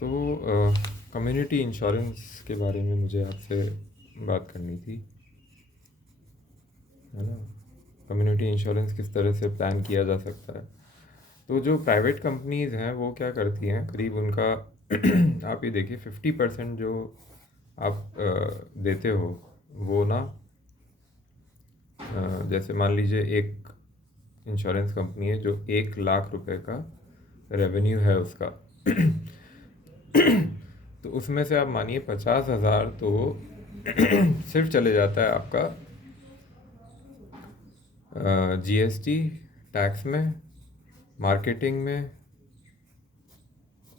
तो community insurance के बारे में मुझे आपसे बात करनी थी, है ना। कम्युनिटी इंश्योरेंस किस तरह से प्लान किया जा सकता है। तो जो प्राइवेट कंपनीज़ हैं वो क्या करती हैं, करीब उनका आप ये देखिए 50% जो आप देते हो वो ना, जैसे मान लीजिए एक इंश्योरेंस कंपनी है जो 1 लाख रुपए का रेवेन्यू है उसका तो उसमें से आप मानिए 50,000 तो सिर्फ चले जाता है आपका जीएसटी टैक्स में, मार्केटिंग में,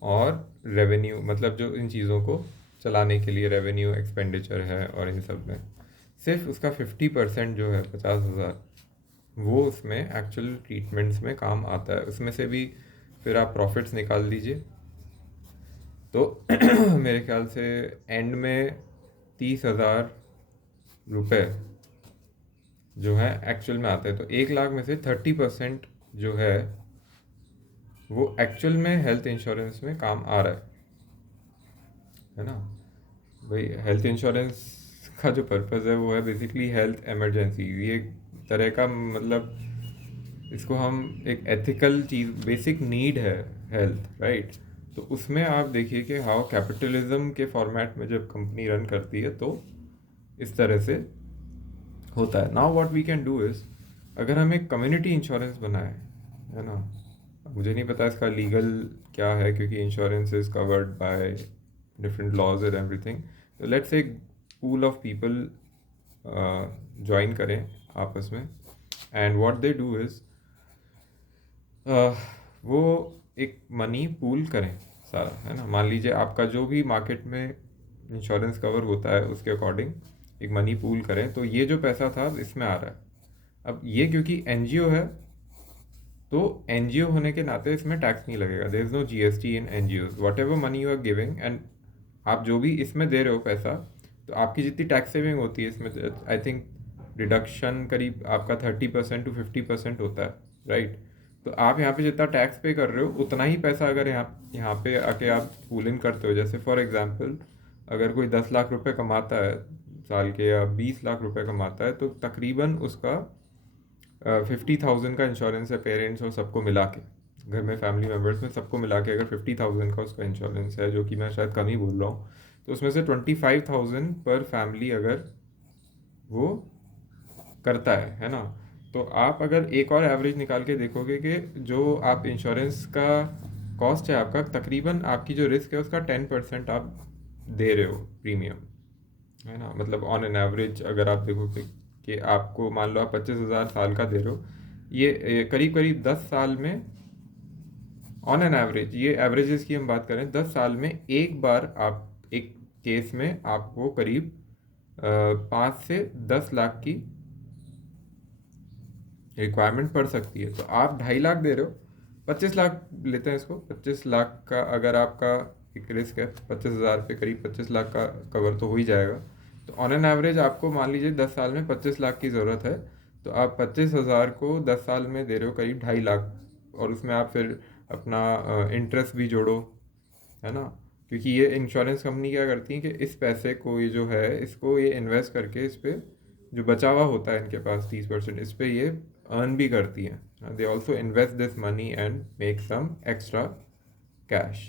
और रेवेन्यू मतलब जो इन चीज़ों को चलाने के लिए रेवेन्यू एक्सपेंडिचर है, और इन सब में सिर्फ उसका 50% जो है 50,000 वो उसमें एक्चुअल ट्रीटमेंट्स में काम आता है। उसमें से भी फिर आप प्रॉफिट्स निकाल दीजिए तो मेरे ख्याल से एंड में 30,000 रुपये जो है एक्चुअल में आते हैं। तो 1 लाख में से 30% जो वो एक्चुअल में हेल्थ इंश्योरेंस में काम आ रहा है ना। भाई हेल्थ इंश्योरेंस का जो पर्पज़ है वो है बेसिकली हेल्थ इमरजेंसी, ये एक तरह का मतलब इसको हम एक एथिकल चीज़, बेसिक नीड है हेल्थ, राइट। तो उसमें आप देखिए कि हाउ कैपिटलिज्म के फॉर्मेट में जब कंपनी रन करती है तो इस तरह से होता है। Now what we can do is, अगर हम एक कम्युनिटी इंश्योरेंस बनाए, है ना, मुझे नहीं पता इसका लीगल क्या है क्योंकि insurance is covered by different laws and everything. तो let's say pool of people join करें आपस में, and what they do is वो एक मनी पूल करें सारा, है ना। मान लीजिए आपका जो भी मार्केट में इंश्योरेंस कवर होता है उसके अकॉर्डिंग एक मनी पूल करें, तो ये जो पैसा था इसमें आ रहा है। अब ये क्योंकि एनजीओ है तो एनजीओ होने के नाते इसमें टैक्स नहीं लगेगा। There is no GST in NGOs, whatever money you are giving, and आप जो भी इसमें दे रहे हो पैसा, तो आपकी जितनी टैक्स सेविंग होती है इसमें, आई थिंक डिडक्शन करीब आपका 30% to 50% होता है, राइट। तो आप यहाँ पे जितना टैक्स पे कर रहे हो उतना ही पैसा अगर यहाँ पे आके आप पूल इन करते हो, जैसे फॉर एग्जांपल अगर कोई 10 लाख रुपए कमाता है साल के, या 20 लाख रुपए कमाता है, तो तकरीबन उसका 50,000 का इंश्योरेंस है पेरेंट्स और सबको मिला के, घर में फैमिली मेम्बर्स में सबको मिला के अगर 50,000 का उसका इंश्योरेंस है, जो कि मैं शायद कम ही बोल रहा हूँ, तो उसमें से 25,000 पर फैमिली अगर वो करता है ना। तो आप अगर एक और एवरेज निकाल के देखोगे कि जो आप इंश्योरेंस का कॉस्ट है आपका, तकरीबन आपकी जो रिस्क है उसका 10% आप दे रहे हो प्रीमियम, है ना। मतलब ऑन एन एवरेज अगर आप देखो कि आपको मान लो आप 25,000 साल का दे रहे हो, ये करीब करीब 10 साल में, ऑन एन एवरेज, ये एवरेजेस की हम बात करें, 10 साल में एक बार आप एक केस में आपको करीब 5 से 10 लाख की रिक्वायरमेंट पड़ सकती है। तो आप 2.5 लाख दे रहे हो, 25 लाख लेते हैं इसको, 25 लाख का अगर आपका एक रिस्क है, 25,000 पे करीब 25 लाख का कवर तो हो ही जाएगा। तो ऑन एन एवरेज आपको मान लीजिए 10 साल में 25 लाख की ज़रूरत है, तो आप 25,000 को 10 साल में दे रहे हो करीब 2.5 लाख, और उसमें आप फिर अपना इंटरेस्ट भी जोड़ो, है ना। क्योंकि ये इंश्योरेंस कंपनी क्या करती है कि इस पैसे को, ये जो है इसको ये इन्वेस्ट करके इस पे जो बचा हुआ होता है इनके पास 30%, इस पे ये अर्न भी करती हैं। They also invest this money and make some extra cash.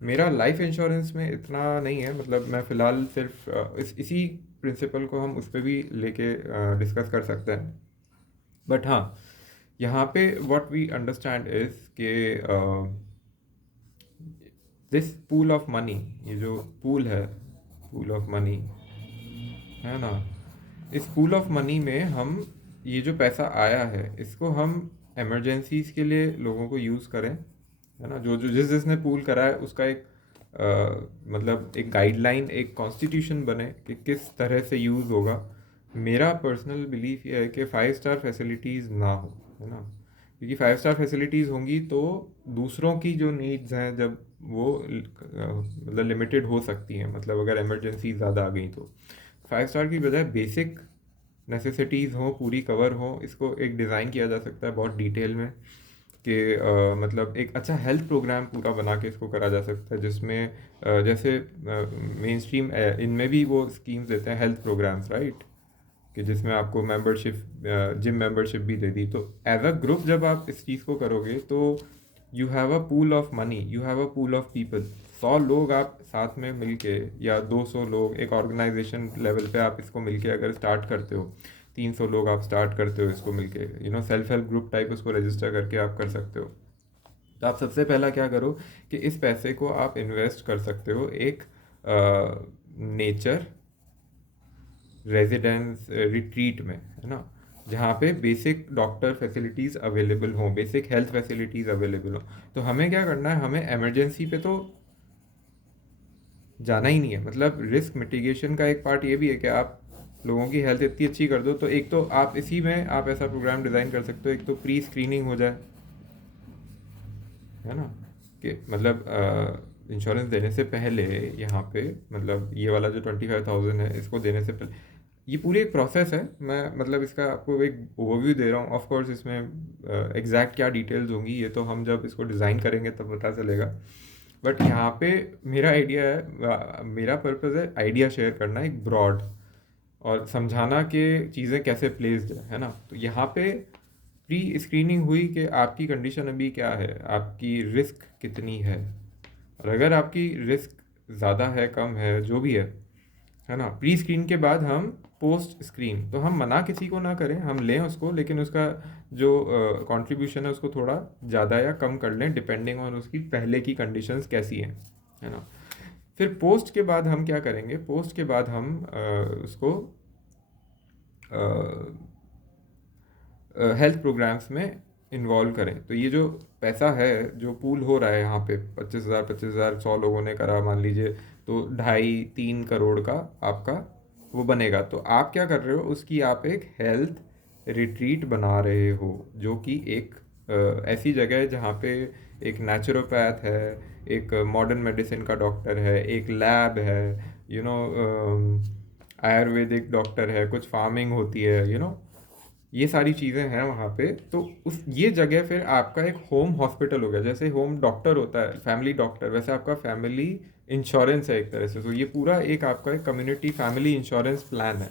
मेरा लाइफ इंश्योरेंस में इतना नहीं है, मतलब मैं फ़िलहाल सिर्फ इसी प्रिंसिपल को हम उस पर भी लेके डिस्कस कर सकते हैं। बट हाँ, यहाँ पे व्हाट वी अंडरस्टैंड इज़ कि दिस पूल ऑफ मनी, ये जो पूल है, पूल ऑफ मनी, है ना, इस पूल ऑफ मनी में हम ये जो पैसा आया है इसको हम इमरजेंसीज के लिए लोगों को यूज़ करें, है ना। जो जो जिसने पूल करा है उसका एक मतलब एक गाइडलाइन, एक कॉन्स्टिट्यूशन बने कि किस तरह से यूज़ होगा। मेरा पर्सनल बिलीफ ये है कि 5 स्टार फैसिलिटीज़ ना हो, है ना। क्योंकि 5 स्टार फैसिलिटीज़ होंगी तो दूसरों की जो नीड्स हैं जब वो मतलब लिमिटेड हो सकती हैं, मतलब अगर इमरजेंसी ज़्यादा आ गई तो 5 स्टार की बजाय बेसिक नेसेसिटीज़ हों, पूरी कवर हो, इसको एक डिज़ाइन किया जा सकता है बहुत डिटेल में। कि मतलब एक अच्छा हेल्थ प्रोग्राम पूरा बना के इसको करा जा सकता है, जिसमें जैसे मेन स्ट्रीम इनमें भी वो स्कीम्स देते हैं हेल्थ प्रोग्राम्स, राइट, कि जिसमें आपको मेंबरशिप, जिम मेंबरशिप भी दे दी। तो एज अ ग्रुप जब आप इस चीज़ को करोगे तो you have a pool of money, you have a pool of people. 100 लोग आप साथ में मिलके, या 200 लोग, एक ऑर्गेनाइजेशन लेवल पे आप इसको मिलके अगर स्टार्ट करते हो, 300 लोग आप स्टार्ट करते हो इसको मिलके, सेल्फ हेल्प ग्रुप टाइप उसको रजिस्टर करके आप कर सकते हो। तो आप सबसे पहला क्या करो कि इस पैसे को आप इन्वेस्ट कर सकते हो एक नेचर रेजिडेंस रिट्रीट में, है ना, जहाँ पे बेसिक डॉक्टर फैसिलिटीज़ अवेलेबल हों, बेसिक हेल्थ फैसिलिटीज़ अवेलेबल हों। तो हमें क्या करना है, हमें इमरजेंसी पे तो जाना ही नहीं है। मतलब रिस्क मिटिगेशन का एक पार्ट ये भी है कि आप लोगों की हेल्थ इतनी अच्छी कर दो, तो एक तो आप इसी में आप ऐसा प्रोग्राम डिज़ाइन कर सकते हो, एक तो प्री स्क्रीनिंग हो जाए, है ना, कि मतलब इंश्योरेंस देने से पहले यहाँ पे, मतलब ये वाला जो 25,000 है इसको देने से पहले, ये पूरी एक प्रोसेस है। मैं मतलब इसका आपको एक ओवरव्यू दे रहा हूँ। ऑफ कोर्स इसमें एग्जैक्ट क्या डिटेल्स होंगी ये तो हम जब इसको डिज़ाइन करेंगे तब पता चलेगा। बट यहाँ पे मेरा आइडिया है, मेरा पर्पज़ है आइडिया शेयर करना एक ब्रॉड, और समझाना कि चीज़ें कैसे प्लेस्ड है ना। तो यहाँ पे प्री स्क्रीनिंग हुई कि आपकी कंडीशन अभी क्या है, आपकी रिस्क कितनी है, और अगर आपकी रिस्क ज़्यादा है, कम है, जो भी है ना, प्री स्क्रीन के बाद हम पोस्ट स्क्रीन, तो हम मना किसी को ना करें, हम लें उसको, लेकिन उसका जो कंट्रीब्यूशन है उसको थोड़ा ज़्यादा या कम कर लें डिपेंडिंग ऑन उसकी पहले की कंडीशंस कैसी हैं, है ना। फिर पोस्ट के बाद हम क्या करेंगे, पोस्ट के बाद हम उसको हेल्थ प्रोग्राम्स में इन्वॉल्व करें। तो ये जो पैसा है जो पूल हो रहा है यहाँ पे, 25,000 100 लोगों ने करा मान लीजिए, तो 2.5-3 करोड़ का आपका वो बनेगा। तो आप क्या कर रहे हो, उसकी आप एक हेल्थ रिट्रीट बना रहे हो, जो कि एक ऐसी जगह है जहाँ पे एक नेचुरोपैथ है, एक मॉडर्न मेडिसिन का डॉक्टर है, एक लैब है, आयुर्वेदिक डॉक्टर है, कुछ फार्मिंग होती है, ये सारी चीज़ें हैं वहाँ पे। तो उस ये जगह फिर आपका एक होम हॉस्पिटल हो गया। जैसे होम डॉक्टर होता है, फैमिली डॉक्टर, वैसे आपका फैमिली इंश्योरेंस है एक तरह से। तो ये पूरा एक आपका एक कम्युनिटी फैमिली इंश्योरेंस प्लान है।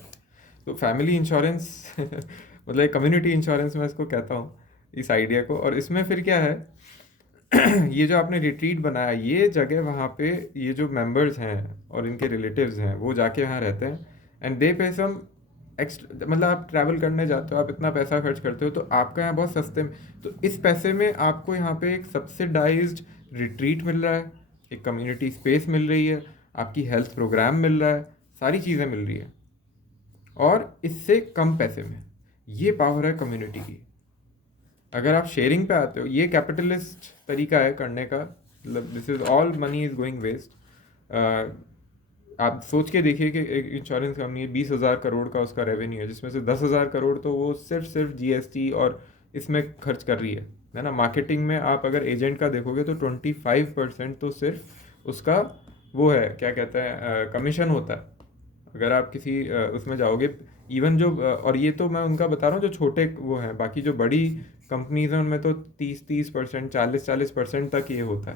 तो फैमिली इंश्योरेंस मतलब एक कम्युनिटी इंश्योरेंस मैं इसको कहता हूँ, इस आइडिया को। और इसमें फिर क्या है ये जो आपने रिट्रीट बनाया, ये जगह वहाँ पे ये जो मेंबर्स हैं और इनके रिलेटिव्स हैं वो जाके यहाँ रहते हैं, एंड दे पे सम एक्स्ट्रा। मतलब आप ट्रैवल करने जाते हो, आप इतना पैसा खर्च करते हो, तो आपका यहाँ बहुत सस्ते में, तो इस पैसे में आपको यहाँ पे एक सब्सिडाइज्ड रिट्रीट मिल रहा है, एक कम्युनिटी स्पेस मिल रही है, आपकी हेल्थ प्रोग्राम मिल रहा है, सारी चीज़ें मिल रही है, और इससे कम पैसे में। ये पावर है कम्युनिटी की। अगर आप शेयरिंग पे आते हो, ये कैपिटलिस्ट तरीका है करने का, मतलब this is all money is going waste. आप सोच के देखिए कि एक इंश्योरेंस कंपनी 20,000 करोड़ का उसका रेवेन्यू है, जिसमें से 10,000 करोड़ तो वो सिर्फ जीएसटी और इसमें खर्च कर रही है ना। मार्केटिंग में आप अगर एजेंट का देखोगे तो 25% तो सिर्फ उसका वो है, क्या कहते हैं, कमीशन होता है। अगर आप किसी उसमें जाओगे, इवन जो और ये तो मैं उनका बता रहा हूँ जो छोटे वो हैं, बाकी जो बड़ी कंपनीज हैं उनमें तो 30% 40% तक ये होता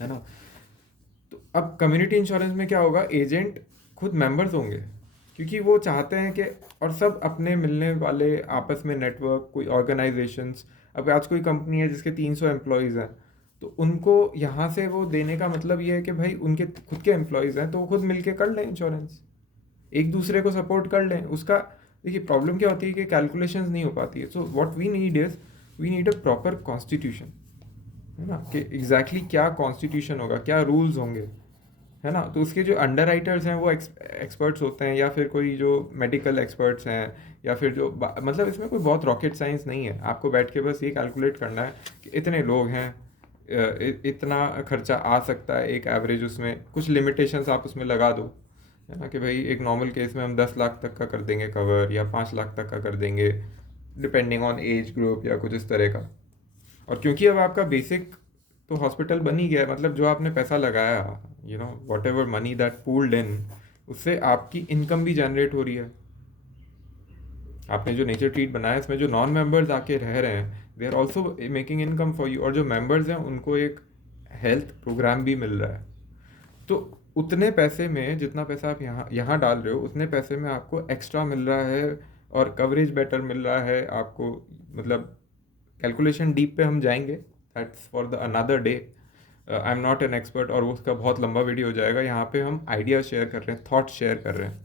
है ना। तो अब कम्युनिटी इंश्योरेंस में क्या होगा, एजेंट खुद मेंबर्स होंगे, क्योंकि वो चाहते हैं कि, और सब अपने मिलने वाले आपस में नेटवर्क, कोई ऑर्गेनाइजेशंस। अब आज कोई कंपनी है जिसके 300 एम्प्लॉयज़ हैं, तो उनको यहाँ से वो देने का मतलब ये है कि भाई उनके खुद के एम्प्लॉयज़ हैं, तो वो खुद मिलके कर लें इंश्योरेंस, एक दूसरे को सपोर्ट कर लें उसका। देखिए प्रॉब्लम क्या होती है कि कैलकुलेशंस नहीं हो पाती है। So what we need is, we need a proper constitution, है ना, कि एग्जैक्टली क्या कॉन्स्टिट्यूशन होगा, क्या रूल्स होंगे, है ना। तो उसके जो अंडर राइटर्स हैं वो एक्सपर्ट्स होते हैं, या फिर कोई जो मेडिकल एक्सपर्ट्स हैं, या फिर जो मतलब इसमें कोई बहुत रॉकेट साइंस नहीं है। आपको बैठ के बस ये कैलकुलेट करना है कि इतने लोग हैं, इतना खर्चा आ सकता है एक एवरेज, उसमें कुछ लिमिटेशंस आप उसमें लगा दो, है ना, कि भाई एक नॉर्मल केस में हम 10 लाख तक का कर देंगे कवर, या 5 लाख तक का कर देंगे, डिपेंडिंग ऑन एज ग्रुप या कुछ इस तरह का। और क्योंकि अब आपका बेसिक तो हॉस्पिटल बन ही गया है, मतलब जो आपने पैसा लगाया, whatever money that pooled in, उससे आपकी इनकम भी जनरेट हो रही है। आपने जो नेचर ट्रीट बनाया है इसमें जो नॉन मेंबर्स आके रह रहे हैं they are also making income for you, और जो मेंबर्स हैं उनको एक हेल्थ प्रोग्राम भी मिल रहा है। तो उतने पैसे में जितना पैसा आप यहाँ यहाँ डाल रहे हो उतने पैसे में आपको एक्स्ट्रा मिल रहा है और कवरेज बेटर मिल रहा है आपको। मतलब कैलकुलेशन डीप पे हम जाएंगे, that's for the another day. I am not an expert और उसका बहुत लंबा वीडियो हो जाएगा। यहाँ पे हम आइडिया शेयर कर रहे हैं, थॉट शेयर कर रहे हैं,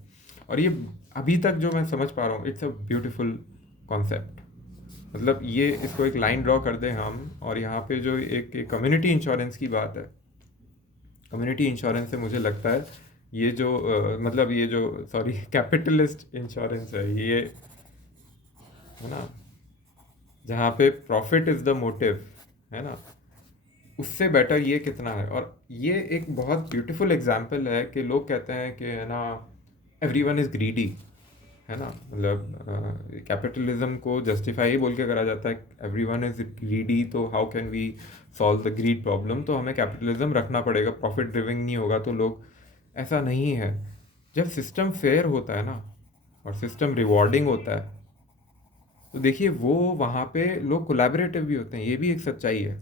और ये अभी तक जो मैं समझ पा रहा हूँ इट्स अ ब्यूटिफुल कॉन्सेप्ट। मतलब ये इसको एक लाइन ड्रॉ कर दें हम, और यहाँ पे जो एक कम्युनिटी इंश्योरेंस की बात है, कम्युनिटी इंश्योरेंस से मुझे लगता है ये जो मतलब ये जो सॉरी कैपिटलिस्ट इंश्योरेंस है ये, है ना, जहाँ पे प्रॉफिट इज़ द मोटिव, है ना, उससे बेटर ये कितना है। और ये एक बहुत ब्यूटीफुल एग्जाम्पल है कि लोग कहते हैं कि है ना एवरीवन इज़ ग्रीडी, है ना, मतलब कैपिटलिज्म को जस्टिफाई बोल के करा जाता है एवरीवन इज ग्रीडी, तो how can we solve the greed problem, तो हमें कैपिटलिज्म रखना पड़ेगा, प्रॉफिट ड्रिविंग नहीं होगा तो लोग। ऐसा नहीं है। जब सिस्टम फेयर होता है ना और सिस्टम रिवॉर्डिंग होता है तो देखिए वो वहाँ पे लोग कोलैबोरेटिव भी होते हैं, ये भी एक सच्चाई है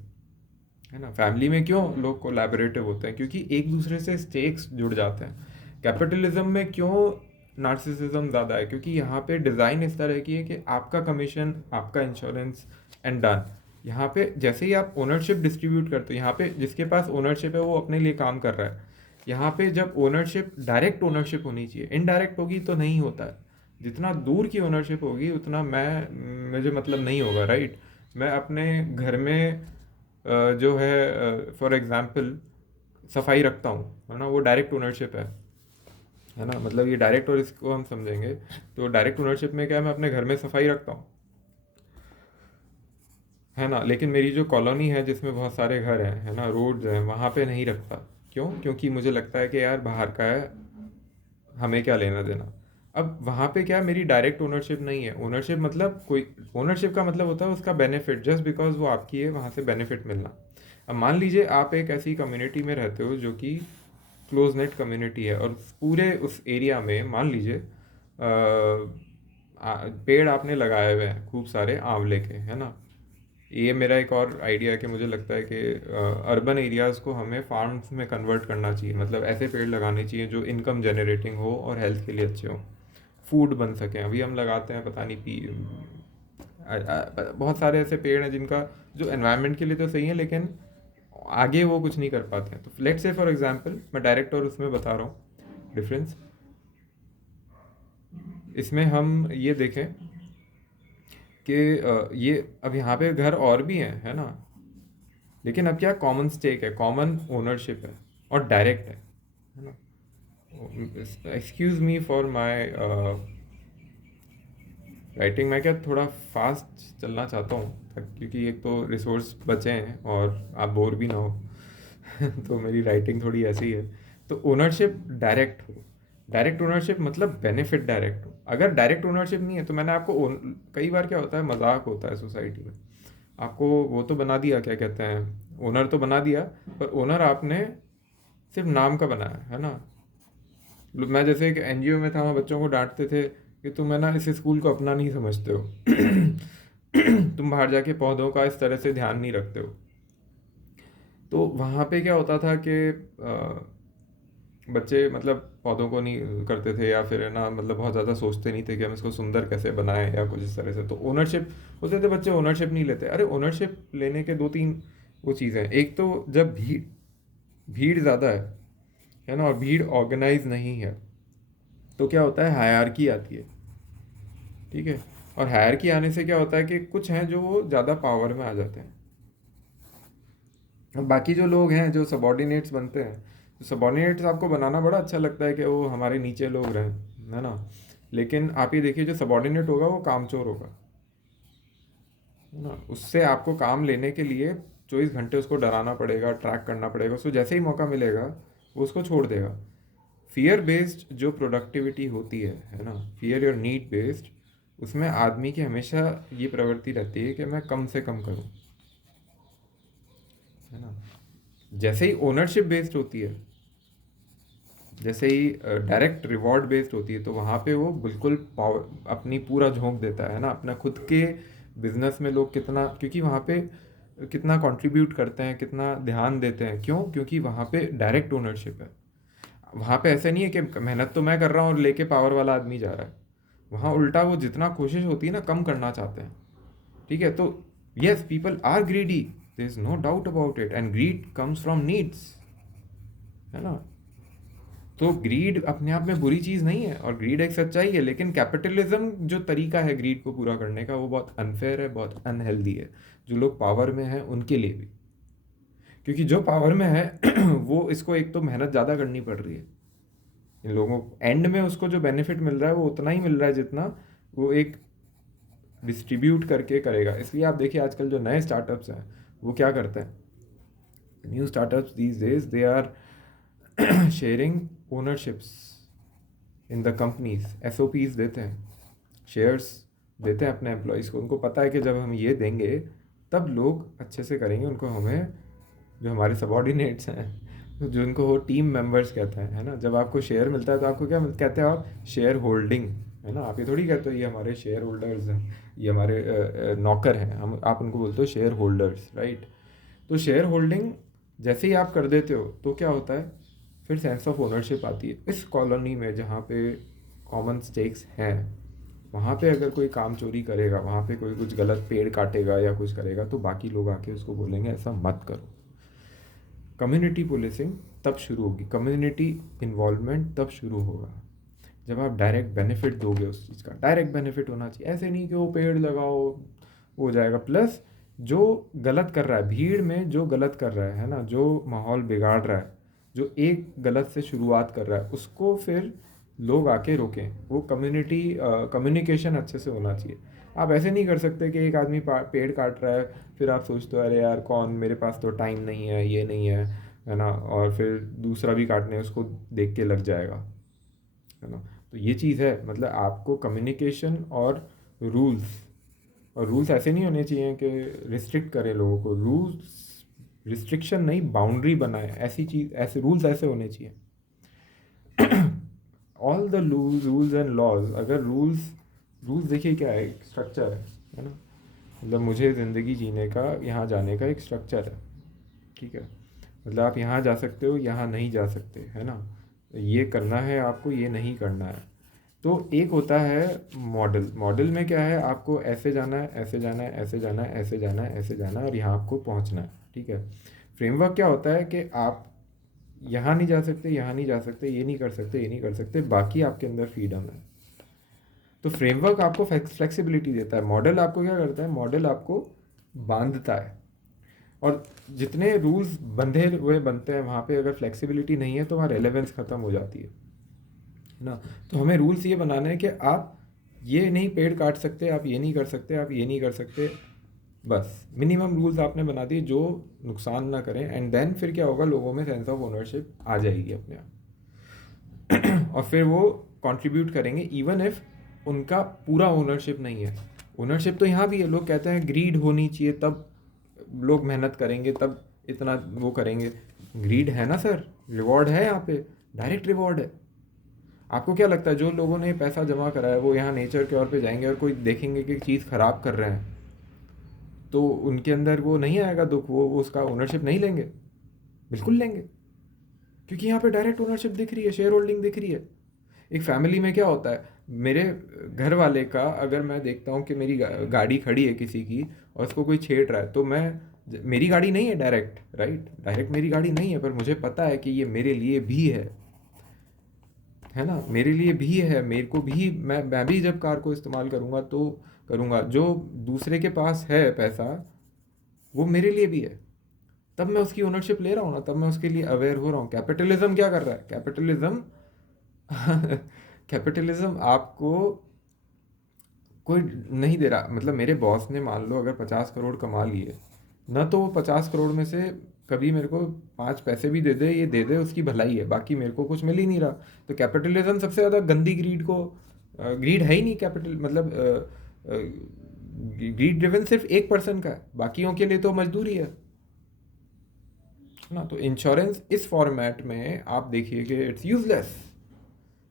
ना। फैमिली में क्यों लोग कोलैबोरेटिव होते हैं, क्योंकि एक दूसरे से स्टेक्स जुड़ जाते हैं। कैपिटलिज्म में क्यों नार्सिसिज्म ज़्यादा है, क्योंकि यहाँ पे डिज़ाइन इस तरह की है कि आपका कमीशन, आपका इंश्योरेंस एंड डन। यहाँ पे जैसे ही आप ओनरशिप डिस्ट्रीब्यूट करते हो, यहाँ पे जिसके पास ओनरशिप है वो अपने लिए काम कर रहा है। यहाँ पे जब ओनरशिप डायरेक्ट ओनरशिप होनी चाहिए, इनडायरेक्ट होगी तो नहीं होता है। जितना दूर की ओनरशिप होगी उतना मुझे मतलब नहीं होगा, राइट। मैं अपने घर में जो है फॉर एग्जांपल सफाई रखता हूँ, है ना, वो डायरेक्ट ओनरशिप है ना। मतलब ये डायरेक्ट, और इसको हम समझेंगे तो डायरेक्ट ओनरशिप में क्या है, मैं अपने घर में सफाई रखता हूँ, है ना, लेकिन मेरी जो कॉलोनी है जिसमें बहुत सारे घर हैं, है ना, रोड्स हैं, वहाँ पे नहीं रखता। क्यों? क्योंकि मुझे लगता है कि यार बाहर का है, हमें क्या लेना देना। अब वहाँ पे क्या, मेरी डायरेक्ट ओनरशिप नहीं है। ओनरशिप मतलब कोई, ओनरशिप का मतलब होता है उसका बेनिफिट, जस्ट बिकॉज वो आपकी है वहाँ से बेनिफिट मिलना। अब मान लीजिए आप एक ऐसी कम्युनिटी में रहते हो जो कि क्लोज नेट कम्युनिटी है, और पूरे उस एरिया में मान लीजिए पेड़ आपने लगाए हुए हैं खूब सारे आंवले के, है ना। ये मेरा एक और आइडिया है कि मुझे लगता है कि अर्बन एरियाज़ को हमें फार्म्स में कन्वर्ट करना चाहिए। मतलब ऐसे पेड़ लगाने चाहिए जो इनकम जनरेटिंग हो और हेल्थ के लिए अच्छे हो, फूड बन सकें। अभी हम लगाते हैं पता नहीं बहुत सारे ऐसे पेड़ हैं जिनका जो एनवायरनमेंट के लिए तो सही है लेकिन आगे वो कुछ नहीं कर पाते हैं। तो लेट्स से फॉर एग्जांपल मैं डायरेक्ट और उसमें बता रहा हूँ डिफरेंस। इसमें हम ये देखें कि ये अब यहाँ पे घर और भी हैं, है ना, लेकिन अब क्या कॉमन स्टेक है, कॉमन ओनरशिप है और डायरेक्ट है ना। Excuse me for my writing, मैं क्या थोड़ा फास्ट चलना चाहता हूँ क्योंकि एक तो रिसोर्स बचे हैं और आप बोर भी ना हो तो मेरी राइटिंग थोड़ी ऐसी है। तो ओनरशिप डायरेक्ट हो, डायरेक्ट ओनरशिप मतलब बेनिफिट डायरेक्ट हो। अगर डायरेक्ट ओनरशिप नहीं है तो मैंने आपको कई बार क्या होता है, मजाक होता है सोसाइटी में, आपको वो तो बना दिया, क्या कहते हैं, ओनर तो बना दिया, पर ओनर आपने सिर्फ नाम का बनाया, है ना। मैं जैसे एक एनजीओ में था, वहाँ बच्चों को डांटते थे कि तुम है ना इस स्कूल को अपना नहीं समझते हो तुम बाहर जाके पौधों का इस तरह से ध्यान नहीं रखते हो। तो वहाँ पे क्या होता था कि बच्चे मतलब पौधों को नहीं करते थे, या फिर है ना मतलब बहुत ज़्यादा सोचते नहीं थे कि हम इसको सुंदर कैसे बनाएं या कुछ इस तरह से। तो ओनरशिप होते थे, बच्चे ओनरशिप नहीं लेते। अरे ओनरशिप लेने के दो तीन वो चीज़ें हैं। एक तो जब भीड़ भीड़ ज़्यादा है ना, और भीड़ ऑर्गेनाइज नहीं है तो क्या होता है, हायरार्की आती है, ठीक है। और हायरार्की आने से क्या होता है कि कुछ हैं जो वो ज़्यादा पावर में आ जाते हैं, और बाकी जो लोग हैं जो सबॉर्डिनेट्स बनते हैं, तो सबॉर्डिनेट्स आपको बनाना बड़ा अच्छा लगता है कि वो हमारे नीचे लोग रहें, है ना। लेकिन आप ये देखिए जो सबॉर्डिनेट होगा वो कामचोर होगा, है ना। उससे आपको काम लेने के लिए 24 घंटे उसको डराना पड़ेगा, ट्रैक करना पड़ेगा, उसको जैसे ही मौका मिलेगा वो उसको छोड़ देगा। फियर बेस्ड जो प्रोडक्टिविटी होती है ना, फियर और नीड बेस्ड, उसमें आदमी की हमेशा ये प्रवृत्ति रहती है कि मैं कम से कम करूं, है ना। जैसे ही ओनरशिप बेस्ड होती है, जैसे ही डायरेक्ट रिवॉर्ड बेस्ड होती है तो वहाँ पे वो बिल्कुल पावर अपनी पूरा झोंक देता है ना, अपना खुद के बिजनेस में लोग कितना, क्योंकि वहाँ पे कितना कंट्रीब्यूट करते हैं, कितना ध्यान देते हैं, क्यों? क्योंकि वहाँ पे डायरेक्ट ओनरशिप है। वहाँ पे ऐसे नहीं है कि मेहनत तो मैं कर रहा हूँ और लेके पावर वाला आदमी जा रहा है। वहाँ उल्टा वो जितना कोशिश होती है ना कम करना चाहते हैं। ठीक है, तो yes people are greedy, there is no doubt about it, and greed comes from needs, है ना। तो ग्रीड अपने आप में बुरी चीज़ नहीं है और ग्रीड एक सच्चाई है, लेकिन कैपिटलिज्म जो तरीका है ग्रीड को पूरा करने का वो बहुत अनफेयर है, बहुत अनहेल्दी है, जो लोग पावर में हैं उनके लिए भी। क्योंकि जो पावर में है वो इसको एक तो मेहनत ज़्यादा करनी पड़ रही है, इन लोगों को एंड में उसको जो बेनिफिट मिल रहा है वो उतना ही मिल रहा है जितना वो एक डिस्ट्रीब्यूट करके करेगा। इसलिए आप देखिए आजकल जो नए स्टार्टअप्स हैं वो क्या करते हैं, new startups these days they are sharing ownerships in the companies, ESOPs देते हैं, शेयर्स देते हैं अपने एम्प्लॉयज़ को। उनको पता है कि जब हम ये देंगे तब लोग अच्छे से करेंगे, उनको हमें जो हमारे सबॉर्डिनेट्स हैं, जो इनको वो टीम मेंबर्स कहते हैं, है ना। जब आपको शेयर मिलता है तो आपको क्या कहते हैं, आप शेयर होल्डिंग, है ना। आप ये थोड़ी कहते हो ये हमारे शेयर होल्डर्स हैं, ये हमारे नौकर हैं, हम आप उनको बोलते हो शेयर होल्डर्स, राइट। तो शेयर होल्डिंग जैसे ही आप कर देते हो तो क्या होता है, फिर सेंस ऑफ ओनरशिप आती है। इस कॉलोनी में जहाँ पे कॉमन स्टेक्स हैं वहाँ पे अगर कोई काम चोरी करेगा, वहाँ पे कोई कुछ गलत पेड़ काटेगा या कुछ करेगा तो बाकी लोग आके उसको बोलेंगे ऐसा मत करो। कम्युनिटी पुलिसिंग तब शुरू होगी, कम्युनिटी इन्वॉल्वमेंट तब शुरू होगा जब आप डायरेक्ट बेनिफिट दोगे। उस चीज़ का डायरेक्ट बेनिफिट होना चाहिए, ऐसे नहीं कि वो पेड़ लगाओ हो जाएगा। प्लस जो गलत कर रहा है, भीड़ में जो गलत कर रहा है ना, जो माहौल बिगाड़ रहा है, जो एक गलत से शुरुआत कर रहा है, उसको फिर लोग आके रोकें। वो कम्युनिटी कम्युनिकेशन अच्छे से होना चाहिए। आप ऐसे नहीं कर सकते कि एक आदमी पेड़ काट रहा है, फिर आप सोचते हो अरे यार कौन, मेरे पास तो टाइम नहीं है, ये नहीं है ना, और फिर दूसरा भी काटने उसको देख के लग जाएगा, है ना। तो ये चीज़ है, मतलब आपको कम्युनिकेशन और रूल्स, और रूल्स ऐसे नहीं होने चाहिए कि रिस्ट्रिक्ट करें लोगों को, रूल्स रिस्ट्रिक्शन नहीं बाउंड्री बनाए, ऐसी चीज़, ऐसे रूल्स ऐसे होने चाहिए। All the rules and laws, अगर रूल्स रूल्स देखिए क्या है, एक स्ट्रक्चर है ना। मतलब मुझे ज़िंदगी जीने का, यहाँ जाने का एक स्ट्रक्चर है, ठीक है। मतलब आप यहाँ जा सकते हो, यहाँ नहीं जा सकते, है ना। ये करना है आपको, ये नहीं करना है। तो एक होता है मॉडल, मॉडल में क्या है, आपको ऐसे जाना है, ऐसे जाना है, ऐसे जाना है, ऐसे जाना है, ऐसे जाना है, और यहाँ आपको पहुँचना है, ठीक है। फ्रेमवर्क क्या होता है कि आप यहाँ नहीं जा सकते, यहाँ नहीं जा सकते, ये नहीं कर सकते, ये नहीं कर सकते, बाकी आपके अंदर फ्रीडम है। तो फ्रेमवर्क आपको फ्लेक्सिबिलिटी देता है, मॉडल आपको क्या करता है, मॉडल आपको बांधता है। और जितने रूल्स बंधे हुए बनते हैं वहाँ पे अगर फ्लेक्सिबिलिटी नहीं है तो वहाँ रेलेवेंस ख़त्म हो जाती है ना। तो हमें रूल्स ये बनाने हैं कि आप ये नहीं पेड़ काट सकते, आप ये नहीं कर सकते, आप ये नहीं कर सकते, बस मिनिमम रूल्स आपने बना दिए जो नुकसान ना करें। एंड देन फिर क्या होगा, लोगों में सेंस ऑफ ओनरशिप आ जाएगी अपने आप और फिर वो कंट्रीब्यूट करेंगे इवन इफ उनका पूरा ओनरशिप नहीं है। ओनरशिप तो यहाँ भी है, लोग कहते हैं ग्रीड होनी चाहिए तब लोग मेहनत करेंगे, तब इतना वो करेंगे। ग्रीड है ना सर, रिवॉर्ड है यहाँ पे, डायरेक्ट रिवॉर्ड है। आपको क्या लगता है जो लोगों ने पैसा जमा करा है वो यहाँ नेचर के ओर पे जाएंगे और कोई देखेंगे कि चीज़ ख़राब कर रहे हैं तो उनके अंदर वो नहीं आएगा दुख, वो उसका ओनरशिप नहीं लेंगे? बिल्कुल लेंगे, क्योंकि यहाँ पे डायरेक्ट ओनरशिप दिख रही है, शेयर होल्डिंग दिख रही है। एक फैमिली में क्या होता है, मेरे घर वाले का अगर मैं देखता हूँ कि मेरी गाड़ी खड़ी है किसी की और उसको कोई छेड़ रहा है तो मैं, मेरी गाड़ी नहीं है डायरेक्ट, राइट, डायरेक्ट मेरी गाड़ी नहीं है, पर मुझे पता है कि ये मेरे लिए भी है ना, मेरे लिए भी है, मेरे को भी, मैं भी जब कार को इस्तेमाल करूँगा तो करूँगा। जो दूसरे के पास है पैसा वो मेरे लिए भी है, तब मैं उसकी ओनरशिप ले रहा हूँ ना, तब मैं उसके लिए अवेयर हो रहा हूँ। कैपिटलिज्म क्या कर रहा है, कैपिटलिज्म कैपिटलिज्म आपको कोई नहीं दे रहा। मतलब मेरे बॉस ने मान लो अगर 50 करोड़ कमा लिए ना, तो वो 50 करोड़ में से कभी मेरे को 5 पैसे भी दे दे, ये दे दे उसकी भलाई है, बाकी मेरे को कुछ मिल ही नहीं रहा। तो कैपिटलिज्म सबसे ज़्यादा गंदी ग्रीड को, ग्रीड है ही नहीं कैपिटल, मतलब ग्रीड ड्रिवन सिर्फ 1% का है, बाकियों के लिए तो मजदूरी है। है ना। तो इंश्योरेंस इस फॉर्मेट में आप देखिए कि इट्स यूजलेस।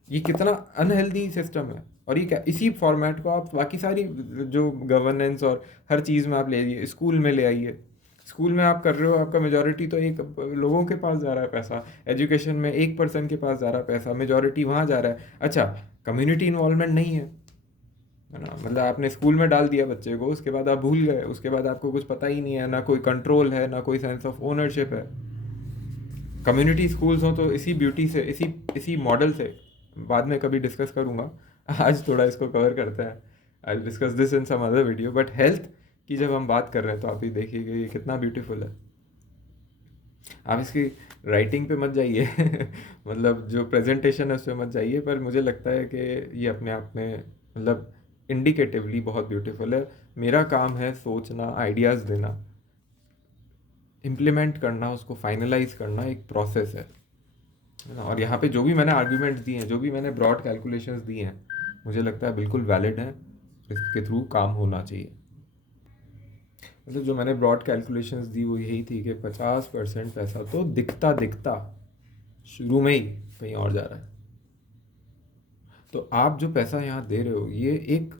ये कितना अनहेल्दी सिस्टम है। और ये क्या, इसी फॉर्मेट को आप बाकी सारी जो गवर्नेंस और हर चीज़ में आप ले आइए, स्कूल में ले आइए। स्कूल में आप कर रहे हो, आपका मेजोरिटी तो एक लोगों के पास जा रहा है पैसा। एजुकेशन में 1% के पास जा रहा है पैसा, मेजोरिटी वहाँ जा रहा है। अच्छा, कम्युनिटी इन्वॉल्वमेंट नहीं है ना। मतलब आपने स्कूल में डाल दिया बच्चे को, उसके बाद आप भूल गए, उसके बाद आपको कुछ पता ही नहीं है, ना कोई कंट्रोल है, ना कोई सेंस ऑफ ओनरशिप है। कम्युनिटी स्कूल्स हो तो इसी ब्यूटी से, इसी इसी मॉडल से बाद में कभी डिस्कस करूँगा। आज थोड़ा इसको कवर करते हैं। I discuss this in some other video. But health की जब हम बात कर रहे हैं तो आप ही देखिएगा ये कितना ब्यूटीफुल है। आप इसकी राइटिंग पे मत जाइए मतलब जो प्रेजेंटेशन है उस पर मत जाइए, पर मुझे लगता है कि ये अपने आप में मतलब इंडिकेटिवली बहुत ब्यूटीफुल है। मेरा काम है सोचना, आइडियाज़ देना, इम्प्लीमेंट करना, उसको फाइनलाइज करना एक प्रोसेस है ना। और यहाँ पे जो भी मैंने आर्ग्यूमेंट्स दिए हैं, जो भी मैंने ब्रॉड कैलकुलेशंस दिए हैं, मुझे लगता है बिल्कुल वैलिड हैं, इसके थ्रू काम होना चाहिए। मतलब जो मैंने ब्रॉड कैलकुलेशंस दी वो यही थी कि 50% पैसा तो दिखता दिखता शुरू में ही कहीं और जा रहा है। तो आप जो पैसा यहाँ दे रहे हो ये एक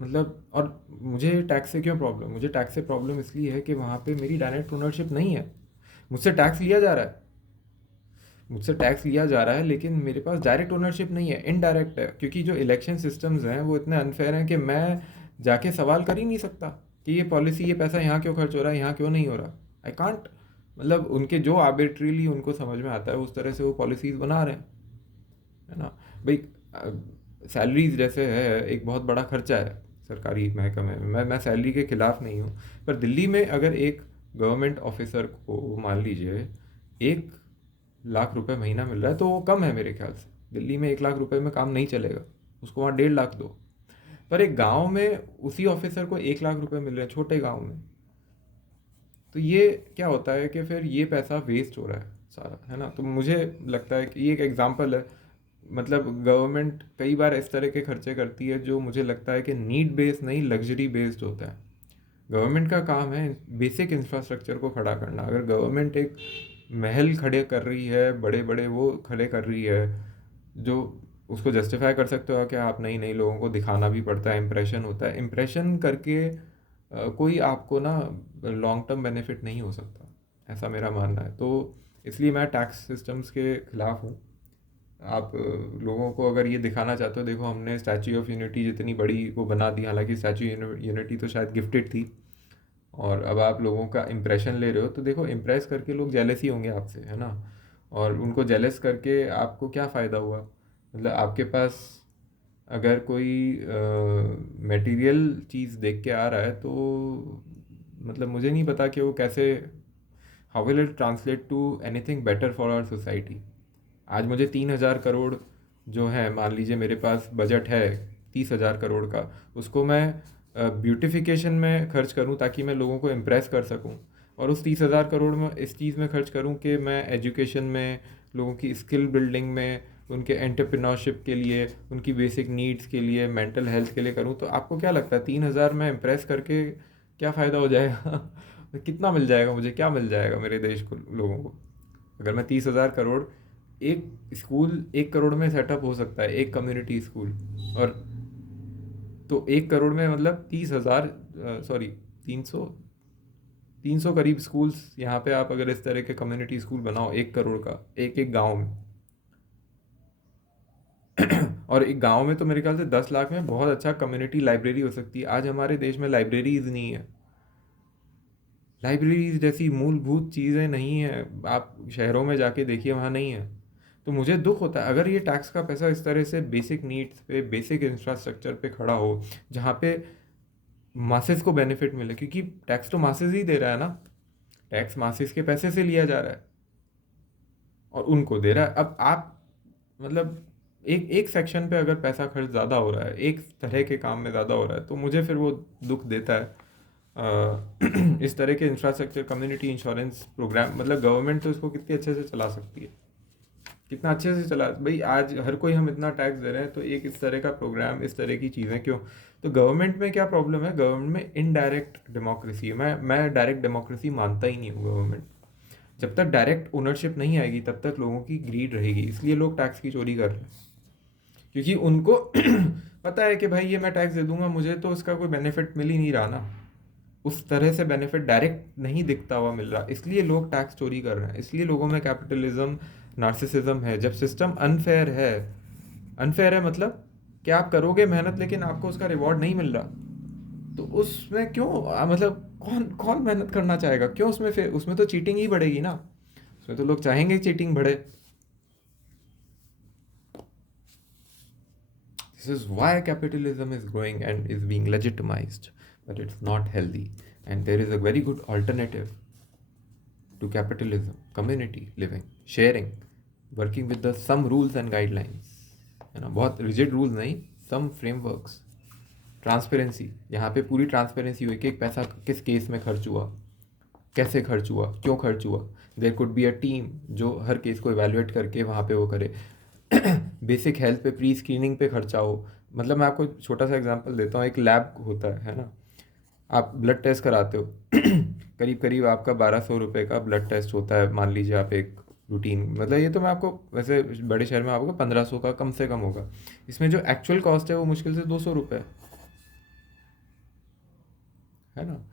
मतलब, और मुझे टैक्स से क्यों प्रॉब्लम, मुझे टैक्स से प्रॉब्लम इसलिए है कि वहाँ पे मेरी डायरेक्ट ओनरशिप नहीं है। मुझसे टैक्स लिया जा रहा है, मुझसे टैक्स लिया जा रहा है, लेकिन मेरे पास डायरेक्ट ओनरशिप नहीं है, इनडायरेक्ट है। क्योंकि जो इलेक्शन सिस्टम्स हैं वो इतने अनफेयर हैं कि मैं जाके सवाल कर ही नहीं सकता कि ये पॉलिसी, ये पैसा यहाँ क्यों खर्च हो रहा है, यहाँ क्यों नहीं हो रहा। I can't. मतलब उनके जो आर्बिट्रीली उनको समझ में आता है उस तरह से वो पॉलिसीज़ बना रहे हैं, है ना भाई। सैलरीज जैसे है एक बहुत बड़ा खर्चा है सरकारी महकमे में। मैं सैलरी के खिलाफ नहीं हूँ, पर दिल्ली में अगर एक गवर्नमेंट ऑफिसर को मान लीजिए 1 लाख रुपए महीना मिल रहा है तो वो कम है मेरे ख्याल से। दिल्ली में 1 लाख रुपए में काम नहीं चलेगा, उसको वहाँ 1.5 लाख दो। पर एक गांव में उसी ऑफिसर को 1 लाख रुपए मिल रहे हैं, छोटे गांव में। तो ये क्या होता है कि फिर ये पैसा वेस्ट हो रहा है सारा, है ना। तो मुझे लगता है कि ये एक एग्जांपल है। मतलब गवर्नमेंट कई बार इस तरह के खर्चे करती है जो मुझे लगता है कि नीड बेस्ड नहीं, लग्जरी बेस्ड होता है। गवर्नमेंट का काम है बेसिक इंफ्रास्ट्रक्चर को खड़ा करना। अगर गवर्नमेंट एक महल खड़े कर रही है, बड़े बड़े वो खड़े कर रही है, जो उसको जस्टिफाई कर सकते हो कि आप नई नई लोगों को दिखाना भी पड़ता है, इम्प्रेशन होता है, इम्प्रेशन करके कोई आपको ना लॉन्ग टर्म बेनिफिट नहीं हो सकता, ऐसा मेरा मानना है। तो इसलिए मैं टैक्स सिस्टम्स के खिलाफ हूँ। आप लोगों को अगर ये दिखाना चाहते हो, देखो हमने स्टैचू ऑफ यूनिटी जितनी बड़ी वो बना दी, हालांकि स्टैचू यूनिटी तो शायद गिफ्टेड थी, और अब आप लोगों का इम्प्रेशन ले रहे हो, तो देखो इम्प्रेस करके लोग जेलस ही होंगे आपसे, है ना। और उनको जेलस करके आपको क्या फ़ायदा हुआ। मतलब आपके पास अगर कोई मटेरियल चीज़ देख के आ रहा है तो मतलब मुझे नहीं पता कि वो कैसे, how will it translate to anything better for our society. आज मुझे 3,000 करोड़ जो है, मान लीजिए मेरे पास बजट है 30,000 करोड़ का, उसको मैं ब्यूटिफिकेशन में खर्च करूं ताकि मैं लोगों को इम्प्रेस कर सकूं, और उस 30,000 करोड़ में इस चीज़ में खर्च करूं कि मैं एजुकेशन में, लोगों की स्किल बिल्डिंग में, उनके एंटरप्रेन्योरशिप के लिए, उनकी बेसिक नीड्स के लिए, मेंटल हेल्थ के लिए करूं। तो आपको क्या लगता है 3,000 में इम्प्रेस करके क्या फ़ायदा हो जाएगा कितना मिल जाएगा मुझे, क्या मिल जाएगा मेरे देश को, लोगों को। अगर मैं 30,000 करोड़, एक स्कूल 1 करोड़ में सेटअप हो सकता है, एक कम्युनिटी स्कूल। और तो 1 करोड़ में मतलब 30,000, सॉरी 300, 300 करीब स्कूल्स यहाँ पे आप अगर इस तरह के कम्युनिटी स्कूल बनाओ 1 करोड़ का, एक एक गांव में और एक गांव में तो मेरे ख्याल से 10 लाख में बहुत अच्छा कम्युनिटी लाइब्रेरी हो सकती है। आज हमारे देश में लाइब्रेरीज नहीं है, लाइब्रेरीज जैसी मूलभूत चीज़ें नहीं है। आप शहरों में जाके देखिए, वहाँ नहीं है। तो मुझे दुख होता है अगर ये टैक्स का पैसा इस तरह से बेसिक नीड्स पे, बेसिक इंफ्रास्ट्रक्चर पे खड़ा हो, जहाँ पे मासेस को बेनिफिट मिले, क्योंकि टैक्स तो मासेस ही दे रहा है ना। टैक्स मासेस के पैसे से लिया जा रहा है और उनको दे रहा है। अब आप मतलब एक एक सेक्शन पे अगर पैसा खर्च ज़्यादा हो रहा है, एक तरह के काम में ज़्यादा हो रहा है, तो मुझे फिर वो दुख देता है। इस तरह के इंफ्रास्ट्रक्चर, कम्युनिटी इंश्योरेंस प्रोग्राम, मतलब गवर्नमेंट तो इसको कितनी अच्छे से चला सकती है, कितना अच्छे से चला भाई। आज हर कोई हम इतना टैक्स दे रहे हैं, तो एक इस तरह का प्रोग्राम, इस तरह की चीज़ें क्यों। तो गवर्नमेंट में क्या प्रॉब्लम है, गवर्नमेंट में इनडायरेक्ट डेमोक्रेसी है। मैं डायरेक्ट डेमोक्रेसी मानता ही नहीं हूँ गवर्नमेंट। जब तक डायरेक्ट ओनरशिप नहीं आएगी तब तक लोगों की ग्रीड रहेगी, इसलिए लोग टैक्स की चोरी कर रहे हैं, क्योंकि उनको पता है कि भाई ये मैं टैक्स दे दूंगा, मुझे तो उसका कोई बेनिफिट मिल ही नहीं रहा ना, उस तरह से बेनिफिट डायरेक्ट नहीं दिखता हुआ मिल रहा, इसलिए लोग टैक्स चोरी कर रहे हैं, इसलिए लोगों में कैपिटलिज्म, नार्सिसिज्म है। जब सिस्टम अनफेयर है, अनफेयर है मतलब कि आप करोगे मेहनत लेकिन आपको उसका रिवॉर्ड नहीं मिल रहा, तो उसमें क्यों मतलब कौन कौन मेहनत करना चाहेगा, क्यों उसमें, फिर उसमें तो चीटिंग ही बढ़ेगी ना, उसमें तो लोग चाहेंगे चीटिंग बढ़े। This is why capitalism is growing and is being legitimized, but it's not healthy. And there is a very good alternative to capitalism: community living, sharing, working with the some rules and guidelines. है ना, बहुत rigid rules नहीं, some frameworks, transparency, यहाँ पे पूरी transparency हुई कि एक पैसा किस केस में खर्च हुआ, कैसे खर्च हुआ, क्यों खर्च हुआ। There could be a team जो हर केस को इवेलुएट करके वहाँ पे वो करे। बेसिक हेल्थ पे प्री स्क्रीनिंग पे खर्चा हो, मतलब मैं आपको छोटा सा एग्जांपल देता हूँ, एक लैब होता है ना, आप ब्लड टेस्ट कराते हो करीब करीब आपका 1200 रुपये का ब्लड टेस्ट होता है, मान लीजिए आप एक रूटीन, मतलब ये तो मैं आपको वैसे बड़े शहर में आपको 1500 का कम से कम होगा, इसमें जो एक्चुअल कॉस्ट है वो मुश्किल से 200 रुपये है ना।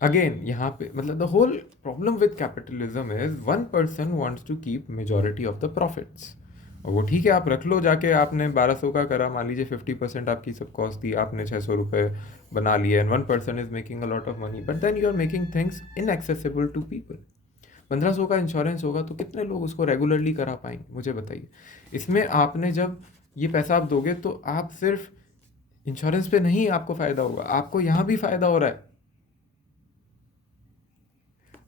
अगेन यहाँ पे मतलब the whole problem with capitalism is one person wants to keep majority of the profits, और वो ठीक है आप रख लो जाके, आपने 1200 का करा, मान लीजिए 50% आपकी सब कॉस्ट थी, आपने 600 रुपये बना लिए, and one person is making a lot of money, but then you are making things inaccessible to people. 1500 का इंश्योरेंस होगा तो कितने लोग उसको रेगुलरली करा पाएंगे, मुझे बताइए। इसमें आपने जब ये पैसा आप दोगे तो आप सिर्फ इंश्योरेंस पे नहीं आपको फ़ायदा होगा, आपको यहाँ भी फ़ायदा हो रहा है,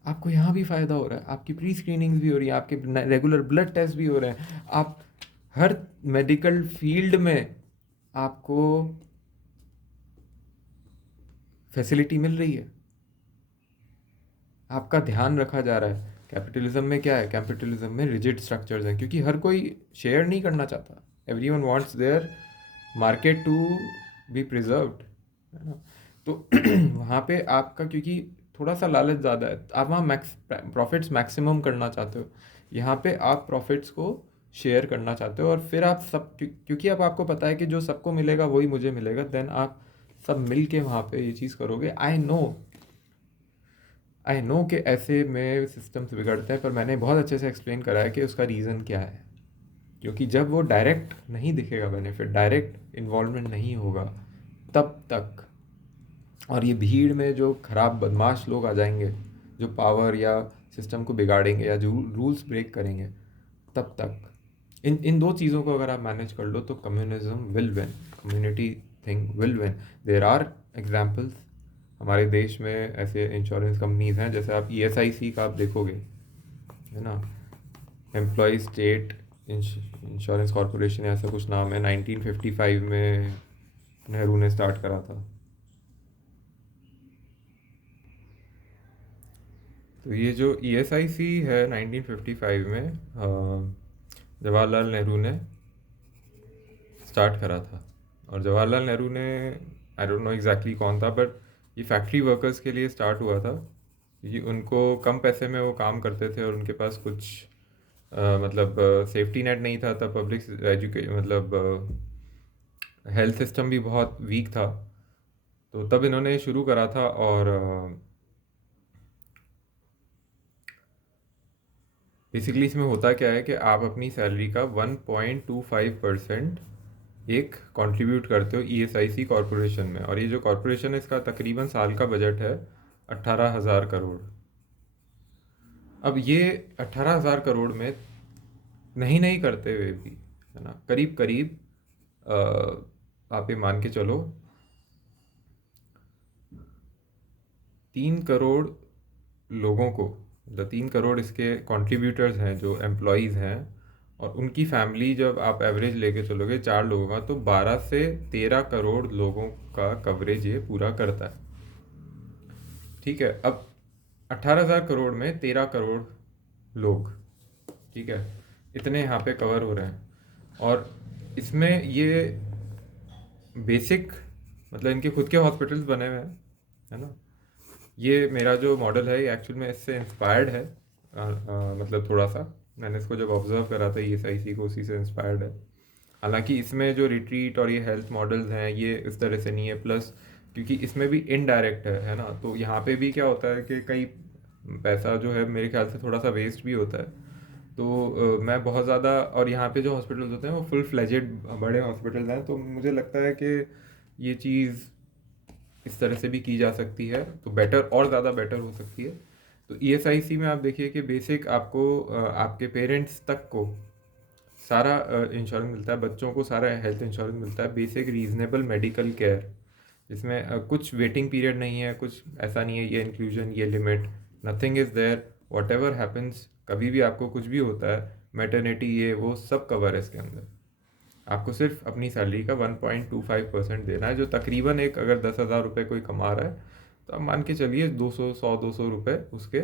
आपको यहाँ भी फ़ायदा हो रहा है, आपकी प्री स्क्रीनिंग भी हो रही है, आपके रेगुलर ब्लड टेस्ट भी हो रहे हैं, आप हर मेडिकल फील्ड में आपको फैसिलिटी मिल रही है, आपका ध्यान रखा जा रहा है। कैपिटलिज्म में क्या है, कैपिटलिज्म में रिजिड स्ट्रक्चर्स हैं, क्योंकि हर कोई शेयर नहीं करना चाहता, everyone wants their market to be preserved, है ना। तो वहाँ पे आपका क्योंकि थोड़ा सा लालच ज़्यादा है, आप वहाँ प्रॉफिट्स मैक्सिमम करना चाहते हो, यहाँ पे आप प्रॉफिट्स को शेयर करना चाहते हो, और फिर आप सब क्योंकि अब आपको पता है कि जो सबको मिलेगा वही मुझे मिलेगा, देन आप सब मिल के वहाँ पे ये चीज़ करोगे। आई नो कि ऐसे में सिस्टम्स बिगड़ते हैं, पर मैंने बहुत अच्छे से एक्सप्लेन करा है कि उसका रीज़न क्या है, क्योंकि जब वो डायरेक्ट नहीं दिखेगा बेनिफिट, डायरेक्ट इन्वॉल्वमेंट नहीं होगा तब तक, और ये भीड़ में जो खराब बदमाश लोग आ जाएंगे जो पावर या सिस्टम को बिगाड़ेंगे या जो रूल्स ब्रेक करेंगे, तब तक इन इन दो चीज़ों को अगर आप मैनेज कर लो तो communism will win, community thing will win. There are examples हमारे देश में, ऐसे इंश्योरेंस कंपनीज हैं, जैसे आप ESIC का आप देखोगे, है ना, एम्प्लॉय स्टेट इंश्योरेंस कॉरपोरेशन ऐसा कुछ नाम है, 1955 में नेहरू ने स्टार्ट करा था। तो ये जो ESIC है 1955 में जवाहरलाल नेहरू ने स्टार्ट करा था, और जवाहरलाल नेहरू ने, आई डोंट नो एग्जैक्टली कौन था, बट ये फैक्ट्री वर्कर्स के लिए स्टार्ट हुआ था, क्योंकि उनको कम पैसे में वो काम करते थे और उनके पास कुछ मतलब सेफ्टी नेट नहीं था तब, पब्लिक मतलब हेल्थ सिस्टम भी बहुत वीक था, तो तब इन्होंने शुरू करा था। और बेसिकली इसमें होता क्या है कि आप अपनी सैलरी का 1.25% एक कंट्रीब्यूट करते हो ESIC कॉरपोरेशन में, और ये जो कॉरपोरेशन है इसका तकरीबन साल का बजट है 18,000 करोड़। अब ये 18,000 करोड़ में नहीं नहीं करते हुए भी, है ना, करीब करीब आप ये मान के चलो 3 करोड़ लोगों को, मतलब 3 करोड़ इसके कंट्रीब्यूटर्स हैं जो एम्प्लॉयज़ हैं, और उनकी फैमिली जब आप एवरेज लेके चलोगे 4 लोगों का, तो 12 से 13 करोड़ लोगों का कवरेज ये पूरा करता है। ठीक है, अब 18,000 करोड़ में 13 करोड़ लोग, ठीक है, इतने यहाँ पे कवर हो रहे हैं, और इसमें ये बेसिक मतलब इनके खुद के हॉस्पिटल्स बने हुए हैं, है ना। ये मेरा जो मॉडल है ये एक्चुअल में इससे इंस्पायर्ड है, मतलब थोड़ा सा मैंने इसको जब ऑब्जर्व करा था ESIC को, उसी से इंस्पायर्ड है। हालांकि इसमें जो रिट्रीट और ये हेल्थ मॉडल्स हैं ये इस तरह से नहीं है, प्लस क्योंकि इसमें भी इनडायरेक्ट है ना, तो यहाँ पे भी क्या होता है कि कई पैसा जो है मेरे ख्याल से थोड़ा सा वेस्ट भी होता है। तो मैं बहुत ज़्यादा, और यहाँ पे जो हॉस्पिटल्स होते हैं वो फुल फ्लेजेड बड़े हॉस्पिटल्स हैं, तो मुझे लगता है कि ये चीज़ इस तरह से भी की जा सकती है तो बेटर और ज़्यादा बेटर हो सकती है। तो ESIC में आप देखिए कि बेसिक आपको आपके पेरेंट्स तक को सारा इंश्योरेंस मिलता है, बच्चों को सारा हेल्थ इंश्योरेंस मिलता है, बेसिक रीजनेबल मेडिकल केयर, जिसमें कुछ वेटिंग पीरियड नहीं है, कुछ ऐसा नहीं है ये इंक्लूजन ये limit, nothing is there, whatever happens, कभी भी आपको कुछ भी होता है, मैटरनिटी ये वो सब कवर है इसके अंदर। आपको सिर्फ अपनी सैलरी का 1.25% देना है, जो तकरीबन एक अगर 10,000 रुपये कोई कमा रहा है तो आप मान के चलिए 200 उसके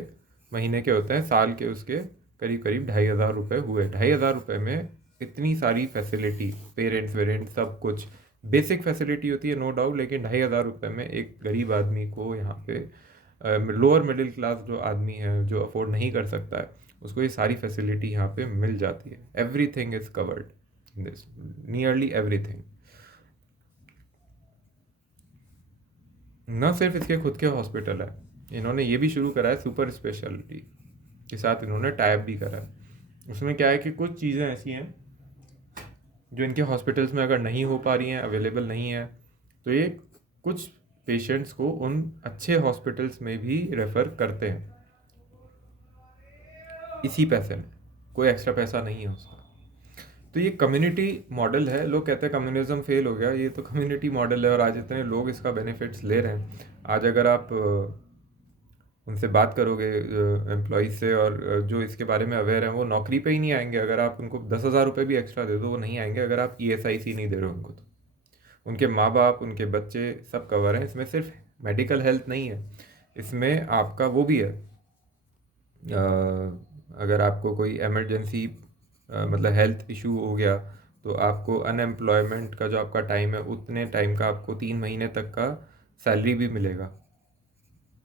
महीने के होते हैं, साल के उसके करीब करीब 2,500 रुपये हुए। 2,500 रुपये में इतनी सारी फैसिलिटी, पेरेंट्स वेरेंट्स सब कुछ, बेसिक फैसिलिटी होती है नो डाउट, लेकिन 2,500 रुपये में एक गरीब आदमी को यहाँ पे लोअर मिडिल क्लास जो आदमी है जो अफोर्ड नहीं कर सकता है उसको ये सारी फैसिलिटी यहाँ पे मिल जाती है। Everything is covered in this, nearly everything. न सिर्फ इसके खुद के हॉस्पिटल है, इन्होंने ये भी शुरू करा है सुपर स्पेशलिटी के साथ, इन्होंने टाइप भी करा है। उसमें क्या है कि कुछ चीज़ें ऐसी हैं जो इनके हॉस्पिटल्स में अगर नहीं हो पा रही हैं, अवेलेबल नहीं है, तो ये कुछ पेशेंट्स को उन अच्छे हॉस्पिटल्स में भी रेफ़र करते हैं इसी पैसे में, कोई एक्स्ट्रा पैसा नहीं है उसका। तो ये कम्युनिटी मॉडल है, लोग कहते हैं कम्युनिज्म फेल हो गया, ये तो कम्युनिटी मॉडल है और आज इतने लोग इसका बेनिफिट्स ले रहे हैं। आज अगर आप उनसे बात करोगे एम्प्लॉयज़ से, और जो इसके बारे में अवेयर हैं वो नौकरी पे ही नहीं आएंगे। अगर आप उनको 10,000 रुपये भी एक्स्ट्रा दे दो वो नहीं आएंगे अगर आप ESIC नहीं दे रहे हो उनको। तो उनके माँ बाप, उनके बच्चे सब कवर हैं इसमें। सिर्फ मेडिकल हेल्थ नहीं है इसमें, आपका वो भी है, अगर आपको कोई इमरजेंसी मतलब हेल्थ इशू हो गया तो आपको अनएम्प्लॉयमेंट का जो आपका टाइम है उतने टाइम का आपको 3 महीने तक का सैलरी भी मिलेगा,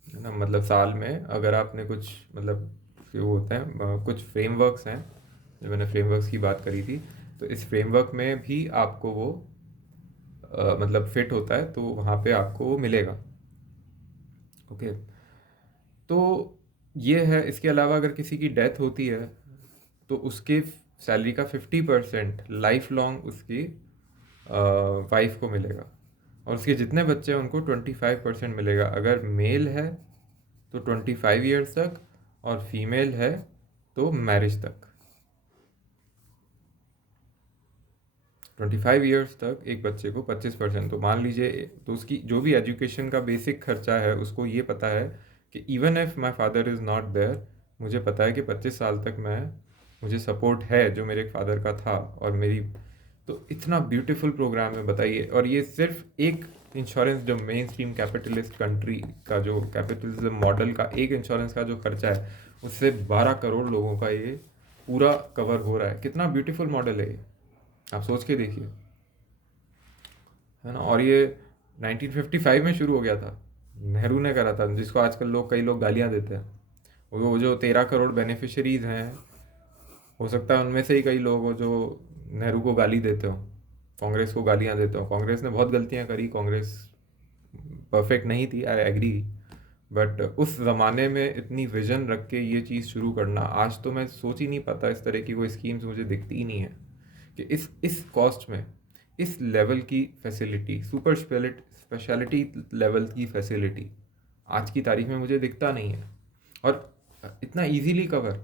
है ना। मतलब साल में अगर आपने कुछ मतलब वो होते हैं कुछ फ्रेमवर्क्स हैं, जब मैंने फ्रेमवर्क्स की बात करी थी तो इस फ्रेमवर्क में भी आपको वो मतलब फिट होता है तो वहाँ पे आपको वो मिलेगा। ओके, तो ये है। इसके अलावा अगर किसी की डेथ होती है तो उसके सैलरी का 50% लाइफ लॉन्ग उसकी वाइफ को मिलेगा, और उसके जितने बच्चे हैं उनको 25% मिलेगा। अगर मेल है तो 25 ईयर्स तक, और फीमेल है तो मैरिज तक। 25 ईयर्स तक एक बच्चे को 25%, तो मान लीजिए तो उसकी जो भी एजुकेशन का बेसिक खर्चा है उसको ये पता है कि even if my father is not there, मुझे पता है कि 25 साल तक मुझे सपोर्ट है जो मेरे फादर का था और मेरी। तो इतना ब्यूटीफुल प्रोग्राम है बताइए। और ये सिर्फ एक इंश्योरेंस, जो मेन स्ट्रीम कैपिटलिस्ट कंट्री का जो कैपिटलिज्म मॉडल का एक इंश्योरेंस का जो खर्चा है उससे 12 करोड़ लोगों का ये पूरा कवर हो रहा है। कितना ब्यूटीफुल मॉडल है ये, आप सोच के देखिए, है ना। और ये 1955 में शुरू हो गया था, नेहरू ने करा था, जिसको आजकल कई लोग गालियाँ देते हैं। वो जो 13 करोड़ बेनिफिशरीज हैं, हो सकता है उनमें से ही कई लोग हो जो नेहरू को गाली देते हो, कांग्रेस को गालियाँ देते हो। कांग्रेस ने बहुत गलतियाँ करी, कांग्रेस परफेक्ट नहीं थी, आई एग्री, बट उस ज़माने में इतनी विजन रख के ये चीज़ शुरू करना, आज तो मैं सोच ही नहीं पाता, इस तरह की कोई स्कीम्स मुझे दिखती ही नहीं है कि इस कॉस्ट में इस लेवल की फैसिलिटी, सुपर स्पेशलिटी लेवल की फैसिलिटी आज की तारीख में मुझे दिखता नहीं है। और इतना इजीली कवर,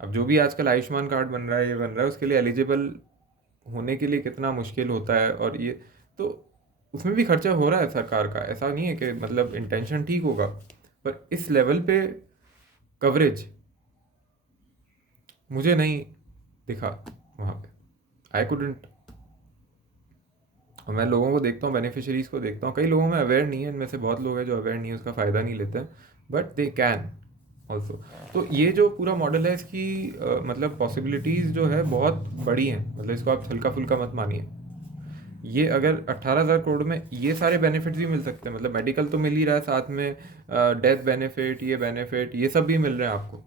अब जो भी आजकल आयुष्मान कार्ड बन रहा है, ये बन रहा है, उसके लिए एलिजिबल होने के लिए कितना मुश्किल होता है। और ये तो उसमें भी खर्चा हो रहा है सरकार का, ऐसा नहीं है कि मतलब इंटेंशन ठीक होगा, पर इस लेवल पे कवरेज मुझे नहीं दिखा वहाँ पे, आई कुडेंट। और मैं लोगों को देखता हूँ, बेनिफिशरीज को देखता हूँ, कई लोगों में अवेयर नहीं है, इनमें से बहुत लोग हैं जो अवेयर नहीं है, उसका फ़ायदा नहीं लेते हैं, बट दे कैन ऑल्सो। तो ये जो पूरा मॉडल है इसकी मतलब पॉसिबिलिटीज़ जो है बहुत बड़ी हैं, मतलब इसको आप हल्का फुल्का मत मानिए। ये अगर 18,000 करोड़ में ये सारे बेनिफिट्स भी मिल सकते हैं, मतलब मेडिकल तो मिल ही रहा है, साथ में डेथ बेनिफिट, ये सब भी मिल रहे हैं आपको।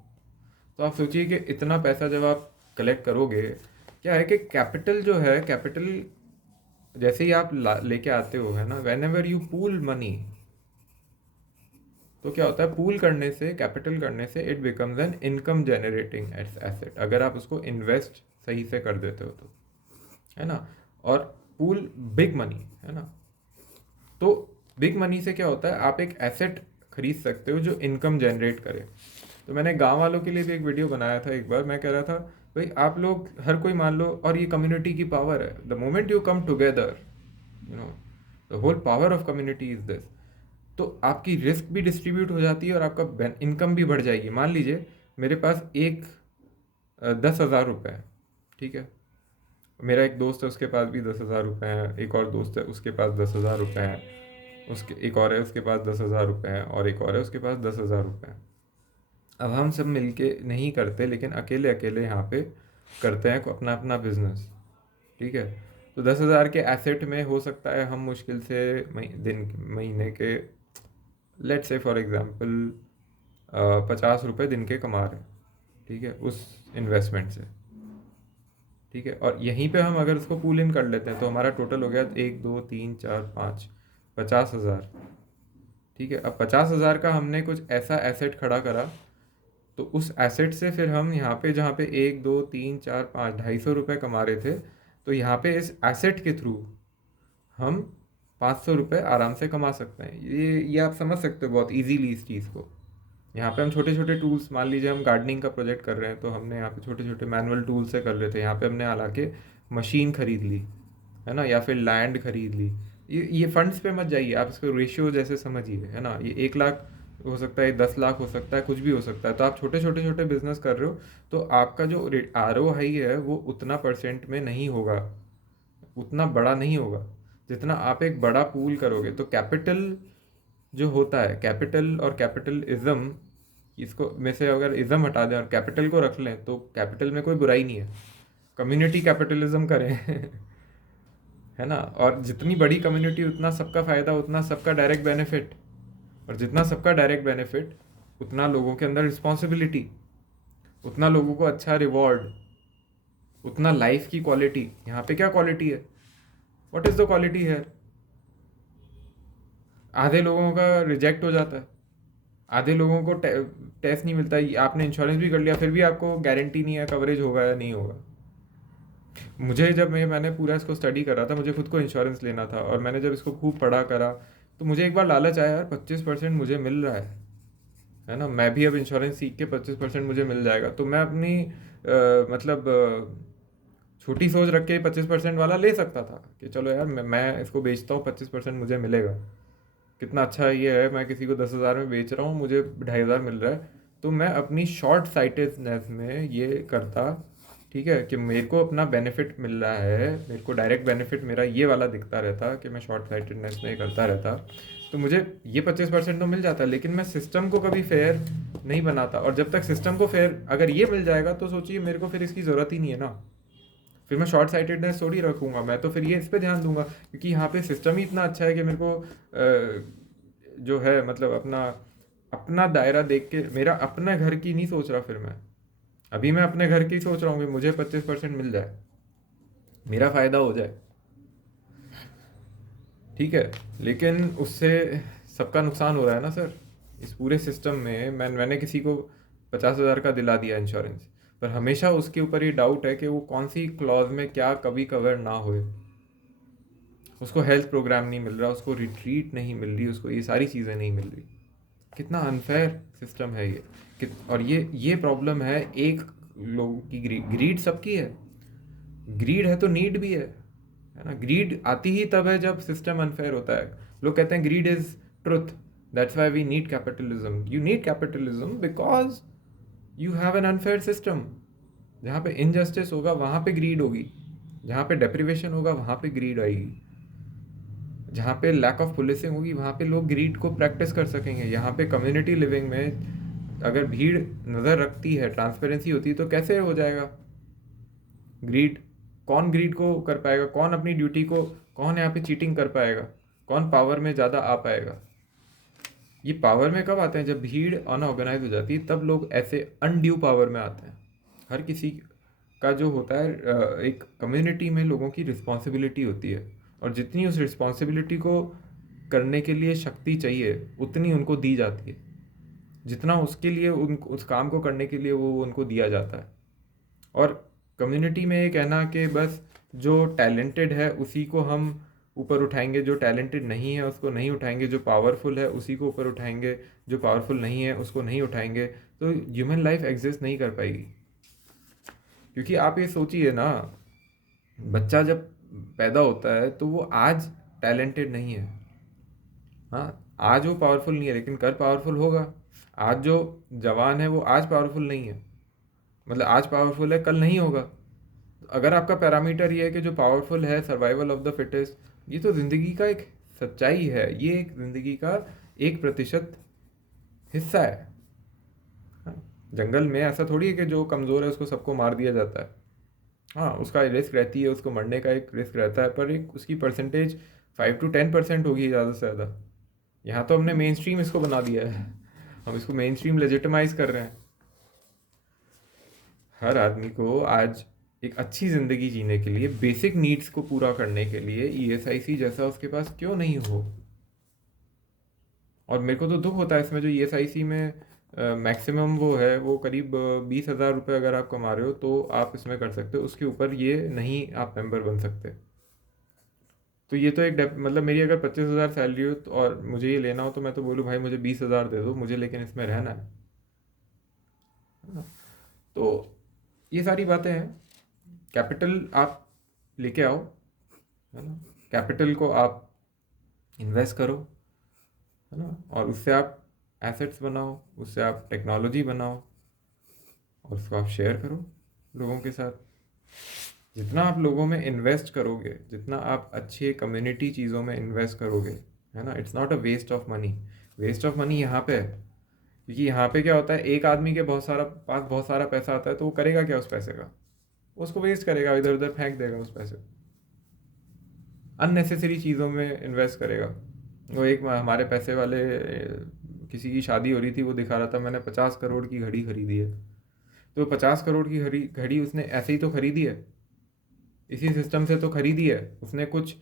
तो आप सोचिए कि इतना पैसा जब आप कलेक्ट करोगे, क्या है कि कैपिटल जो है, कैपिटल जैसे ही आप लेके आते हो, है ना, when ever you pool money, तो क्या होता है, पूल करने से, कैपिटल करने से it becomes an income generating asset, अगर आप उसको इन्वेस्ट सही से कर देते हो तो, है ना। और पूल बिग मनी, है ना। तो बिग मनी से क्या होता है, आप एक एसेट खरीद सकते हो जो इनकम जनरेट करे। तो मैंने गांव वालों के लिए भी एक वीडियो बनाया था एक बार, मैं कह रहा था भाई आप लोग हर कोई मान लो, और ये कम्युनिटी की पावर है, the moment you come together, you know, the whole power of community is this. तो आपकी रिस्क भी डिस्ट्रीब्यूट हो जाती है और आपका इनकम भी बढ़ जाएगी। मान लीजिए मेरे पास एक 10,000 रुपये है, ठीक है। मेरा एक दोस्त है, उसके पास भी 10,000 रुपये हैं, एक और दोस्त है उसके पास 10,000 रुपये हैं, उसके एक और है उसके पास 10,000 रुपये हैं, और एक और है उसके पास 10,000 रुपये हैं। अब हम सब मिलके नहीं करते, लेकिन अकेले अकेले यहाँ पे करते हैं अपना अपना बिजनेस, ठीक है। तो 10,000 के एसेट में हो सकता है हम मुश्किल से महीने के, लेट्स से फॉर एग्जांपल 50 रुपये दिन के कमा रहे हैं, ठीक है, उस इन्वेस्टमेंट से, ठीक है। और यहीं पे हम अगर उसको पूल इन कर लेते हैं तो हमारा टोटल हो गया 1 2 3 4 5, 50,000, ठीक है। अब 50,000 का हमने कुछ ऐसा एसेट खड़ा करा, तो उस एसेट से फिर हम यहाँ पे, जहाँ पे 1 2 3 4 5 250 रुपये कमा रहे थे, तो यहाँ पे इस एसेट के थ्रू हम 500 रुपये आराम से कमा सकते हैं। ये आप समझ सकते हो बहुत इजीली इस चीज़ को। यहाँ पे हम छोटे छोटे टूल्स, मान लीजिए हम गार्डनिंग का प्रोजेक्ट कर रहे हैं, तो हमने यहाँ पे छोटे छोटे मैनुअल टूल से कर रहे थे, यहाँ पे हमने हालांकि मशीन खरीद ली, है ना, या फिर लैंड खरीद ली। ये फंड्स पे मत जाइए, आप इसको रेशियो जैसे समझिए, है ना। ये 1 लाख हो सकता है, 10 लाख हो सकता है, कुछ भी हो सकता है। तो आप छोटे छोटे छोटे बिजनेस कर रहे हो, तो आपका जो ROI है वो उतना परसेंट में नहीं होगा, उतना बड़ा नहीं होगा जितना आप एक बड़ा पूल करोगे। तो कैपिटल जो होता है, कैपिटल और कैपिटलिज्म, इसको में से अगर इज्म हटा दें और कैपिटल को रख लें, तो कैपिटल में कोई बुराई नहीं है, कम्युनिटी कैपिटलिज्म करें है ना। और जितनी बड़ी कम्युनिटी उतना सबका फायदा, उतना सबका डायरेक्ट बेनिफिट, और जितना सबका डायरेक्ट बेनिफिट उतना लोगों के अंदर रिस्पॉन्सिबिलिटी, उतना लोगों को अच्छा रिवॉर्ड, उतना लाइफ की क्वालिटी। यहाँ पे क्या क्वालिटी है, व्हाट इज द क्वालिटी है। आधे लोगों का रिजेक्ट हो जाता है, आधे लोगों को टेस्ट नहीं मिलता, आपने इंश्योरेंस भी कर लिया फिर भी आपको गारंटी नहीं है कवरेज होगा या नहीं होगा। मुझे जब मैंने पूरा इसको स्टडी करा था, मुझे खुद को इंश्योरेंस लेना था, और मैंने जब इसको खूब पढ़ा करा, तो मुझे एक बार लालच आया, यार 25% मुझे मिल रहा है ना, मैं भी अब इंश्योरेंस सीख के 25% मुझे मिल जाएगा, तो मैं अपनी मतलब छोटी सोच रख के 25% वाला ले सकता था कि चलो यार मैं इसको बेचता हूँ, 25% मुझे मिलेगा, कितना अच्छा ये है, मैं किसी को 10,000 में बेच रहा हूँ, मुझे 2,500 मिल रहा है। तो मैं अपनी शॉर्ट साइटेडनेस में ये करता, ठीक है, कि मेरे को अपना बेनिफिट मिल रहा है, मेरे को डायरेक्ट बेनिफिट मेरा ये वाला दिखता रहता कि मैं शॉर्ट साइटेडनेस में करता रहता, तो मुझे ये 25% तो मिल जाता। लेकिन मैं सिस्टम को कभी फेयर नहीं बनाता, और जब तक सिस्टम को फेयर अगर ये मिल जाएगा, तो सोचिए मेरे को फिर इसकी ज़रूरत ही नहीं है ना, फिर मैं शॉर्ट साइटेडनेस थोड़ी रखूँगा, मैं तो फिर ये इस पे ध्यान दूंगा, क्योंकि यहाँ पे सिस्टम ही इतना अच्छा है कि मेरे को जो है मतलब अपना अपना दायरा देख के, मेरा अपने घर की नहीं सोच रहा फिर मैं, अभी मैं अपने घर की सोच रहा हूँ कि मुझे 25% मिल जाए, मेरा फ़ायदा हो जाए, ठीक है। लेकिन उससे सबका नुकसान हो रहा है ना सर। इस पूरे सिस्टम में मैंने किसी को 50,000 का दिला दिया इंश्योरेंस, पर हमेशा उसके ऊपर ये डाउट है कि वो कौन सी क्लॉज में क्या कभी कवर ना होए, उसको हेल्थ प्रोग्राम नहीं मिल रहा, उसको रिट्रीट नहीं मिल रही, उसको ये सारी चीज़ें नहीं मिल रही। कितना अनफेयर सिस्टम है ये। और ये प्रॉब्लम है एक लोगों की, ग्रीड सबकी है, ग्रीड है तो नीड भी है ना। ग्रीड आती ही तब है जब सिस्टम अनफेयर होता है। लोग कहते हैं greed is truth, that's why we need capitalism. You need capitalism because you have an unfair system. जहाँ पे इनजस्टिस होगा वहाँ पे ग्रीड होगी, जहाँ पे डेप्रिवेशन होगा वहाँ पे ग्रीड आएगी, जहाँ पे लैक ऑफ पुलिसिंग होगी वहाँ पे लोग ग्रीड को प्रैक्टिस कर सकेंगे। यहाँ पे कम्युनिटी लिविंग में अगर भीड़ नज़र रखती है, ट्रांसपेरेंसी होती है, तो कैसे हो जाएगा ग्रीड। कौन ग्रीड को कर पाएगा, कौन अपनी ड्यूटी को, कौन यहाँ पे चीटिंग कर पाएगा, कौन पावर में ज़्यादा आ पाएगा। ये पावर में कब आते हैं? जब भीड़ अनऑर्गेनाइज हो जाती है तब लोग ऐसे अनड्यू पावर में आते हैं। हर किसी का जो होता है एक कम्युनिटी में लोगों की रिस्पॉन्सिबिलिटी होती है, और जितनी उस रिस्पॉन्सिबिलिटी को करने के लिए शक्ति चाहिए उतनी उनको दी जाती है, जितना उसके लिए उस काम को करने के लिए वो उनको दिया जाता है। और कम्युनिटी में ये कहना कि बस जो टैलेंटेड है उसी को हम ऊपर उठाएंगे, जो टैलेंटेड नहीं है उसको नहीं उठाएंगे, जो पावरफुल है उसी को ऊपर उठाएंगे, जो पावरफुल नहीं है उसको नहीं उठाएंगे, तो ह्यूमन लाइफ एग्जिस्ट नहीं कर पाएगी। क्योंकि आप ये सोचिए ना, बच्चा जब पैदा होता है तो वो आज टैलेंटेड नहीं है, हाँ, आज वो पावरफुल नहीं है, लेकिन कल पावरफुल होगा। आज जो जवान है वो आज पावरफुल नहीं है, मतलब आज पावरफुल है कल नहीं होगा। अगर आपका पैरामीटर ये है कि जो पावरफुल है सर्वाइवल ऑफ द फिटेस्ट, ये तो ज़िंदगी का एक सच्चाई है, ये एक ज़िंदगी का 1% हिस्सा है। हाँ, जंगल में ऐसा थोड़ी है कि जो कमज़ोर है उसको सबको मार दिया जाता है। हाँ, उसका रिस्क रहती है, उसको मरने का एक रिस्क रहता है, पर एक उसकी परसेंटेज 5 to 10% होगी ज़्यादा से ज़्यादा। यहाँ तो हमने मेन स्ट्रीम इसको बना दिया है, हम इसको मेन स्ट्रीम लेजिटिमाइज कर रहे हैं। हर आदमी को आज एक अच्छी ज़िंदगी जीने के लिए, बेसिक नीड्स को पूरा करने के लिए ईएसआईसी जैसा उसके पास क्यों नहीं हो। और मेरे को तो दुख होता है इसमें, जो ईएसआईसी में मैक्सिमम वो है, वो करीब 20,000 रुपये अगर आप कमा रहे हो तो आप इसमें कर सकते हो, उसके ऊपर ये नहीं आप मेंबर बन सकते। तो ये तो एक मतलब मेरी अगर 25,000 सैलरी हो तो और मुझे ये लेना हो तो मैं तो बोलूँ भाई मुझे 20,000 दे दो मुझे, लेकिन इसमें रहना है ना? तो ये सारी बातें हैं। कैपिटल आप लेके आओ, है ना, कैपिटल को आप इन्वेस्ट करो, है ना, और उससे आप एसेट्स बनाओ, उससे आप टेक्नोलॉजी बनाओ, और उसको आप शेयर करो लोगों के साथ। जितना आप लोगों में इन्वेस्ट करोगे, जितना आप अच्छे कम्युनिटी चीज़ों में इन्वेस्ट करोगे, है ना, it's not a waste of money. Waste of money यहाँ पे है, क्योंकि यहाँ पे क्या होता है, एक आदमी के बहुत सारा पैसा आता है तो वो करेगा क्या उस पैसे का? उसको वेस्ट करेगा, इधर उधर फेंक देगा उस पैसे को, अननेसेसरी चीज़ों में इन्वेस्ट करेगा। वो एक हमारे पैसे वाले किसी की शादी हो रही थी, वो दिखा रहा था मैंने 50 करोड़ की घड़ी खरीदी है। तो 50 करोड़ की घड़ी घड़ी उसने ऐसे ही तो खरीदी है, इसी सिस्टम से तो खरीदी है उसने। कुछ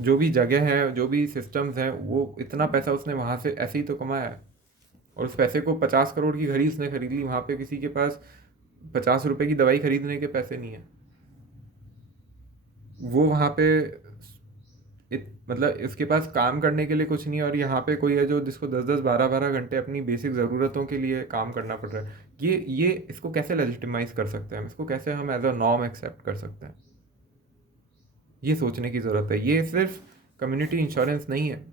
जो भी जगह है, जो भी सिस्टम्स हैं, वो इतना पैसा उसने वहाँ से ऐसे ही तो कमाया है। और उस पैसे को 50 करोड़ की घड़ी उसने खरीद ली, वहाँ पे किसी के पास 50 रुपए की दवाई खरीदने के पैसे नहीं है। वो वहाँ पे मतलब इसके पास काम करने के लिए कुछ नहीं है, और यहाँ पे कोई है जो जिसको 10-10 12-12 घंटे अपनी बेसिक ज़रूरतों के लिए काम करना पड़ रहा है। ये इसको कैसे लेजिटिमाइज कर सकते हैं हम, इसको कैसे हम एज अ नॉर्म एक्सेप्ट कर सकते हैं? ये सोचने की ज़रूरत है। ये सिर्फ कम्युनिटी इंश्योरेंस नहीं है,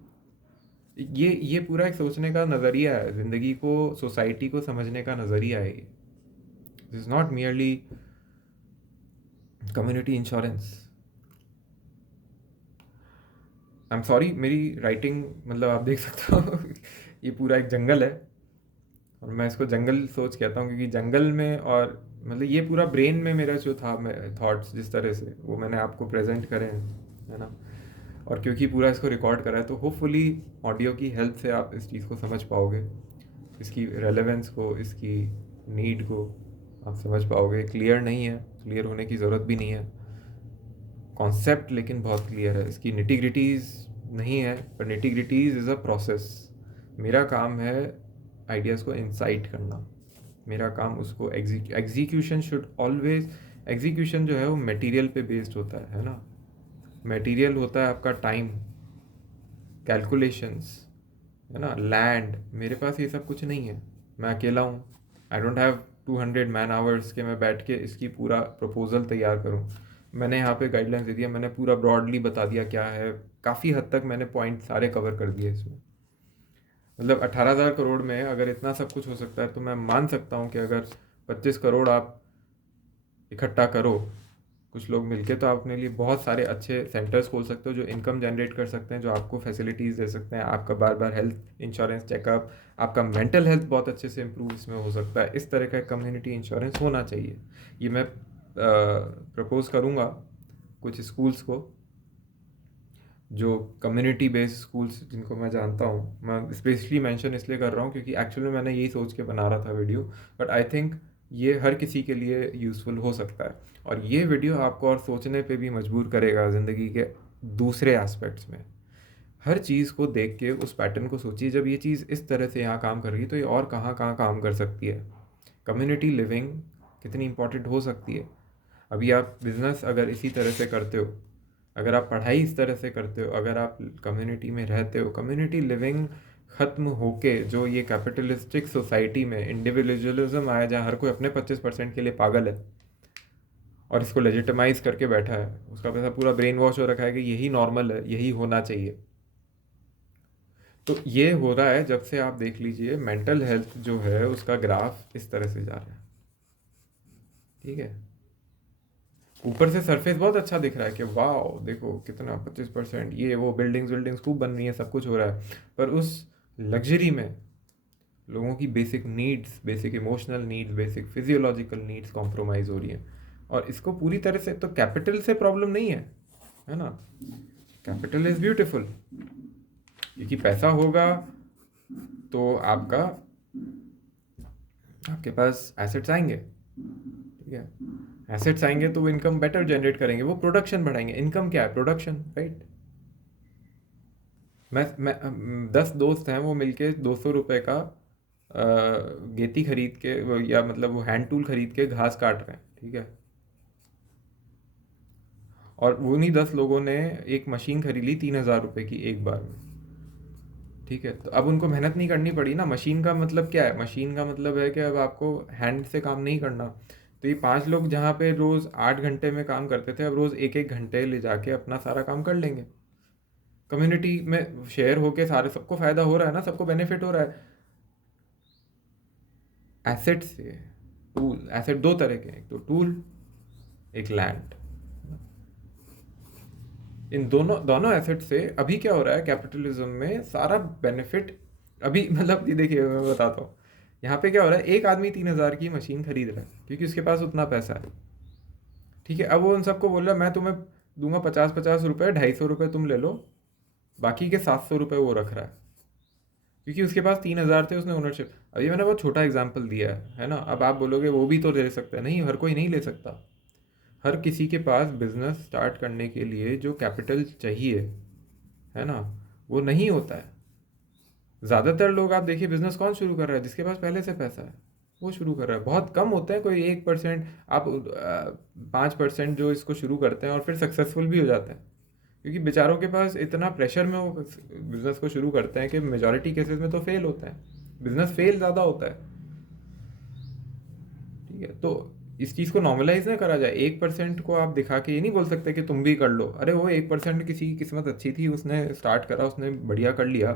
ये पूरा एक सोचने का नज़रिया है, ज़िंदगी को, सोसाइटी को समझने का नज़रिया है ये। This is not merely community insurance. I am sorry, मेरी राइटिंग मतलब आप देख सकते हो ये पूरा एक जंगल है, और मैं इसको जंगल सोच कहता हूँ, क्योंकि जंगल में, और मतलब ये पूरा ब्रेन में मेरा जो था, थॉट्स जिस तरह से वो मैंने आपको प्रेजेंट करे हैं, है ना, और क्योंकि पूरा इसको रिकॉर्ड करा है तो होपफुली ऑडियो की हेल्प से आप इस चीज़ को समझ पाओगे, इसकी रेलेवेंस को, इसकी नीड को आप समझ पाओगे। क्लियर नहीं है, क्लियर होने की ज़रूरत भी नहीं है कॉन्सेप्ट, लेकिन बहुत क्लियर है। इसकी निटिग्रिटीज़ नहीं है, पर निटिग्रिटीज़ इज़ अ प्रोसेस। मेरा काम है आइडियाज़ को इंसाइट करना, मेरा काम उसको एग्जीक्यूशन शुड ऑलवेज, एग्जीक्यूशन जो है वो मटेरियल पे बेस्ड होता है ना। मटेरियल होता है आपका टाइम, कैलकुलेशंस, है ना, लैंड। मेरे पास ये सब कुछ नहीं है, मैं अकेला हूँ। I don't have 200 man hours के मैं बैठ के इसकी पूरा प्रपोजल तैयार करूँ। मैंने यहाँ पे गाइडलाइंस दे दिया, मैंने पूरा ब्रॉडली बता दिया क्या है, काफ़ी हद तक मैंने पॉइंट सारे कवर कर दिए इसमें। मतलब 18,000 करोड़ में अगर इतना सब कुछ हो सकता है तो मैं मान सकता हूँ कि अगर 25 करोड़ आप इकट्ठा करो कुछ लोग मिलके, तो आप अपने लिए बहुत सारे अच्छे सेंटर्स खोल सकते हो जो इनकम जनरेट कर सकते हैं, जो आपको फैसिलिटीज़ दे सकते हैं, आपका बार बार हेल्थ इंश्योरेंस चेकअप, आपका मेंटल हेल्थ बहुत अच्छे से इम्प्रूव इसमें हो सकता है। इस तरह का कम्युनिटी इंश्योरेंस होना चाहिए। ये मैं प्रपोज करूँगा कुछ स्कूल्स को, जो कम्युनिटी बेस्ड स्कूल्स जिनको मैं जानता हूँ, मैं स्पेशली मेंशन इसलिए कर रहा हूँ क्योंकि एक्चुअली मैंने यही सोच के बना रहा था वीडियो, बट आई थिंक ये हर किसी के लिए यूज़फुल हो सकता है। और ये वीडियो आपको और सोचने पे भी मजबूर करेगा ज़िंदगी के दूसरे एस्पेक्ट्स में। हर चीज़ को देख के उस पैटर्न को सोचिए, जब ये चीज़ इस तरह से यहाँ काम कर रही है तो ये और कहाँ कहाँ काम कर सकती है। कम्युनिटी लिविंग कितनी इंपॉर्टेंट हो सकती है। अभी आप बिज़नेस अगर इसी तरह से करते हो, अगर आप पढ़ाई इस तरह से करते हो, अगर आप कम्युनिटी में रहते हो, कम्युनिटी लिविंग ख़त्म होके जो ये कैपिटलिस्टिक सोसाइटी में इंडिविजुअलिज्म आया जहाँ हर कोई अपने 25% के लिए पागल है और इसको लेजिटिमाइज करके बैठा है, उसका पैसा पूरा ब्रेन वॉश हो रखा है कि यही नॉर्मल है, यही होना चाहिए। तो ये हो रहा है जब से आप देख लीजिए मेंटल हेल्थ जो है उसका ग्राफ इस तरह से जा रहा है। ठीक है, ऊपर से सरफेस बहुत अच्छा दिख रहा है कि वाह देखो कितना 25%, ये वो बिल्डिंग्स बिल्डिंग्स खूब बन रही है, सब कुछ हो रहा है, पर उस लग्जरी में लोगों की basic needs, basic emotional needs, basic physiological needs compromise हो रही हैं। और इसको पूरी तरह से तो कैपिटल से प्रॉब्लम नहीं है ना। कैपिटल इज़ ब्यूटीफुल, क्योंकि पैसा होगा तो आपके पास एसेट्स आएंगे। ठीक है, एसेट्स आएंगे तो वो इनकम बेटर जनरेट करेंगे, वो प्रोडक्शन बढ़ाएंगे। इनकम क्या है? Production, right. मैं 10 दोस्त हैं, वो मिलके 200 रुपये का गेती खरीद के या मतलब वो हैंड टूल खरीद के घास काट रहे हैं। ठीक है, और उन्हीं 10 लोगों ने एक मशीन खरीद ली 3,000 रुपये की एक बार में। ठीक है, तो अब उनको मेहनत नहीं करनी पड़ी ना। मशीन का मतलब क्या है? मशीन का मतलब है कि अब आपको हैंड से काम नहीं करना। तो ये 5 लोग जहाँ पे रोज़ 8 घंटे में काम करते थे, अब रोज़ 1-1 घंटे ले जाके अपना सारा काम कर लेंगे। कम्युनिटी में शेयर होके सारे सबको फ़ायदा हो रहा है ना, सबको बेनिफिट हो रहा है। एसेट से टूल, एसेट दो तरह के हैं, एक तो टूल, एक लैंड। इन दोनों दोनों एसेट से अभी क्या हो रहा है कैपिटलिज्म में, सारा बेनिफिट अभी मतलब ये देखिए मैं बताता हूँ। यहाँ पे क्या हो रहा है, एक आदमी 3,000 की मशीन खरीद रहा है क्योंकि उसके पास उतना पैसा है। ठीक है, अब वो उन सबको बोल रहा है मैं तुम्हें दूंगा 50-50 रुपये, 250 रुपये तुम ले लो, बाकी के 700 रुपये वो रख रहा है क्योंकि उसके पास 3,000 थे, उसने ओनरशिप। अभी मैंने बहुत छोटा एग्जाम्पल दिया है ना। अब आप बोलोगे वो भी तो ले सकते हैं, नहीं, हर कोई नहीं ले सकता। हर किसी के पास बिजनेस स्टार्ट करने के लिए जो कैपिटल चाहिए है ना, वो नहीं होता है। ज़्यादातर लोग आप देखिए बिजनेस कौन शुरू कर रहा है? जिसके पास पहले से पैसा है वो शुरू कर रहा है। बहुत कम होते हैं, कोई 1%, आप 5% जो इसको शुरू करते हैं और फिर सक्सेसफुल भी हो जाते हैं, क्योंकि बेचारों के पास इतना प्रेशर में वो बिजनेस को शुरू करते हैं कि मेजॉरिटी केसेस में तो फेल होता है, बिजनेस फेल ज़्यादा होता है। ठीक है, तो इस चीज़ को नॉर्मलाइज ना करा जाए। 1% को आप दिखा के ये नहीं बोल सकते कि तुम भी कर लो। अरे वो 1% किसी की किस्मत अच्छी थी, उसने स्टार्ट करा, उसने बढ़िया कर लिया।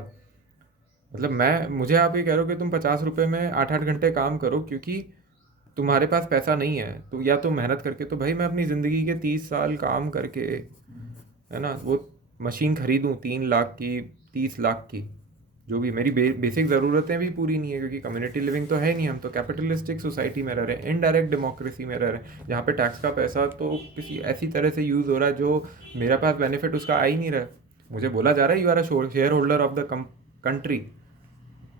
मतलब मुझे आप ये कह रहे हो कि तुम 50 रुपये में 8-8 घंटे काम करो क्योंकि तुम्हारे पास पैसा नहीं है, तो या तो मेहनत करके, तो भाई मैं अपनी ज़िंदगी के 30 साल काम करके है ना वो मशीन खरीदूँ 3 लाख की, 30 लाख की, जो भी मेरी बेसिक ज़रूरतें भी पूरी नहीं है, क्योंकि कम्युनिटी लिविंग तो है नहीं, हम तो कैपिटलिस्टिक सोसाइटी में रह रहे हैं, इनडायरेक्ट डेमोक्रेसी में रह रहे हैं, जहाँ पे टैक्स का पैसा तो किसी ऐसी तरह से यूज़ हो रहा है जो मेरा पास बेनिफिट उसका आ ही नहीं रहा है। मुझे बोला जा रहा है you are a shareholder of the country.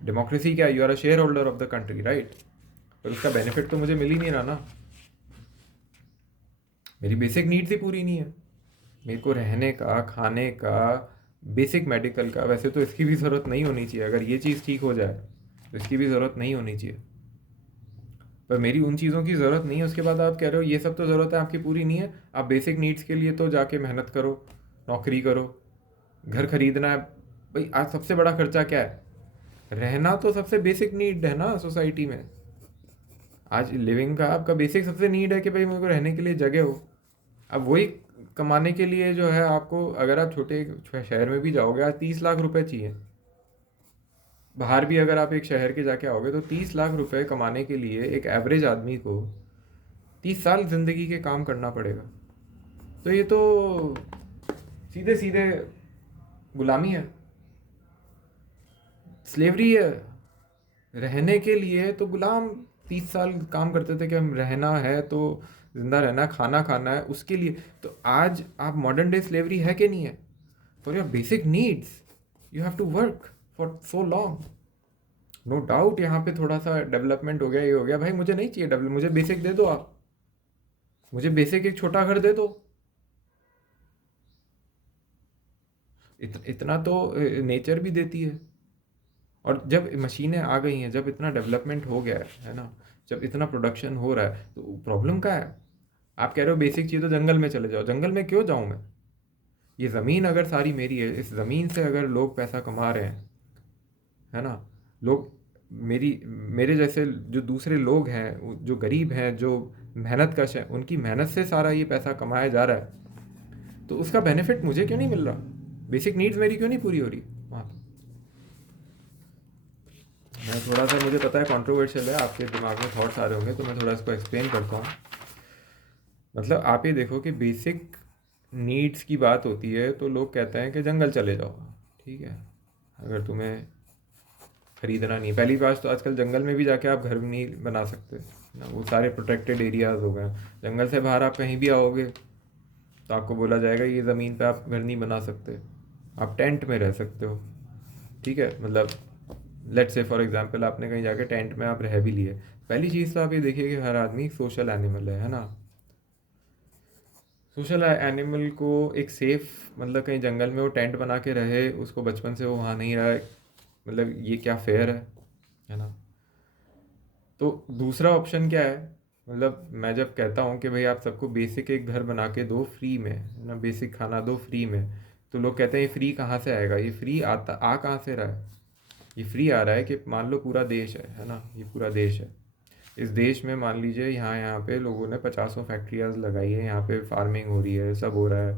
Democracy क्या है? You are a shareholder of the country, right. पर उसका बेनिफिट तो मुझे मिल ही नहीं रहा ना। मेरी बेसिक नीड्स ही पूरी नहीं है। मेरे को रहने का, खाने का, बेसिक मेडिकल का, वैसे तो इसकी भी ज़रूरत नहीं होनी चाहिए। अगर ये चीज़ ठीक हो जाए तो इसकी भी ज़रूरत नहीं होनी चाहिए, पर मेरी उन चीज़ों की ज़रूरत नहीं है। उसके बाद आप कह रहे हो ये सब तो ज़रूरत है आपकी पूरी नहीं है, आप बेसिक नीड्स के लिए तो जाके मेहनत करो, नौकरी करो, घर खरीदना है। भाई आज सबसे बड़ा खर्चा क्या है? रहना तो सबसे बेसिक नीड है ना सोसाइटी में। आज लिविंग का आपका बेसिक सबसे नीड है कि भाई मेरे को रहने के लिए जगह हो। अब वही कमाने के लिए जो है आपको, अगर आप छोटे शहर में भी जाओगे आज 30 लाख रुपए चाहिए। बाहर भी अगर आप एक शहर के जाके आओगे तो 30 लाख रुपए कमाने के लिए एक एवरेज आदमी को 30 साल जिंदगी के काम करना पड़ेगा। तो ये तो सीधे सीधे गुलामी है, स्लेवरी है। रहने के लिए तो गुलाम 30 साल काम करते थे कि हम रहना है तो जिंदा रहना है, खाना खाना है, उसके लिए। तो आज आप मॉडर्न डे स्लेवरी है कि नहीं है? For your basic needs you have to work for so long. No doubt यहाँ पे थोड़ा सा डेवलपमेंट हो गया, ये हो गया, भाई मुझे नहीं चाहिए डेवलप, मुझे बेसिक दे दो आप, मुझे बेसिक एक छोटा घर दे दो। इतना तो नेचर भी देती है। और जब मशीनें आ गई हैं, जब इतना डेवलपमेंट हो गया है ना, जब इतना प्रोडक्शन हो रहा है, तो प्रॉब्लम क्या है? आप कह रहे हो बेसिक चीज़ तो जंगल में चले जाओ, जंगल में क्यों जाऊँ मैं? ये ज़मीन अगर सारी मेरी है, इस ज़मीन से अगर लोग पैसा कमा रहे हैं, है ना, लोग मेरी मेरे जैसे जो दूसरे लोग हैं, जो गरीब हैं, जो मेहनत कश हैं, उनकी मेहनत से सारा ये पैसा कमाया जा रहा है, तो उसका बेनिफिट मुझे क्यों नहीं मिल रहा? बेसिक नीड्स मेरी क्यों नहीं पूरी हो रही वहाँ पे? मैं थोड़ा सा, मुझे पता है कंट्रोवर्शियल है, आपके दिमाग में थॉट्स आ रहे होंगे, तो मैं थोड़ा इसको एक्सप्लेन करता हूँ। मतलब आप ये देखो कि बेसिक नीड्स की बात होती है तो लोग कहते हैं कि जंगल चले जाओ, ठीक है, अगर तुम्हें खरीदना नहीं। पहली बात तो आजकल जंगल में भी जाके आप घर नहीं बना सकते ना, वो सारे प्रोटेक्टेड एरियाज हो गए। जंगल से बाहर आप कहीं भी आओगे तो आपको बोला जाएगा ये ज़मीन पे आप घर नहीं बना सकते, आप टेंट में रह सकते हो, ठीक है। मतलब लेट्स से फॉर एग्जांपल आपने कहीं जाके टेंट में आप रह भी लिए। पहली चीज़ तो आप ये देखिए कि हर आदमी सोशल एनिमल है ना। सोशल एनिमल को एक सेफ, मतलब कहीं जंगल में वो टेंट बना के रहे, उसको बचपन से वो वहाँ नहीं रहा है, मतलब ये क्या फेयर है ना। तो दूसरा ऑप्शन क्या है? मतलब मैं जब कहता हूँ कि भाई आप सबको बेसिक एक घर बना के दो फ्री में, है ना, बेसिक खाना दो फ्री में, तो लोग कहते हैं ये फ्री कहाँ से आएगा? ये फ्री आता आ कहाँ से रहा है? ये फ्री आ रहा है कि मान लो पूरा देश है ना, ये पूरा देश है। इस देश में मान लीजिए यहाँ यहाँ पे लोगों ने पचासों फैक्ट्रियाज लगाई है, यहाँ पे फार्मिंग हो रही है, सब हो रहा है,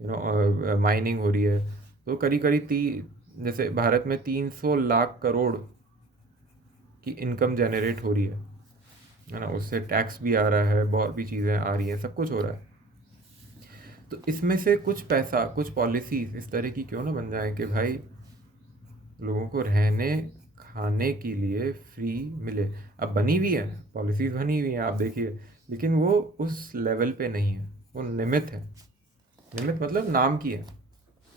यू नो, माइनिंग हो रही है। तो करीब करीब जैसे भारत में 300 लाख करोड़ की इनकम जनरेट हो रही है ना, उससे टैक्स भी आ रहा है, बहुत भी चीज़ें आ रही हैं, सब कुछ हो रहा है। तो इसमें से कुछ पैसा, कुछ पॉलिसीज इस तरह की क्यों ना बन जाए कि भाई लोगों को रहने खाने के लिए फ्री मिले। अब बनी हुई है पॉलिसीज, बनी हुई हैं आप देखिए, लेकिन वो उस लेवल पे नहीं है, वो निमित है। निमित मतलब नाम की है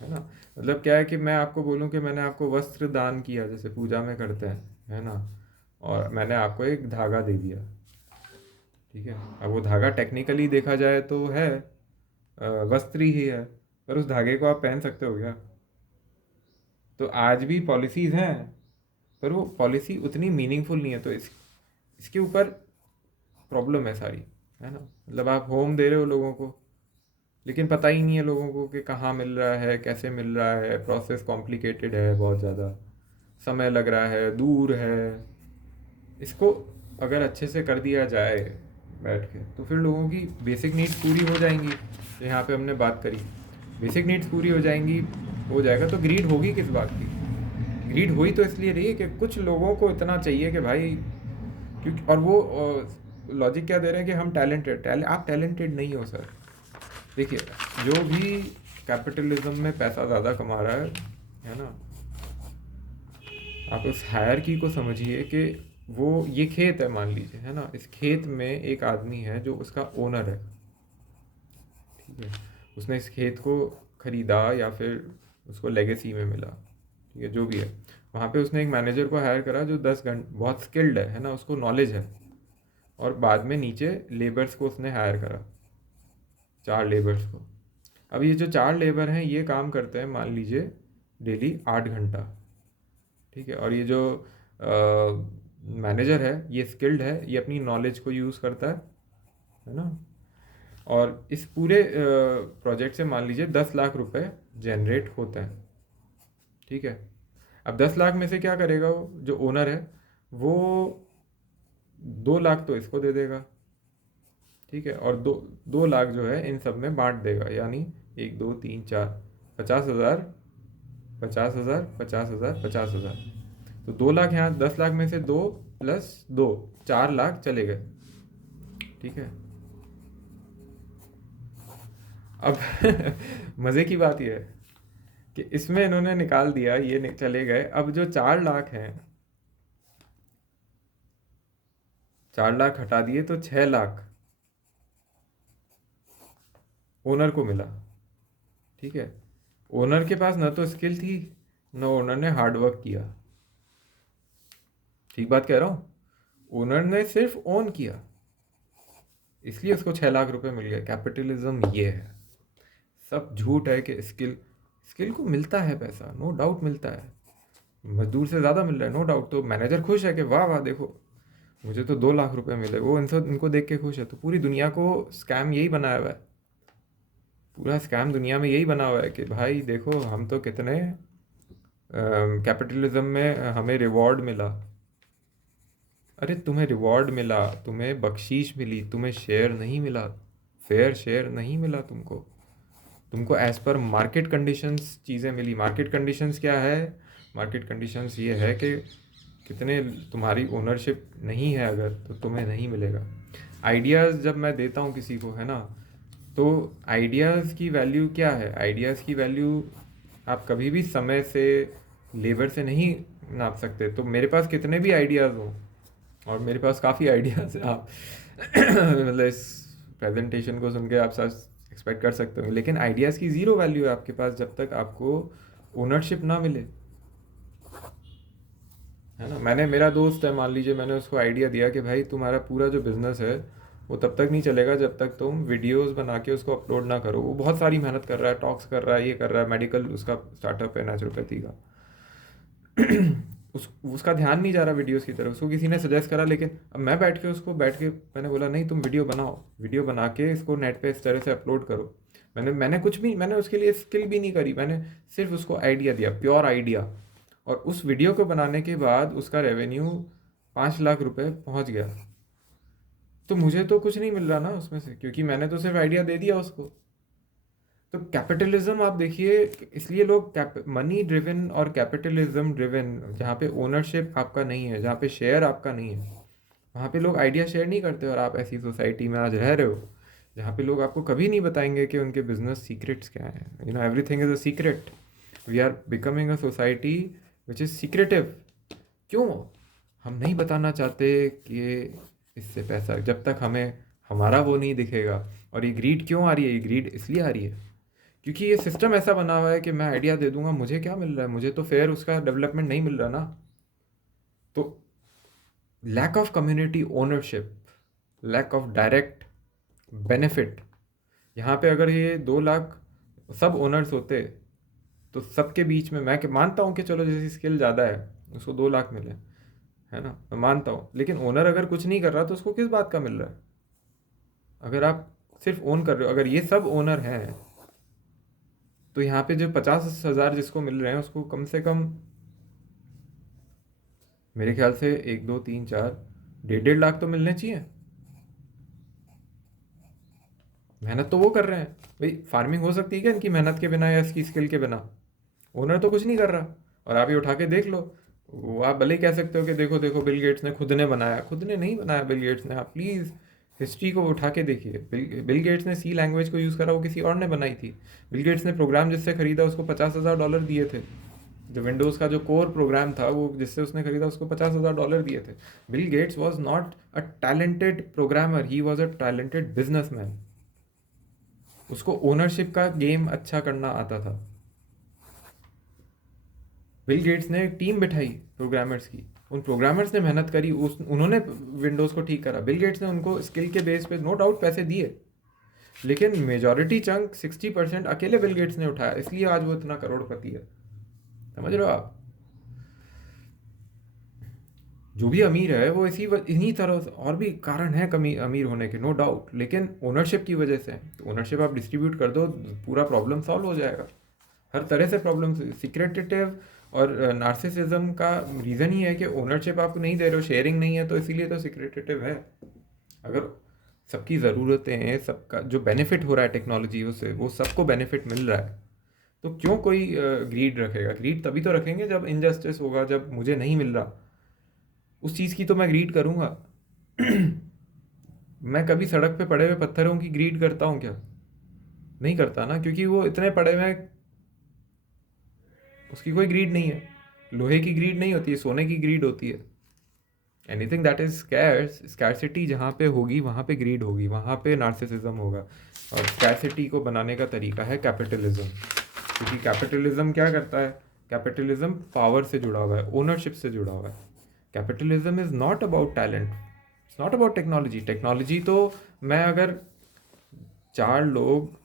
ना। मतलब क्या है कि मैं आपको बोलूं कि मैंने आपको वस्त्र दान किया, जैसे पूजा में करते हैं, है ना, और मैंने आपको एक धागा दे दिया, ठीक है। अब वो धागा टेक्निकली देखा जाए तो है वस्त्र ही है, पर उस धागे को आप पहन सकते हो क्या? तो आज भी पॉलिसीज हैं, पर वो पॉलिसी उतनी मीनिंगफुल नहीं है, तो इसके ऊपर प्रॉब्लम है सारी, है ना। मतलब आप होम दे रहे हो लोगों को, लेकिन पता ही नहीं है लोगों को कि कहाँ मिल रहा है, कैसे मिल रहा है, प्रोसेस कॉम्प्लिकेटेड है, बहुत ज़्यादा समय लग रहा है, दूर है। इसको अगर अच्छे से कर दिया जाए बैठ के, तो फिर लोगों की बेसिक नीड्स पूरी हो जाएंगी, जो यहाँ पे हमने बात करी। बेसिक नीड्स पूरी हो जाएंगी, हो जाएगा, तो ग्रीड होगी किस बात की? ग्रीड हुई तो इसलिए रही है कि कुछ लोगों को इतना चाहिए कि भाई, क्योंकि और वो लॉजिक क्या दे रहे हैं कि हम आप टैलेंटेड नहीं हो सर। देखिए, जो भी कैपिटलिज्म में पैसा ज़्यादा कमा रहा है ना, आप उस हायरकी को समझिए कि वो, ये खेत है मान लीजिए, है ना, इस खेत में एक आदमी है जो उसका ओनर है, ठीक है। उसने इस खेत को खरीदा या फिर उसको लेगेसी में मिला, ठीक है, जो भी है। वहाँ पे उसने एक मैनेजर को हायर करा जो 10 घंटे, बहुत स्किल्ड है ना, उसको नॉलेज है। और बाद में नीचे लेबर्स को उसने हायर करा, 4 लेबर्स को। अब ये जो 4 लेबर हैं ये काम करते हैं मान लीजिए डेली 8 घंटा, ठीक है। और ये जो मैनेजर है ये स्किल्ड है, ये अपनी नॉलेज को यूज़ करता है ना। और इस पूरे प्रोजेक्ट से मान लीजिए 10 लाख रुपए जनरेट होते हैं, ठीक है। अब 10 लाख में से क्या करेगा वो जो ओनर है, वो 2 लाख तो इसको दे देगा, ठीक है, और 2 2 लाख जो है इन सब में बांट देगा, यानी 1 2 3 4, 50,000, 50,000, 50,000, 50,000। तो 2 लाख यहाँ, 10 लाख में से 2 + 2, 4 लाख चले गए, ठीक है। अब मज़े की बात यह है कि इसमें इन्होंने निकाल दिया, ये चले गए। अब जो 4 लाख हैं, 4 लाख हटा दिए तो 6 लाख ओनर को मिला, ठीक है। ओनर के पास ना तो स्किल थी, ना ओनर ने हार्ड वर्क किया। ठीक बात कह रहा हूँ? ओनर ने सिर्फ ओन किया, इसलिए उसको 6 लाख रुपए मिल गए। कैपिटलिज्म ये है। सब झूठ है कि स्किल, स्किल को मिलता है पैसा, नो डाउट मिलता है, मजदूर से ज़्यादा मिल रहा है, नो डाउट। तो मैनेजर खुश है कि वाह वाह देखो मुझे तो 2 लाख रुपए मिले, वो इनसे इनको देख के खुश है। तो पूरी दुनिया को स्कैम यही बनाया हुआ है, पूरा स्कैम दुनिया में यही बना हुआ है कि भाई देखो हम तो कितने कैपिटलिज्म में हमें रिवॉर्ड मिला। अरे तुम्हें रिवॉर्ड मिला, तुम्हें बख्शीश मिली, तुम्हें शेयर नहीं मिला, फेयर शेयर नहीं मिला तुमको। तुमको एज पर मार्केट कंडीशंस चीज़ें मिली। मार्केट कंडीशंस क्या है? मार्केट कंडीशंस ये है कि कितने तुम्हारी ओनरशिप नहीं है अगर, तो तुम्हें नहीं मिलेगा। आइडियाज़ जब मैं देता हूँ किसी को, है ना, तो आइडियाज़ की वैल्यू क्या है? आइडियाज़ की वैल्यू आप कभी भी समय से, लेबर से नहीं नाप सकते। तो मेरे पास कितने भी आइडियाज़ हों, और मेरे पास काफ़ी आइडियाज़ हैं, आप मतलब इस प्रेजेंटेशन को सुन के आप सब एक्सपेक्ट कर सकते हो, लेकिन आइडियाज़ की ज़ीरो वैल्यू है आपके पास जब तक आपको ओनरशिप ना मिले, है ना। मैंने, मेरा दोस्त है मान लीजिए, मैंने उसको आइडिया दिया कि भाई तुम्हारा पूरा जो बिज़नेस है वो तब तक नहीं चलेगा जब तक तुम वीडियोस बना के उसको अपलोड ना करो। वो बहुत सारी मेहनत कर रहा है, टॉक्स कर रहा है, ये कर रहा है, मेडिकल उसका स्टार्टअप है नेचुरोपैथी का। उसका ध्यान नहीं जा रहा वीडियोस की तरफ, उसको किसी ने सजेस्ट करा, लेकिन अब मैं बैठ के मैंने बोला नहीं तुम वीडियो बनाओ, वीडियो बना के इसको नेट पे इस तरह से अपलोड करो। मैंने कुछ भी, मैंने उसके लिए स्किल भी नहीं करी, मैंने सिर्फ उसको आइडिया दिया, प्योर आइडिया। और उस वीडियो को बनाने के बाद उसका रेवेन्यू 5 लाख रुपए पहुंच गया। तो मुझे तो कुछ नहीं मिल रहा ना उसमें से, क्योंकि मैंने तो सिर्फ आइडिया दे दिया उसको। तो कैपिटलिज्म आप देखिए, इसलिए लोग मनी ड्रिवन और कैपिटलिज्म ड्रिवन, जहाँ पे ओनरशिप आपका नहीं है, जहाँ पे शेयर आपका नहीं है, वहाँ पे लोग आइडिया शेयर नहीं करते। और आप ऐसी सोसाइटी में आज रह रहे हो जहाँ पे लोग आपको कभी नहीं बताएंगे कि उनके बिजनेस सीक्रेट्स क्या हैं। You know, everything is a secret. We are becoming a society which is secretive. क्यों? हम नहीं बताना चाहते कि इससे पैसा, जब तक हमें हमारा वो नहीं दिखेगा। और ये ग्रीड क्यों आ रही है? ये ग्रीड इसलिए आ रही है क्योंकि ये सिस्टम ऐसा बना हुआ है कि मैं आइडिया दे दूंगा, मुझे क्या मिल रहा है? मुझे तो फेयर उसका डेवलपमेंट नहीं मिल रहा ना। तो lack of community ownership, lack of direct benefit. यहाँ पे अगर ये 2 लाख सब ओनर्स होते तो सबके बीच में, मैं मानता हूँ कि चलो जिसकी स्किल ज़्यादा है उसको 2 लाख मिले, है ना, मैं मानता हूँ, लेकिन ओनर अगर कुछ नहीं कर रहा तो उसको किस बात का मिल रहा है? अगर आप सिर्फ ओन कर रहे हो, अगर ये सब ओनर हैं, तो यहाँ पे जो 50,000 जिसको मिल रहे हैं उसको कम से कम मेरे ख्याल से 1 2 3 4 1.5 1.5 लाख तो मिलने चाहिए। मेहनत तो वो कर रहे हैं। भाई फार्मिंग हो सकती है क्या इनकी मेहनत के बिना या इसकी स्किल के बिना? ओनर तो कुछ नहीं कर रहा। और आप ये उठा के देख लो, वो आप भले ही कह सकते हो कि देखो देखो बिल गेट्स ने खुद ने बनाया, खुद ने नहीं बनाया बिल गेट्स ने। आप प्लीज़ हिस्ट्री को उठा के देखिए। बिल गेट्स ने सी लैंग्वेज को यूज़ करा, वो किसी और ने बनाई थी। बिल गेट्स ने प्रोग्राम जिससे खरीदा उसको $50,000 दिए थे। जो विंडोज़ का जो कोर प्रोग्राम था वो जिससे उसने खरीदा उसको $50,000 दिए थे। Bill Gates was not a talented programmer, he was a talented businessman. उसको ओनरशिप का गेम अच्छा करना आता था। बिल गेट्स ने एक टीम बिठाई प्रोग्रामर्स की, उन प्रोग्रामर्स ने मेहनत करी, उन्होंने विंडोज़ को ठीक करा। बिल गेट्स ने उनको स्किल के बेस पे नो डाउट पैसे दिए, लेकिन मेजॉरिटी चंक 60% अकेले बिल गेट्स ने उठाया, इसलिए आज वो इतना करोड़पति है। समझ रहे हो आप? जो भी अमीर है वो इन्हीं तरह से, और भी कारण है कमी अमीर होने के नो डाउट, लेकिन ओनरशिप की वजह से। तो ओनरशिप आप डिस्ट्रीब्यूट कर दो, पूरा प्रॉब्लम सॉल्व हो जाएगा। हर तरह से प्रॉब्लम। सिक्रेटिव और नार्सिसिज्म का रीज़न ही है कि ओनरशिप आप नहीं दे रहे हो, शेयरिंग नहीं है, तो इसीलिए तो सिक्रेटिव है। अगर सबकी ज़रूरतें, सबका जो बेनिफिट हो रहा है टेक्नोलॉजी से, वो सबको बेनिफिट मिल रहा है, तो क्यों कोई ग्रीड रखेगा? ग्रीड तभी तो रखेंगे जब इनजस्टिस होगा, जब मुझे नहीं मिल रहा उस चीज़ की, तो मैं ग्रीड करूँगा। मैं कभी सड़क पे पड़े हुए पत्थरों की ग्रीड करता हूँ क्या? नहीं करता ना, क्योंकि वो इतने पड़े हुए हैं, उसकी कोई ग्रीड नहीं है। लोहे की ग्रीड नहीं होती है, सोने की ग्रीड होती है। Anything that is scarce, scarcity जहाँ पे होगी वहाँ पे ग्रीड होगी, वहाँ पे नार्सिसिज्म होगा। और स्कैरसिटी को बनाने का तरीका है कैपिटलिज्म। क्योंकि कैपिटलिज्म क्या करता है, कैपिटलिज्म पावर से जुड़ा हुआ है, ओनरशिप से जुड़ा हुआ है। Capitalism is not about talent, it's not about technology. Technology तो मैं अगर 4 लोग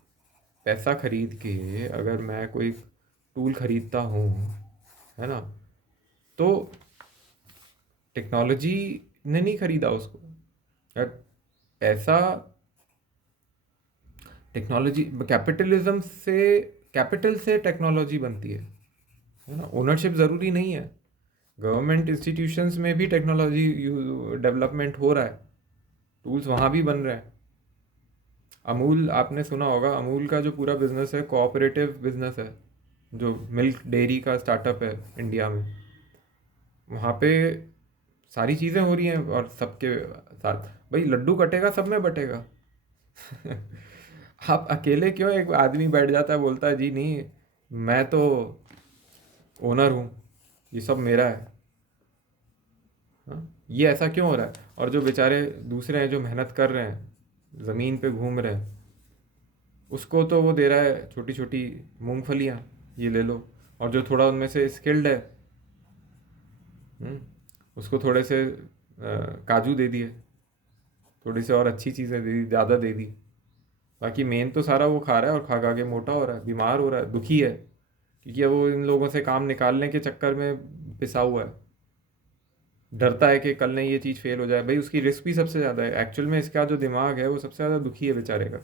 पैसा खरीद के अगर मैं कोई टूल खरीदता हूँ, है ना, तो टेक्नोलॉजी ने नहीं खरीदा उसको। यार पैसा, टेक्नोलॉजी, कैपिटलिज्म से, कैपिटल से टेक्नोलॉजी बनती है ना। ओनरशिप ज़रूरी नहीं है। गवर्नमेंट इंस्टीट्यूशंस में भी टेक्नोलॉजी डेवलपमेंट हो रहा है, टूल्स वहाँ भी बन रहे हैं। अमूल, आपने सुना होगा, अमूल का जो पूरा बिजनेस है कोऑपरेटिव बिजनेस है, जो मिल्क डेयरी का स्टार्टअप है इंडिया में। वहाँ पे सारी चीज़ें हो रही हैं और सबके साथ भाई लड्डू कटेगा, सब में बटेगा। आप अकेले क्यों, एक आदमी बैठ जाता है बोलता है जी नहीं मैं तो ओनर हूँ, ये सब मेरा है। हाँ? ये ऐसा क्यों हो रहा है? और जो बेचारे दूसरे हैं जो मेहनत कर रहे हैं, ज़मीन पे घूम रहे हैं, उसको तो वो दे रहा है छोटी छोटी मूंगफलियाँ, ये ले लो। और जो थोड़ा उनमें से स्किल्ड है, हम्म, उसको थोड़े से काजू दे दिए, थोड़ी सी और अच्छी चीज़ें दे दी, ज़्यादा दे दी। बाकी मेन तो सारा वो खा रहा है और खा खा के मोटा हो रहा है, बीमार हो रहा है, दुखी है, क्योंकि अब वो इन लोगों से काम निकालने के चक्कर में पिसा हुआ है। डरता है कि कल नहीं ये चीज़ फेल हो जाए। भाई उसकी रिस्क भी सबसे ज़्यादा है एक्चुअल में, इसका जो दिमाग है वो सबसे ज़्यादा दुखी है बेचारे का,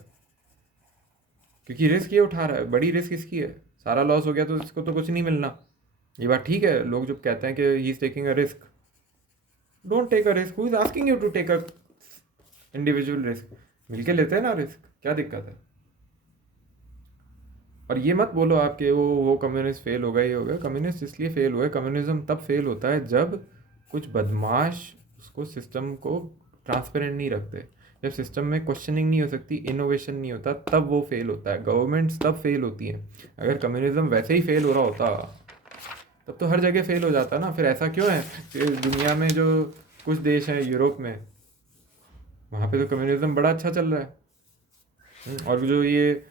क्योंकि रिस्क ये उठा रहा है। बड़ी रिस्क इसकी है, सारा लॉस हो गया तो इसको तो कुछ नहीं मिलना। ये बात ठीक है, लोग जब कहते हैं कि he is taking a risk, don't take a risk, who is asking you to take a individual risk. मिलके लेते हैं ना रिस्क, क्या दिक्कत है? और ये मत बोलो आप कि वो कम्युनिस्ट फेल हो गए, ये हो गया। कम्युनिस्ट इसलिए फेल हुए, कम्युनिज्म तब फेल होता है जब कुछ बदमाश उसको, सिस्टम को ट्रांसपेरेंट नहीं रखते, जब सिस्टम में क्वेश्चनिंग नहीं हो सकती, इनोवेशन नहीं होता, तब वो फेल होता है। गवर्नमेंट्स तब फेल होती हैं। अगर कम्युनिज्म वैसे ही फेल हो रहा होता तब तो हर जगह फेल हो जाता ना। फिर ऐसा क्यों है कि दुनिया में जो कुछ देश हैं यूरोप में, वहाँ पे तो कम्युनिज्म बड़ा अच्छा चल रहा है। और जो ये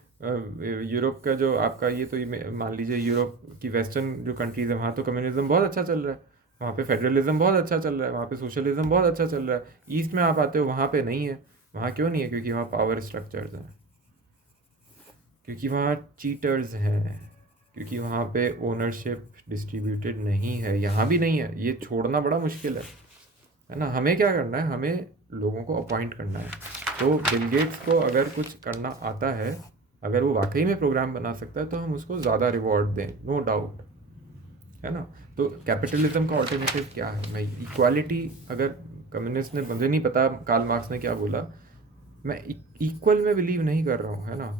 यूरोप का जो आपका ये, तो ये मान लीजिए यूरोप की वेस्टर्न जो कंट्रीज़ है, वहाँ तो कम्युनिज्म बहुत अच्छा चल रहा है, वहाँ पे फेडरलिज्म बहुत अच्छा चल रहा है, वहाँ पे सोशलिज्म बहुत अच्छा चल रहा है। ईस्ट में आप आते हो, वहाँ पे नहीं है। वहाँ क्यों नहीं है? क्योंकि वहाँ पावर स्ट्रक्चर्स हैं, क्योंकि वहाँ चीटर्स हैं, क्योंकि वहाँ पे ओनरशिप डिस्ट्रीब्यूटेड नहीं है। यहाँ भी नहीं है। ये छोड़ना बड़ा मुश्किल है ना। हमें क्या करना है? हमें लोगों को अपॉइंट करना है। तो बिल गेट्स को अगर कुछ करना आता है, अगर वो वाकई में प्रोग्राम बना सकता है, तो हम उसको ज़्यादा रिवॉर्ड दें, नो डाउट, है ना। तो कैपिटलिज्म का ऑल्टरनेटिव क्या है? मैं इक्वालिटी, अगर कम्युनिस्ट ने, मुझे नहीं पता कार्ल मार्क्स ने क्या बोला, मैं इक्वल में बिलीव नहीं कर रहा हूँ, है ना।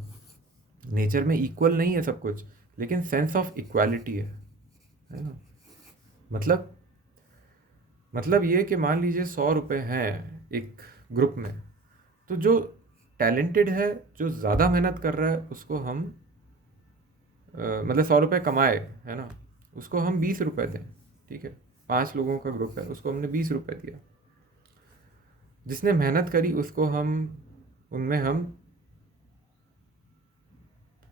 नेचर में इक्वल नहीं है सब कुछ, लेकिन सेंस ऑफ इक्वालिटी है ना। मतलब ये कि मान लीजिए 100 रुपये हैं एक ग्रुप में, तो जो टैलेंटेड है, जो ज़्यादा मेहनत कर रहा है, उसको हम मतलब 100 रुपये कमाए, है ना, उसको हम 20 रुपये दें, ठीक है। 5 लोगों का ग्रुप है, उसको हमने 20 रुपये दिया। जिसने मेहनत करी उसको हम, उनमें हम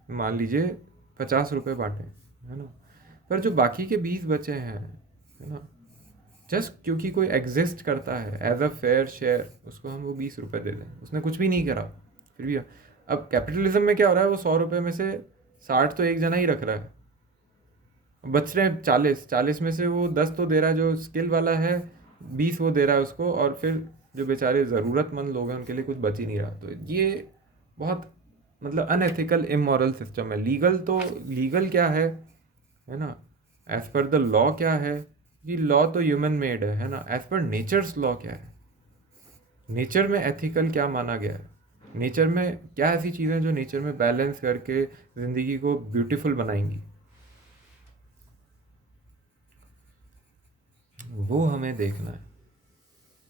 मान लीजिए 50 रुपये बांटें, है ना। पर जो बाकी के 20 बचे हैं, है ना, जस्ट क्योंकि कोई एग्जिस्ट करता है एज अ फेयर शेयर, उसको हम वो 20 रुपये दे दें। उसने कुछ भी नहीं करा, फिर भी। अब कैपिटलिज्म में क्या हो रहा है? वो 100 रुपये में से 60 तो एक जना ही रख रहा है, बच रहे हैं 40 में से वो 10 तो दे रहा है जो स्किल वाला है, 20 वो दे रहा है उसको, और फिर जो बेचारे ज़रूरतमंद लोग हैं उनके लिए कुछ बच ही नहीं रहा। तो ये बहुत मतलब अनएथिकल, इमोरल सिस्टम है। लीगल तो लीगल क्या है ना, एज पर द लॉ क्या है, कि लॉ तो ह्यूमन मेड है ना। एज पर नेचर्स लॉ क्या है, नेचर में एथिकल क्या माना गया है, नेचर में क्या ऐसी चीज़ें जो नेचर में बैलेंस करके ज़िंदगी को ब्यूटीफुल बनाएंगी, वो हमें देखना है।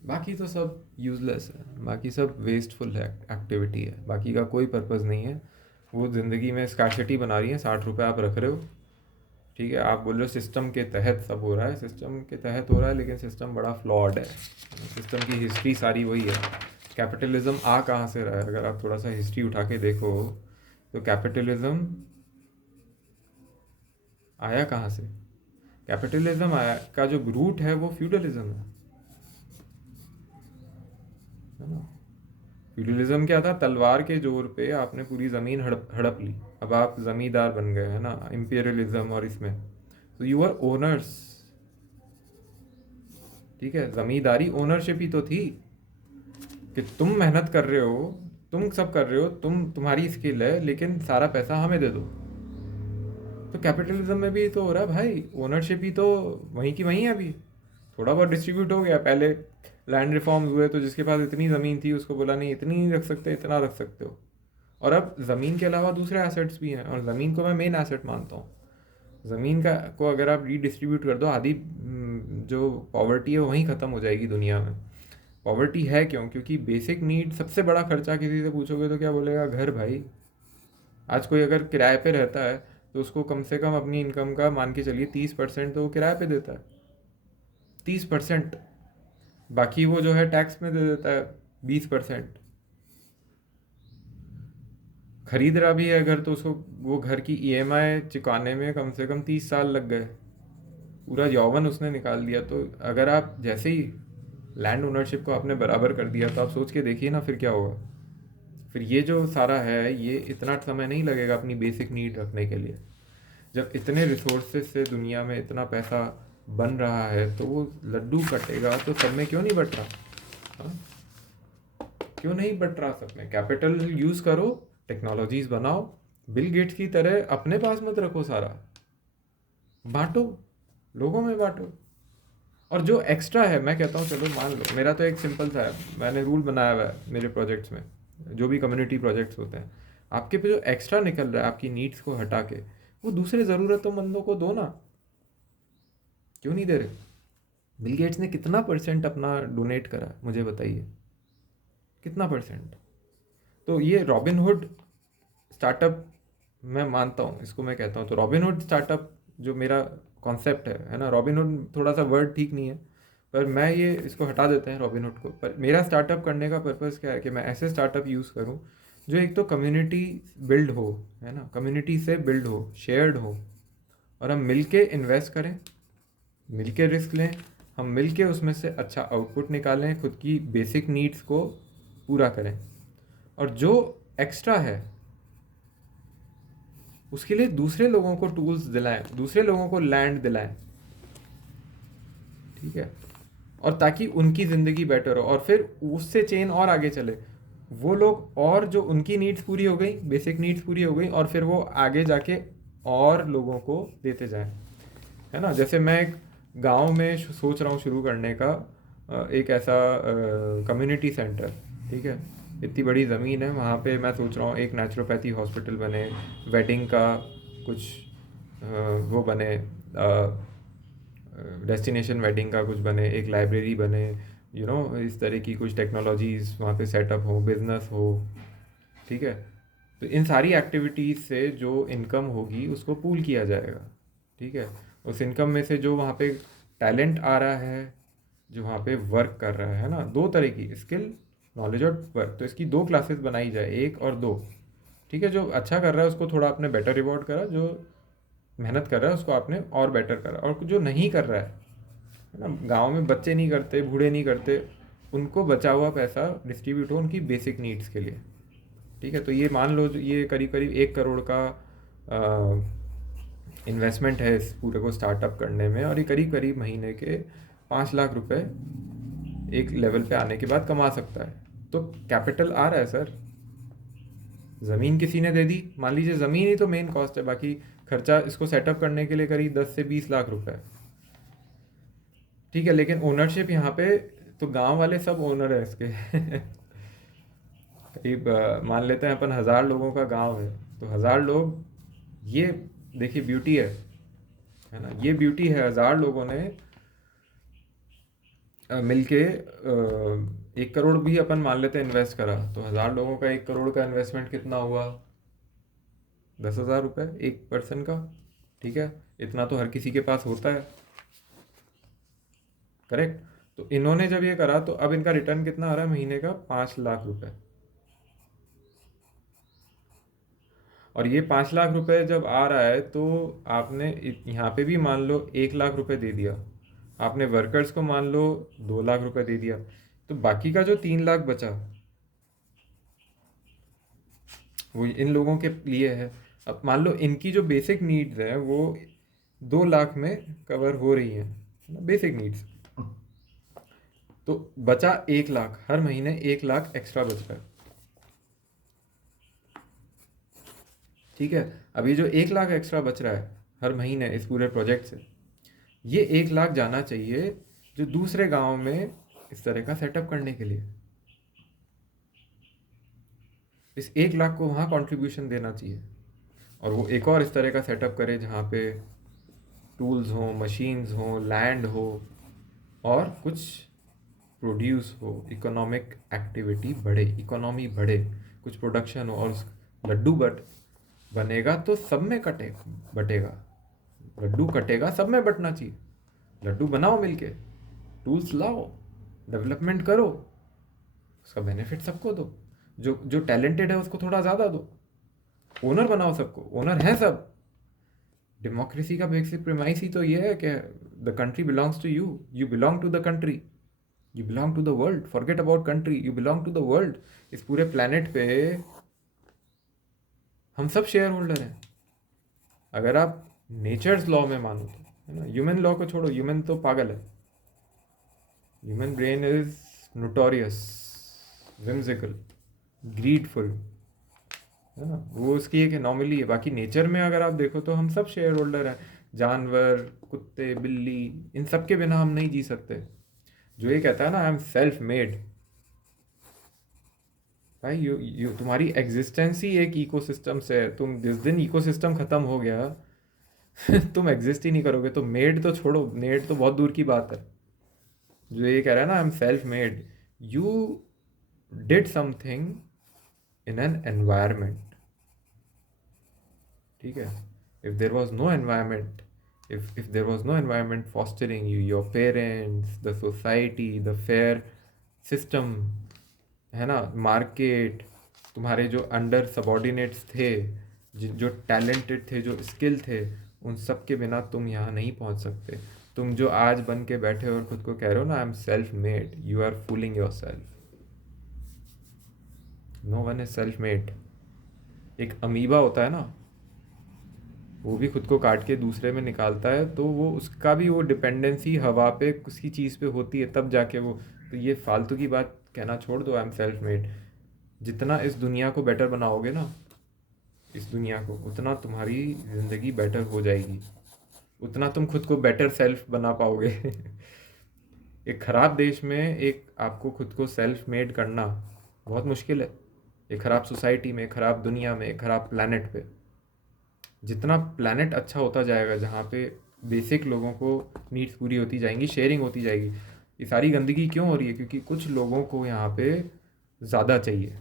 बाकी तो सब यूज़लेस है, बाकी सब वेस्टफुल है, एक्टिविटी है, बाकी का कोई पर्पज़ नहीं है। वो ज़िंदगी में स्कार्सिटी बना रही है। 60 रुपये आप रख रहे हो, ठीक है, आप बोल रहे हो सिस्टम के तहत सब हो रहा है, सिस्टम के तहत हो रहा है, लेकिन सिस्टम बड़ा फ्लॉड है। सिस्टम की हिस्ट्री सारी वही है। कैपिटलिज्म आ कहाँ से रहा है? अगर आप थोड़ा सा हिस्ट्री उठा के देखो, तो कैपिटलिज्म आया कहाँ से? कैपिटलिज्म आया का जो रूट है वो फ्यूडलिज्म है ना। फ्यूडलिज्म क्या था? तलवार के जोर पे आपने पूरी ज़मीन हड़प हड़प ली, अब आप ज़मींदार बन गए, है ना। इंपीरियलिज्म और इसमें तो यू आर ओनर्स, ठीक है। ज़मींदारी ओनरशिप ही तो थी कि तुम मेहनत कर रहे हो, तुम सब कर रहे हो, तुम्हारी स्किल है, लेकिन सारा पैसा हमें दे दो। तो कैपिटलिज्म में भी तो हो रहा है भाई, ओनरशिप ही तो वहीं की वहीं है अभी। थोड़ा बहुत डिस्ट्रीब्यूट हो गया, पहले लैंड रिफॉर्म्स हुए तो जिसके पास इतनी ज़मीन थी उसको बोला नहीं इतनी नहीं रख सकते, इतना रख सकते हो। और अब ज़मीन के अलावा दूसरे एसेट्स भी हैं, और ज़मीन को मैं मेन एसेट मानता हूँ। ज़मीन का को अगर आप रीडिस्ट्रीब्यूट कर दो, आधी जो पॉवर्टी है वहीं ख़त्म हो जाएगी दुनिया में। पॉवर्टी है क्यों? क्योंकि बेसिक नीड, सबसे बड़ा खर्चा किसी से पूछोगे तो क्या बोलेगा? घर भाई। आज कोई अगर किराए पे रहता है तो उसको कम से कम अपनी इनकम का मान के चलिए 30% तो वो किराए पे देता है, 30%। बाकी वो जो है टैक्स में दे देता है 20%। खरीद रहा भी है घर तो उसको वो घर की ईएमआई चुकाने में कम से कम 30 साल लग गए, पूरा यौवन उसने निकाल दिया। तो अगर आप जैसे ही लैंड ओनरशिप को आपने बराबर कर दिया तो आप सोच के देखिए ना फिर क्या होगा। फिर ये जो सारा है, ये इतना समय नहीं लगेगा अपनी बेसिक नीड रखने के लिए। जब इतने रिसोर्सेज से दुनिया में इतना पैसा बन रहा है तो वो लड्डू कटेगा तो सब में क्यों नहीं बट रहा? हाँ? क्यों नहीं बट रहा सब में? कैपिटल यूज़ करो, टेक्नोलॉजीज बनाओ, बिल गेट्स की तरह अपने पास मत रखो सारा, बांटो, लोगों में बांटो। और जो एक्स्ट्रा है, मैं कहता हूँ चलो मान लो, मेरा तो एक सिंपल सा है, मैंने रूल बनाया हुआ है मेरे प्रोजेक्ट्स में, जो भी कम्युनिटी प्रोजेक्ट्स होते हैं, आपके पे जो एक्स्ट्रा निकल रहा है आपकी नीड्स को हटा के, वो दूसरे ज़रूरतमंदों को दो ना। क्यों नहीं दे रहे? बिल गेट्स ने कितना परसेंट अपना डोनेट करा मुझे बताइए, कितना परसेंट? तो ये रॉबिनहुड स्टार्टअप मैं मानता हूँ, इसको मैं कहता हूँ। तो रॉबिनहुड स्टार्टअप जो मेरा कॉन्सेप्ट है ना, रॉबिनहुड थोड़ा सा वर्ड ठीक नहीं है, पर मैं ये इसको हटा देते हैं रॉबिनहुड को। पर मेरा स्टार्टअप करने का पर्पज़ क्या है कि मैं ऐसे स्टार्टअप यूज़ करूँ जो एक तो कम्युनिटी बिल्ड हो, है ना, कम्युनिटी से बिल्ड हो, शेयर्ड हो, और हम मिल के इन्वेस्ट करें, मिल के रिस्क लें, हम मिल के उसमें से अच्छा आउटपुट निकालें, खुद की बेसिक नीड्स को पूरा करें, और जो एक्स्ट्रा है उसके लिए दूसरे लोगों को टूल्स दिलाएं, दूसरे लोगों को लैंड दिलाएं, ठीक है। और ताकि उनकी ज़िंदगी बेटर हो, और फिर उससे चेन और आगे चले, वो लोग और जो उनकी नीड्स पूरी हो गई, बेसिक नीड्स पूरी हो गई, और फिर वो आगे जाके और लोगों को देते जाएं, है ना। जैसे मैं एक गांव में सोच रहा हूँ शुरू करने का एक ऐसा कम्युनिटी सेंटर, ठीक है। इतनी बड़ी ज़मीन है वहाँ पे, मैं सोच रहा हूँ एक नेचुरोपैथी हॉस्पिटल बने, वेडिंग का कुछ वो बने, डेस्टिनेशन वेडिंग का कुछ बने, एक लाइब्रेरी बने, इस तरह की कुछ टेक्नोलॉजीज़ वहाँ पे सेटअप हो, बिजनेस हो, ठीक है। तो इन सारी एक्टिविटीज़ से जो इनकम होगी उसको पूल किया जाएगा, ठीक है। उस इनकम में से जो वहाँ पे टैलेंट आ रहा है, जो वहाँ पे वर्क कर रहा है ना, दो तरह की स्किल, नॉलेज और वर्क, तो इसकी दो क्लासेस बनाई जाए, एक और दो, ठीक है। जो अच्छा कर रहा है उसको थोड़ा आपने बेटर रिवॉर्ड करा, जो मेहनत कर रहा है उसको आपने और बेटर करा, और जो नहीं कर रहा है ना, गाँव में बच्चे नहीं करते, बूढ़े नहीं करते, उनको बचा हुआ पैसा डिस्ट्रीब्यूट हो उनकी बेसिक नीड्स के लिए, ठीक है। तो ये मान लो ये करीब करीब 1 करोड़ का इन्वेस्टमेंट है इस पूरे को स्टार्टअप करने में, और ये करीब करीब महीने के 5 लाख रुपए एक लेवल पे आने के बाद कमा सकता है। तो कैपिटल आ रहा है सर, ज़मीन किसी ने दे दी, मान लीजिए ज़मीन ही तो मेन कॉस्ट है, बाकी खर्चा इसको सेटअप करने के लिए करीब 10 से 20 लाख रुपए, ठीक है। लेकिन ओनरशिप यहाँ पे तो गांव वाले सब ओनर है इसके करीब मान लेते हैं अपन 1,000 लोगों का गांव है, तो 1,000 लोग, ये देखिए ब्यूटी है ना, ये ब्यूटी है, 1,000 लोगों ने मिलके 1 करोड़ भी अपन मान लेते हैं इन्वेस्ट करा, तो 1,000 लोगों का 1 करोड़ का इन्वेस्टमेंट कितना हुआ? 10,000 रुपये एक पर्सन का, ठीक है। इतना तो हर किसी के पास होता है, करेक्ट। तो इन्होंने जब ये करा तो अब इनका रिटर्न कितना आ रहा है महीने का? 5 लाख रुपए। और ये 5 लाख रुपए जब आ रहा है तो आपने यहाँ पे भी मान लो 1 लाख रुपए दे दिया, आपने वर्कर्स को मान लो 2 लाख रुपए दे दिया, तो बाकी का जो 3 लाख बचा वो इन लोगों के लिए है। अब मान लो इनकी जो बेसिक नीड्स हैं वो 2 लाख में कवर हो रही हैं, बेसिक नीड्स, तो बचा 1 लाख, हर महीने 1 लाख एक्स्ट्रा बच रहा है। ठीक है, अभी जो 1 लाख एक्स्ट्रा बच रहा है हर महीने इस पूरे प्रोजेक्ट से, ये 1 लाख जाना चाहिए जो दूसरे गांव में इस तरह का सेटअप करने के लिए। इस 1 लाख को वहाँ कंट्रीब्यूशन देना चाहिए, और वो एक और इस तरह का सेटअप करे जहाँ पे टूल्स हो, मशीन्स हो, लैंड हो, और कुछ प्रोड्यूस हो, इकोनॉमिक एक्टिविटी बढ़े, इकोनॉमी बढ़े, कुछ प्रोडक्शन हो, और उस लड्डू बनेगा तो सब में बटेगा। लड्डू कटेगा, सब में बटना चाहिए। लड्डू बनाओ मिलके, टूल्स लाओ, डेवलपमेंट करो, उसका बेनिफिट सबको दो। जो टैलेंटेड है उसको थोड़ा ज़्यादा दो, ओनर बनाओ सबको, ओनर हैं सब। डेमोक्रेसी का बेसिक प्रेमाइस ही तो ये है कि the country belongs to you, you belong to the country, you belong to the world, forget about country, you belong to the world. इस पूरे प्लेनेट पे हम सब शेयर होल्डर हैं। अगर आप नेचर्स लॉ में मानो तो, है ना, ह्यूमन लॉ को छोड़ो, ह्यूमन तो पागल है, human brain is notorious, whimsical, greedful, है ना, वो उसकी एक एनॉमली है। बाकी नेचर में अगर आप देखो तो हम सब शेयर होल्डर हैं, जानवर, कुत्ते, बिल्ली, इन सब के बिना हम नहीं जी सकते। जो ये कहता है ना आई एम सेल्फ मेड, भाई यू तुम्हारी एग्जिस्टेंस ही एक इकोसिस्टम से है। तुम जिस दिन इकोसिस्टम खत्म हो गया तुम एग्जिस्ट ही नहीं करोगे। तो मेड तो छोड़ो, मेड तो बहुत दूर की बात है। जो ये कह रहा है ना I am self made, you did something in an environment. ठीक है, if there was no environment, if there was no environment fostering you, your parents, the society, the fair system, है ना, मार्केट, तुम्हारे जो अंडर सबॉर्डिनेट्स थे, जो talented थे, जो स्किल थे, उन सब के बिना तुम यहाँ नहीं पहुँच सकते। तुम जो आज बन के बैठे हो और खुद को कह रहे हो ना I am self made, you are fooling yourself. No one is self made. एक अमीबा होता है ना, वो भी खुद को काट के दूसरे में निकालता है, तो वो उसका भी वो डिपेंडेंसी हवा पे किसी चीज़ पे होती है तब जाके वो। तो ये फालतू की बात कहना छोड़ दो, आई एम सेल्फ मेड। जितना इस दुनिया को बेटर बनाओगे ना, इस दुनिया को, उतना तुम्हारी ज़िंदगी बेटर हो जाएगी, उतना तुम खुद को बेटर सेल्फ बना पाओगे एक ख़राब देश में एक आपको खुद को सेल्फ मेड करना बहुत मुश्किल है। एक ख़राब सोसाइटी में, एक ख़राब दुनिया में, एक ख़राब प्लानट पे। जितना प्लानट अच्छा होता जाएगा, जहाँ पे बेसिक लोगों को नीड्स पूरी होती जाएंगी, शेयरिंग होती जाएगी। ये सारी गंदगी क्यों हो रही है? क्योंकि कुछ लोगों को यहाँ पे ज़्यादा चाहिए,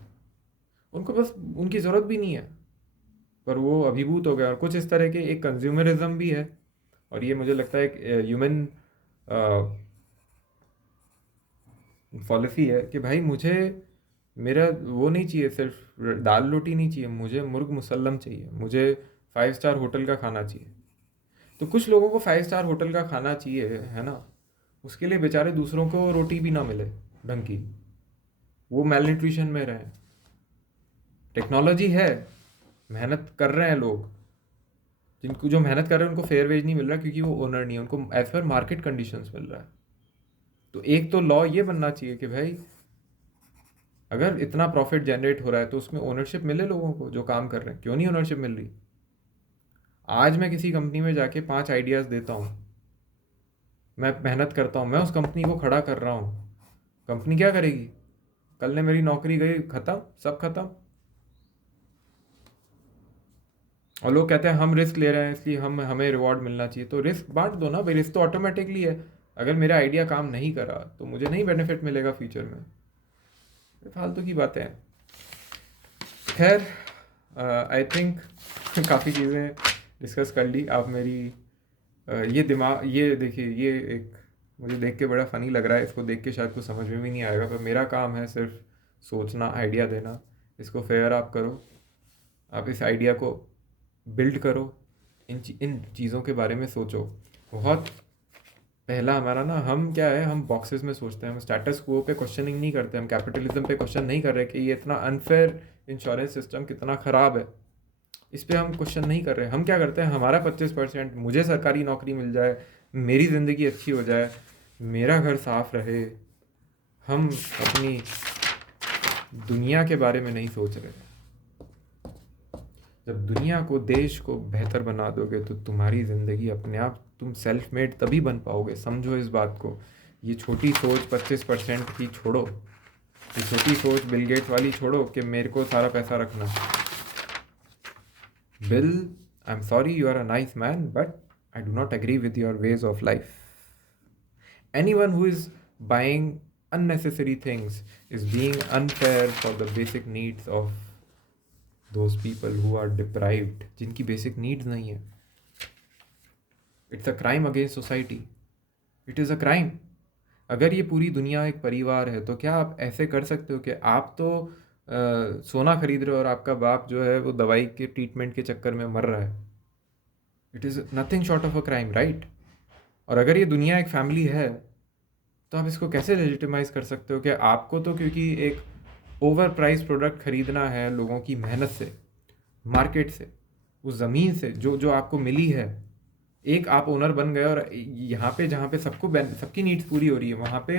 उनको बस उनकी ज़रूरत भी नहीं है, पर वो अभिभूत हो गए। और कुछ इस तरह के एक कंज्यूमरिज्म भी है, और ये मुझे लगता है एक ह्यूमन पॉलिसी है कि भाई मुझे मेरा वो नहीं चाहिए, सिर्फ दाल रोटी नहीं चाहिए, मुझे मुर्ग मुसल्लम चाहिए, मुझे 5 स्टार होटल का खाना चाहिए। तो कुछ लोगों को 5 स्टार होटल का खाना चाहिए, है ना, उसके लिए बेचारे दूसरों को रोटी भी ना मिले ढंग की, वो मेल न्यूट्रिशन में रहें। टेक्नोलॉजी है, मेहनत कर रहे हैं लोग, जिनको जो मेहनत कर रहे हैं उनको फेयर वेज नहीं मिल रहा क्योंकि वो ओनर नहीं है, उनको एज पर मार्केट कंडीशंस मिल रहा है। तो एक तो लॉ ये बनना चाहिए कि भाई अगर इतना प्रॉफिट जनरेट हो रहा है तो उसमें ओनरशिप मिले लोगों को जो काम कर रहे हैं। क्यों नहीं ओनरशिप मिल रही? आज मैं किसी कंपनी में जाके 5 आइडियाज़ देता हूँ, मैं मेहनत करता हूँ, मैं उस कंपनी को खड़ा कर रहा हूँ, कंपनी क्या करेगी? कल ने मेरी नौकरी गई, ख़त्म, सब ख़त्म। और लोग कहते हैं हम रिस्क ले रहे हैं इसलिए हमें रिवॉर्ड मिलना चाहिए। तो रिस्क बांट दो ना भाई, रिस्क तो ऑटोमेटिकली है। अगर मेरा आइडिया काम नहीं करा तो मुझे नहीं बेनिफिट मिलेगा फ्यूचर में। फालतू की बातें हैं। खैर, आई थिंक काफ़ी चीज़ें डिस्कस कर ली। आप मेरी ये देखिए, ये एक मुझे देख के बड़ा फ़नी लग रहा है, इसको देख के शायद कुछ समझ में भी नहीं आएगा, पर मेरा काम है सिर्फ सोचना, आइडिया देना। इसको फेयर आप करो, आप इस आइडिया को बिल्ड करो, इन चीज़ों के बारे में सोचो। बहुत पहला हमारा ना, हम क्या है, हम बॉक्सेस में सोचते हैं, हम स्टेटस क्वो पे क्वेश्चनिंग नहीं करते, हम कैपिटलिज्म पे क्वेश्चन नहीं कर रहे कि ये इतना अनफेयर इंश्योरेंस सिस्टम कितना ख़राब है, इस पे हम क्वेश्चन नहीं कर रहे। हम क्या करते हैं, हमारा 25%, मुझे सरकारी नौकरी मिल जाए, मेरी ज़िंदगी अच्छी हो जाए, मेरा घर साफ रहे। हम अपनी दुनिया के बारे में नहीं सोच रहे। जब दुनिया को, देश को बेहतर बना दोगे तो तुम्हारी ज़िंदगी अपने आप, तुम सेल्फ मेड तभी बन पाओगे। समझो इस बात को। ये छोटी सोच 25% की छोड़ो, ये छोटी सोच बिल गेट्स वाली छोड़ो कि मेरे को सारा पैसा रखना। Bill, I am sorry, you are a nice man, but I do not agree with your ways of life. Anyone who is buying unnecessary things is being unfair for the basic needs of those people who are deprived, जिनकी basic needs नहीं है। It's a crime against society. It is a crime. अगर ये पूरी दुनिया एक परिवार है तो क्या आप ऐसे कर सकते हो कि आप तो सोना खरीद रहे हो और आपका बाप जो है वो दवाई के ट्रीटमेंट के चक्कर में मर रहा है? It is nothing short of a crime, right? और अगर ये दुनिया एक फैमिली है तो आप इसको कैसे लेजिटिमाइज कर सकते हो कि आपको तो क्योंकि एक ओवर प्राइस प्रोडक्ट खरीदना है लोगों की मेहनत से, मार्केट से, उस ज़मीन से जो जो आपको मिली है, एक आप ओनर बन गए और यहाँ पे जहाँ पे सबकी नीड्स पूरी हो रही है, वहाँ पे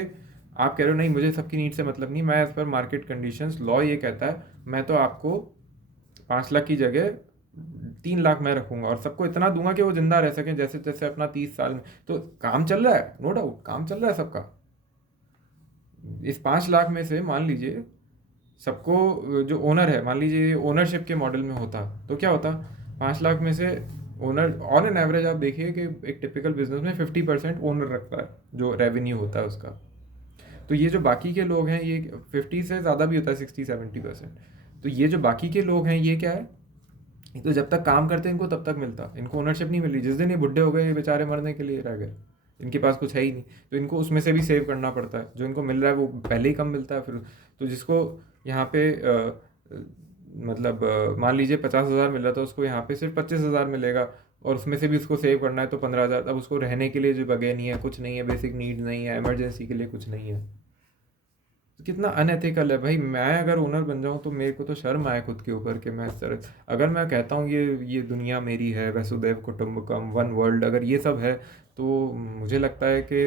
आप कह रहे हो नहीं मुझे सबकी नीड से मतलब नहीं, मैं as per market conditions law ये कहता है मैं तो आपको 5 लाख की जगह 3 लाख मैं रखूंगा और सबको इतना दूंगा कि वो जिंदा रह सकें जैसे तैसे अपना 30 साल में। तो काम चल रहा है, नो डाउट काम चल रहा है सबका। इस 5 लाख में से मान लीजिए सबको, जो ओनर है, मान लीजिए ओनरशिप के मॉडल में होता तो क्या होता, 5 लाख में से ओनर ऑन एन एवरेज आप देखिए कि एक टिपिकल बिजनेस में 50% ओनर रखता है जो रेवेन्यू होता है उसका। तो ये जो बाकी के लोग हैं, ये 50 से ज़्यादा भी होता है, 60-70%। तो ये जो बाकी के लोग हैं ये क्या है, तो जब तक काम करते हैं इनको तब तक मिलता, इनको ओनरशिप नहीं मिली। जिस दिन ये बुढ़े हो गए, ये बेचारे मरने के लिए रह गए, इनके पास कुछ है ही नहीं, तो इनको उसमें से भी सेव करना पड़ता है। जो इनको मिल रहा है वो पहले ही कम मिलता है फिर। तो जिसको यहाँ पे मतलब मान लीजिए 50,000 मिल रहा था, उसको यहाँ पे सिर्फ 25,000 मिलेगा और उसमें से भी उसको सेव करना है तो 15,000। अब उसको रहने के लिए जो जगह नहीं है, कुछ नहीं है, बेसिक नीड नहीं है, इमरजेंसी के लिए कुछ नहीं है। तो कितना अनएथिकल है भाई। मैं अगर ओनर बन जाऊं तो मेरे को तो शर्म आए खुद के ऊपर कि मैं इस तरह, अगर मैं कहता हूँ ये दुनिया मेरी है, वसुदैव कुटुंबकम, वन वर्ल्ड, अगर ये सब है तो मुझे लगता है कि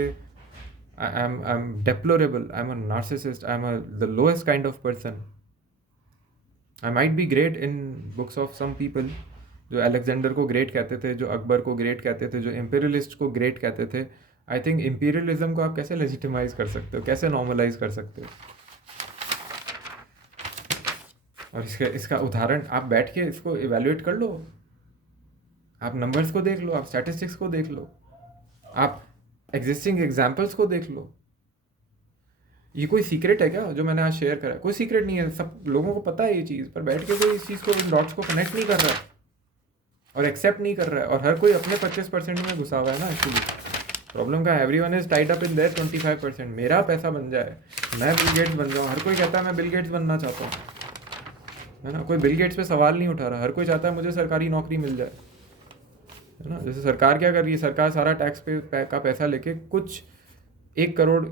I am deplorable, I am a narcissist, I am the lowest kind of person. I might be great in books of some people, जो अलेक्जेंडर को ग्रेट कहते थे, जो अकबर को ग्रेट कहते थे, जो इम्पीरियलिस्ट को ग्रेट कहते थे। आई थिंक इम्पीरियलिज्म को आप कैसे लेजिटिमाइज कर सकते हो, कैसे नॉर्मलाइज कर सकते हो? और इसका उदाहरण आप बैठ के इसको इवेल्युएट कर लो, आप नंबर्स को देख लो, आप स्टैटिस्टिक्स को देख लो, आप एग्जिस्टिंग एग्जाम्पल्स को देख लो। ये कोई सीक्रेट है क्या जो मैंने आज शेयर करा? कोई सीक्रेट नहीं है, सब लोगों को पता है ये चीज़, पर बैठ के कोई इस चीज़ को, इन डॉट्स को कनेक्ट नहीं कर रहा है और एक्सेप्ट नहीं कर रहा है, और हर कोई अपने 25% में घुसा हुआ है ना। एक्चुअली प्रॉब्लम का everyone is tied up in their 25%। मेरा पैसा बन जाए, मैं बिल गेट्स बन जाऊँ। हर कोई कहता है मैं बिल गेट्स बनना चाहता हूँ, है ना। कोई बिल गेट्स पे सवाल नहीं उठा रहा, हर कोई चाहता है मुझे सरकारी नौकरी मिल जाए, है ना। जैसे सरकार क्या कर रही है, सरकार सारा टैक्स पे का पैसा लेके कुछ 1 करोड़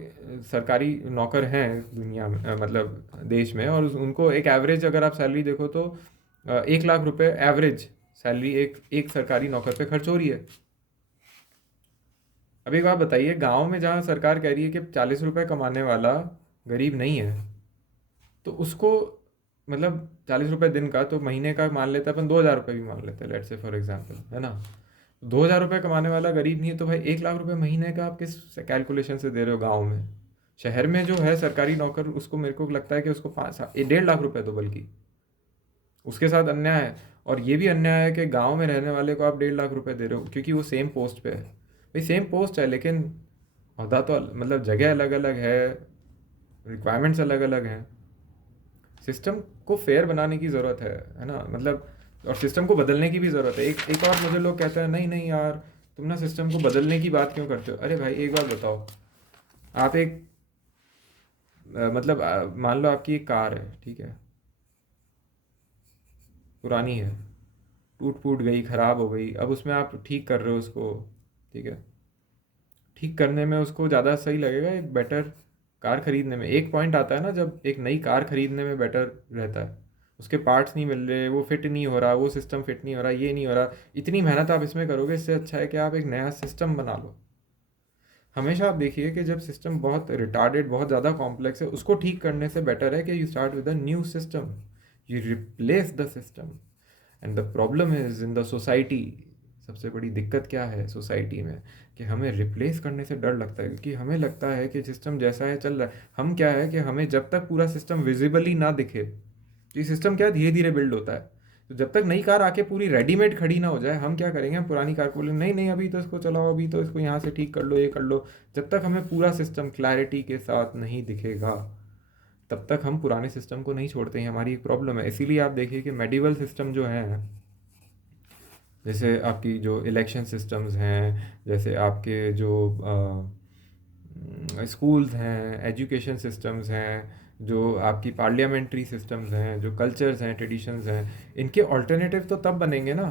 सरकारी नौकर हैं दुनिया में, मतलब देश में, और उनको एक एवरेज अगर आप सैलरी देखो तो 1 लाख रुपए एवरेज सैलरी एक सरकारी नौकर पे खर्च हो रही है। अब एक बात बताइए, गांव में जहाँ सरकार कह रही है कि 40 रुपए कमाने वाला गरीब नहीं है, तो उसको मतलब 40 रुपए दिन का, तो महीने का मान लेते हैं अपन, 2,000 रुपये भी मान लेते हैं, लेट्स से फॉर एग्जाम्पल, है ना। 2,000 रुपये कमाने वाला गरीब नहीं है, तो भाई 1 लाख रुपए महीने का आप किस कैलकुलेशन से दे रहे हो गाँव में? शहर में जो है सरकारी नौकर, उसको मेरे को लगता है कि उसको 1.5 लाख रुपए दो, बल्कि उसके साथ अन्याय है। और ये भी अन्याय है कि गांव में रहने वाले को आप 1.5 लाख रुपए दे रहे हो क्योंकि वो सेम पोस्ट पे है। भाई सेम पोस्ट है लेकिन अहदा तो मतलब जगह अलग अलग है, रिक्वायरमेंट्स अलग अलग हैं। सिस्टम को फेयर बनाने की ज़रूरत है ना, मतलब, और सिस्टम को बदलने की भी ज़रूरत है। एक और मुझे लोग कहते हैं नहीं नहीं यार, तुम ना सिस्टम को बदलने की बात क्यों करते हो? अरे भाई एक बात बताओ, आप एक मतलब मान लो आपकी एक कार है, ठीक है, पुरानी है, टूट फूट गई, ख़राब हो गई, अब उसमें आप ठीक कर रहे हो उसको, ठीक है, ठीक करने में उसको ज़्यादा सही लगेगा एक बेटर कार खरीदने में। एक पॉइंट आता है ना जब एक नई कार खरीदने में बेटर रहता है, उसके पार्ट्स नहीं मिल रहे, वो फिट नहीं हो रहा, वो सिस्टम फिट नहीं हो रहा, ये नहीं हो रहा, इतनी मेहनत आप इसमें करोगे, इससे अच्छा है कि आप एक नया सिस्टम बना लो। हमेशा आप देखिए कि जब सिस्टम बहुत रिटार्डेड, बहुत ज़्यादा कॉम्प्लेक्स है, उसको ठीक करने से बेटर है कि you start with a new system, you replace the system. And the problem is in the society. सबसे बड़ी दिक्कत क्या है सोसाइटी में, कि हमें रिप्लेस करने से डर लगता है, क्योंकि हमें लगता है कि सिस्टम जैसा है चल रहा है। हम क्या है कि हमें जब तक पूरा सिस्टम विजिबली ना दिखे, ये सिस्टम क्या धीरे धीरे बिल्ड होता है, तो जब तक नई कार आके पूरी रेडीमेड खड़ी ना हो जाए, हम क्या करेंगे, हम पुरानी कार को बोलेंगे नहीं नहीं अभी तो इसको चलाओ, अभी तो इसको यहाँ से ठीक कर लो, ये कर लो। जब तक हमें पूरा सिस्टम क्लैरिटी के साथ नहीं दिखेगा, तब तक हम पुराने सिस्टम को नहीं छोड़ते हैं। हमारी एक प्रॉब्लम है। इसीलिए आप देखिए कि मेडिवल सिस्टम जो है, जैसे आपकी जो इलेक्शन सिस्टम्स हैं, जैसे आपके जो स्कूल्स हैं, एजुकेशन सिस्टम्स हैं, जो आपकी पार्लियामेंट्री सिस्टम्स हैं, जो कल्चर्स हैं, ट्रेडिशंस हैं, इनके ऑल्टरनेटिव तो तब बनेंगे ना,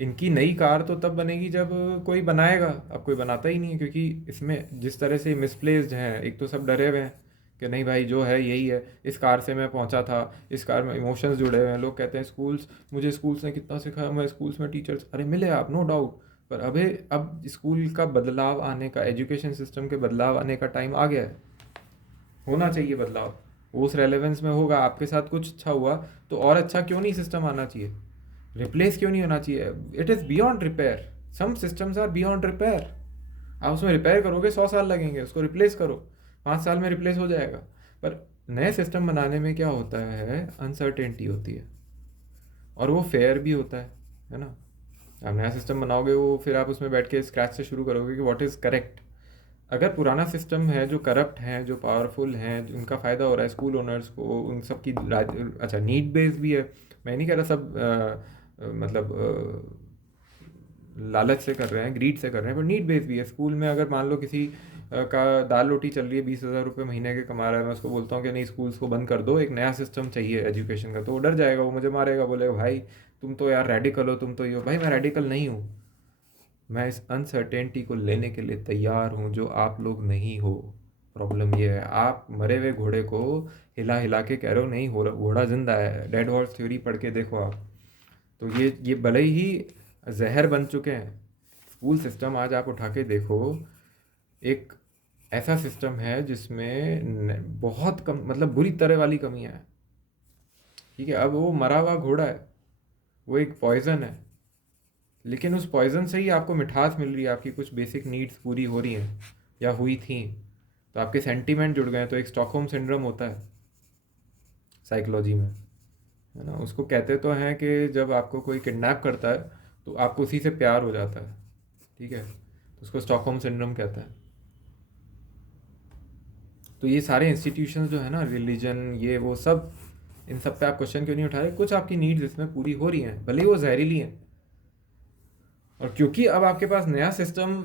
इनकी नई कार तो तब बनेगी जब कोई बनाएगा। अब कोई बनाता ही नहीं है, क्योंकि इसमें जिस तरह से मिसप्लेस्ड हैं, एक तो सब डरे हुए हैं कि नहीं भाई जो है यही है, इस कार से मैं पहुंचा था, इस कार में इमोशंस जुड़े हुए हैं। लोग कहते हैं स्कूल्स, मुझे स्कूल्स ने कितना सिखाया, मैं स्कूल्स में टीचर्स, अरे मिले आप, नो डाउट, पर अभी अब स्कूल का बदलाव आने का, एजुकेशन सिस्टम के बदलाव आने का टाइम आ गया है। होना चाहिए बदलाव, वो उस रेलेवेंस में होगा। आपके साथ कुछ अच्छा हुआ तो और अच्छा क्यों नहीं सिस्टम आना चाहिए, रिप्लेस क्यों नहीं होना चाहिए। It is beyond repair, some systems are beyond repair. आप उसमें रिपेयर करोगे 100 साल लगेंगे, उसको रिप्लेस करो 5 साल में रिप्लेस हो जाएगा। पर नए सिस्टम बनाने में क्या होता है, अनसर्टेनिटी होती है, और वो फेयर भी होता है ना। आप नया सिस्टम बनाओगे, वो फिर आप उसमें बैठ के स्क्रैच से शुरू करोगे कि व्हाट इज़ करेक्ट। अगर पुराना सिस्टम है, जो करप्ट हैं, जो पावरफुल हैं, जिनका फ़ायदा हो रहा है स्कूल ओनर्स को, उन सब की अच्छा नीड बेस्ड भी है, मैं नहीं कह रहा सब मतलब लालच से कर रहे हैं, ग्रीड से कर रहे हैं, पर नीड बेस्ड भी है। स्कूल में अगर मान लो किसी का दाल रोटी चल रही है, 20,000 रुपये महीने के कमा रहा है, मैं उसको बोलता हूँ कि नहीं स्कूल्स को बंद कर दो, एक नया सिस्टम चाहिए एजुकेशन का, तो वो डर जाएगा, वो मुझे मारेगा, बोलेगा भाई तुम तो यार रेडिकल हो, तुम तो ये हो। भाई मैं रेडिकल नहीं हूँ, मैं इस अनसर्टेनिटी को लेने के लिए तैयार हूँ जो आप लोग नहीं हो। प्रॉब्लम ये है, आप मरे हुए घोड़े को हिला हिला के कह रहे हो नहीं हो रहा, घोड़ा जिंदा है। डेड हॉर्स थ्योरी पढ़ के देखो आप, तो ये भले ही जहर बन चुके हैं। स्कूल सिस्टम आज आप उठा के देखो, एक ऐसा सिस्टम है जिसमें बहुत कम, मतलब बुरी तरह वाली कमियां हैं। ठीक है, अब वो मरा हुआ घोड़ा है, वो एक पॉइजन है, लेकिन उस पॉइजन से ही आपको मिठास मिल रही है, आपकी कुछ बेसिक नीड्स पूरी हो रही हैं या हुई थी, तो आपके सेंटीमेंट जुड़ गए हैं। तो एक स्टॉकहोम सिंड्रोम होता है साइकोलॉजी में, है ना। उसको कहते तो हैं कि जब आपको कोई किडनैप करता है तो आपको उसी से प्यार हो जाता है, ठीक है, तो उसको स्टॉकहोम सिंड्रोम कहता है। तो ये सारे इंस्टीट्यूशंस जो है ना, रिलीजन, ये वो सब, इन सब पे आप क्वेश्चन क्यों नहीं उठा रहे। कुछ आपकी नीड्स इसमें पूरी हो रही हैं, भले ही वो जहरीली हैं, और क्योंकि अब आपके पास नया सिस्टम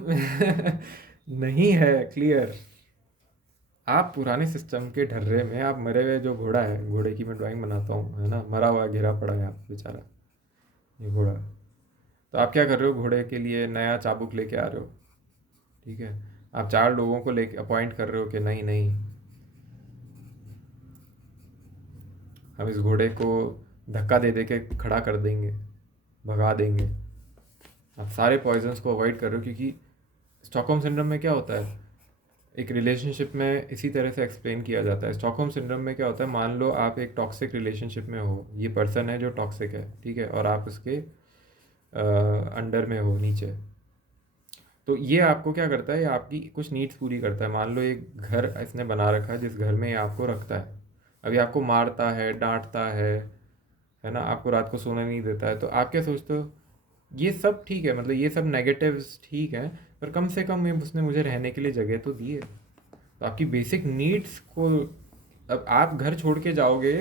नहीं है क्लियर, आप पुराने सिस्टम के ढर्रे में, आप मरे हुए जो घोड़ा है, घोड़े की मैं ड्राइंग बनाता हूँ, है ना, मरा हुआ घिरा पड़ा है आप बेचारा, ये घोड़ा, तो आप क्या कर रहे हो, घोड़े के लिए नया चाबुक लेके आ रहे हो, ठीक है। आप 4 लोगों को लेके अपॉइंट कर रहे हो कि नहीं नहीं, हम इस घोड़े को धक्का दे दे के खड़ा कर देंगे, भगा देंगे। आप सारे पॉइजन्स को अवॉइड कर रहे हो, क्योंकि स्टॉकहोम सिंड्रोम में क्या होता है, एक रिलेशनशिप में इसी तरह से एक्सप्लेन किया जाता है। स्टॉकहोम सिंड्रोम में क्या होता है, मान लो आप एक टॉक्सिक रिलेशनशिप में हो, ये पर्सन है जो टॉक्सिक है, ठीक है, और आप उसके अंडर में हो, नीचे, तो ये आपको क्या करता है, ये आपकी कुछ नीड्स पूरी करता है। मान लो एक घर इसने बना रखा है, जिस घर में ये आपको रखता है, अभी आपको मारता है, डांटता है ना, आपको रात को सोने नहीं देता है, तो आप क्या सोचते हो, ये सब ठीक है, मतलब ये सब नेगेटिव्स ठीक है, पर कम से कम उसने मुझे रहने के लिए जगह तो दी है। तो आपकी बेसिक नीड्स को, अब आप घर छोड़ के जाओगे,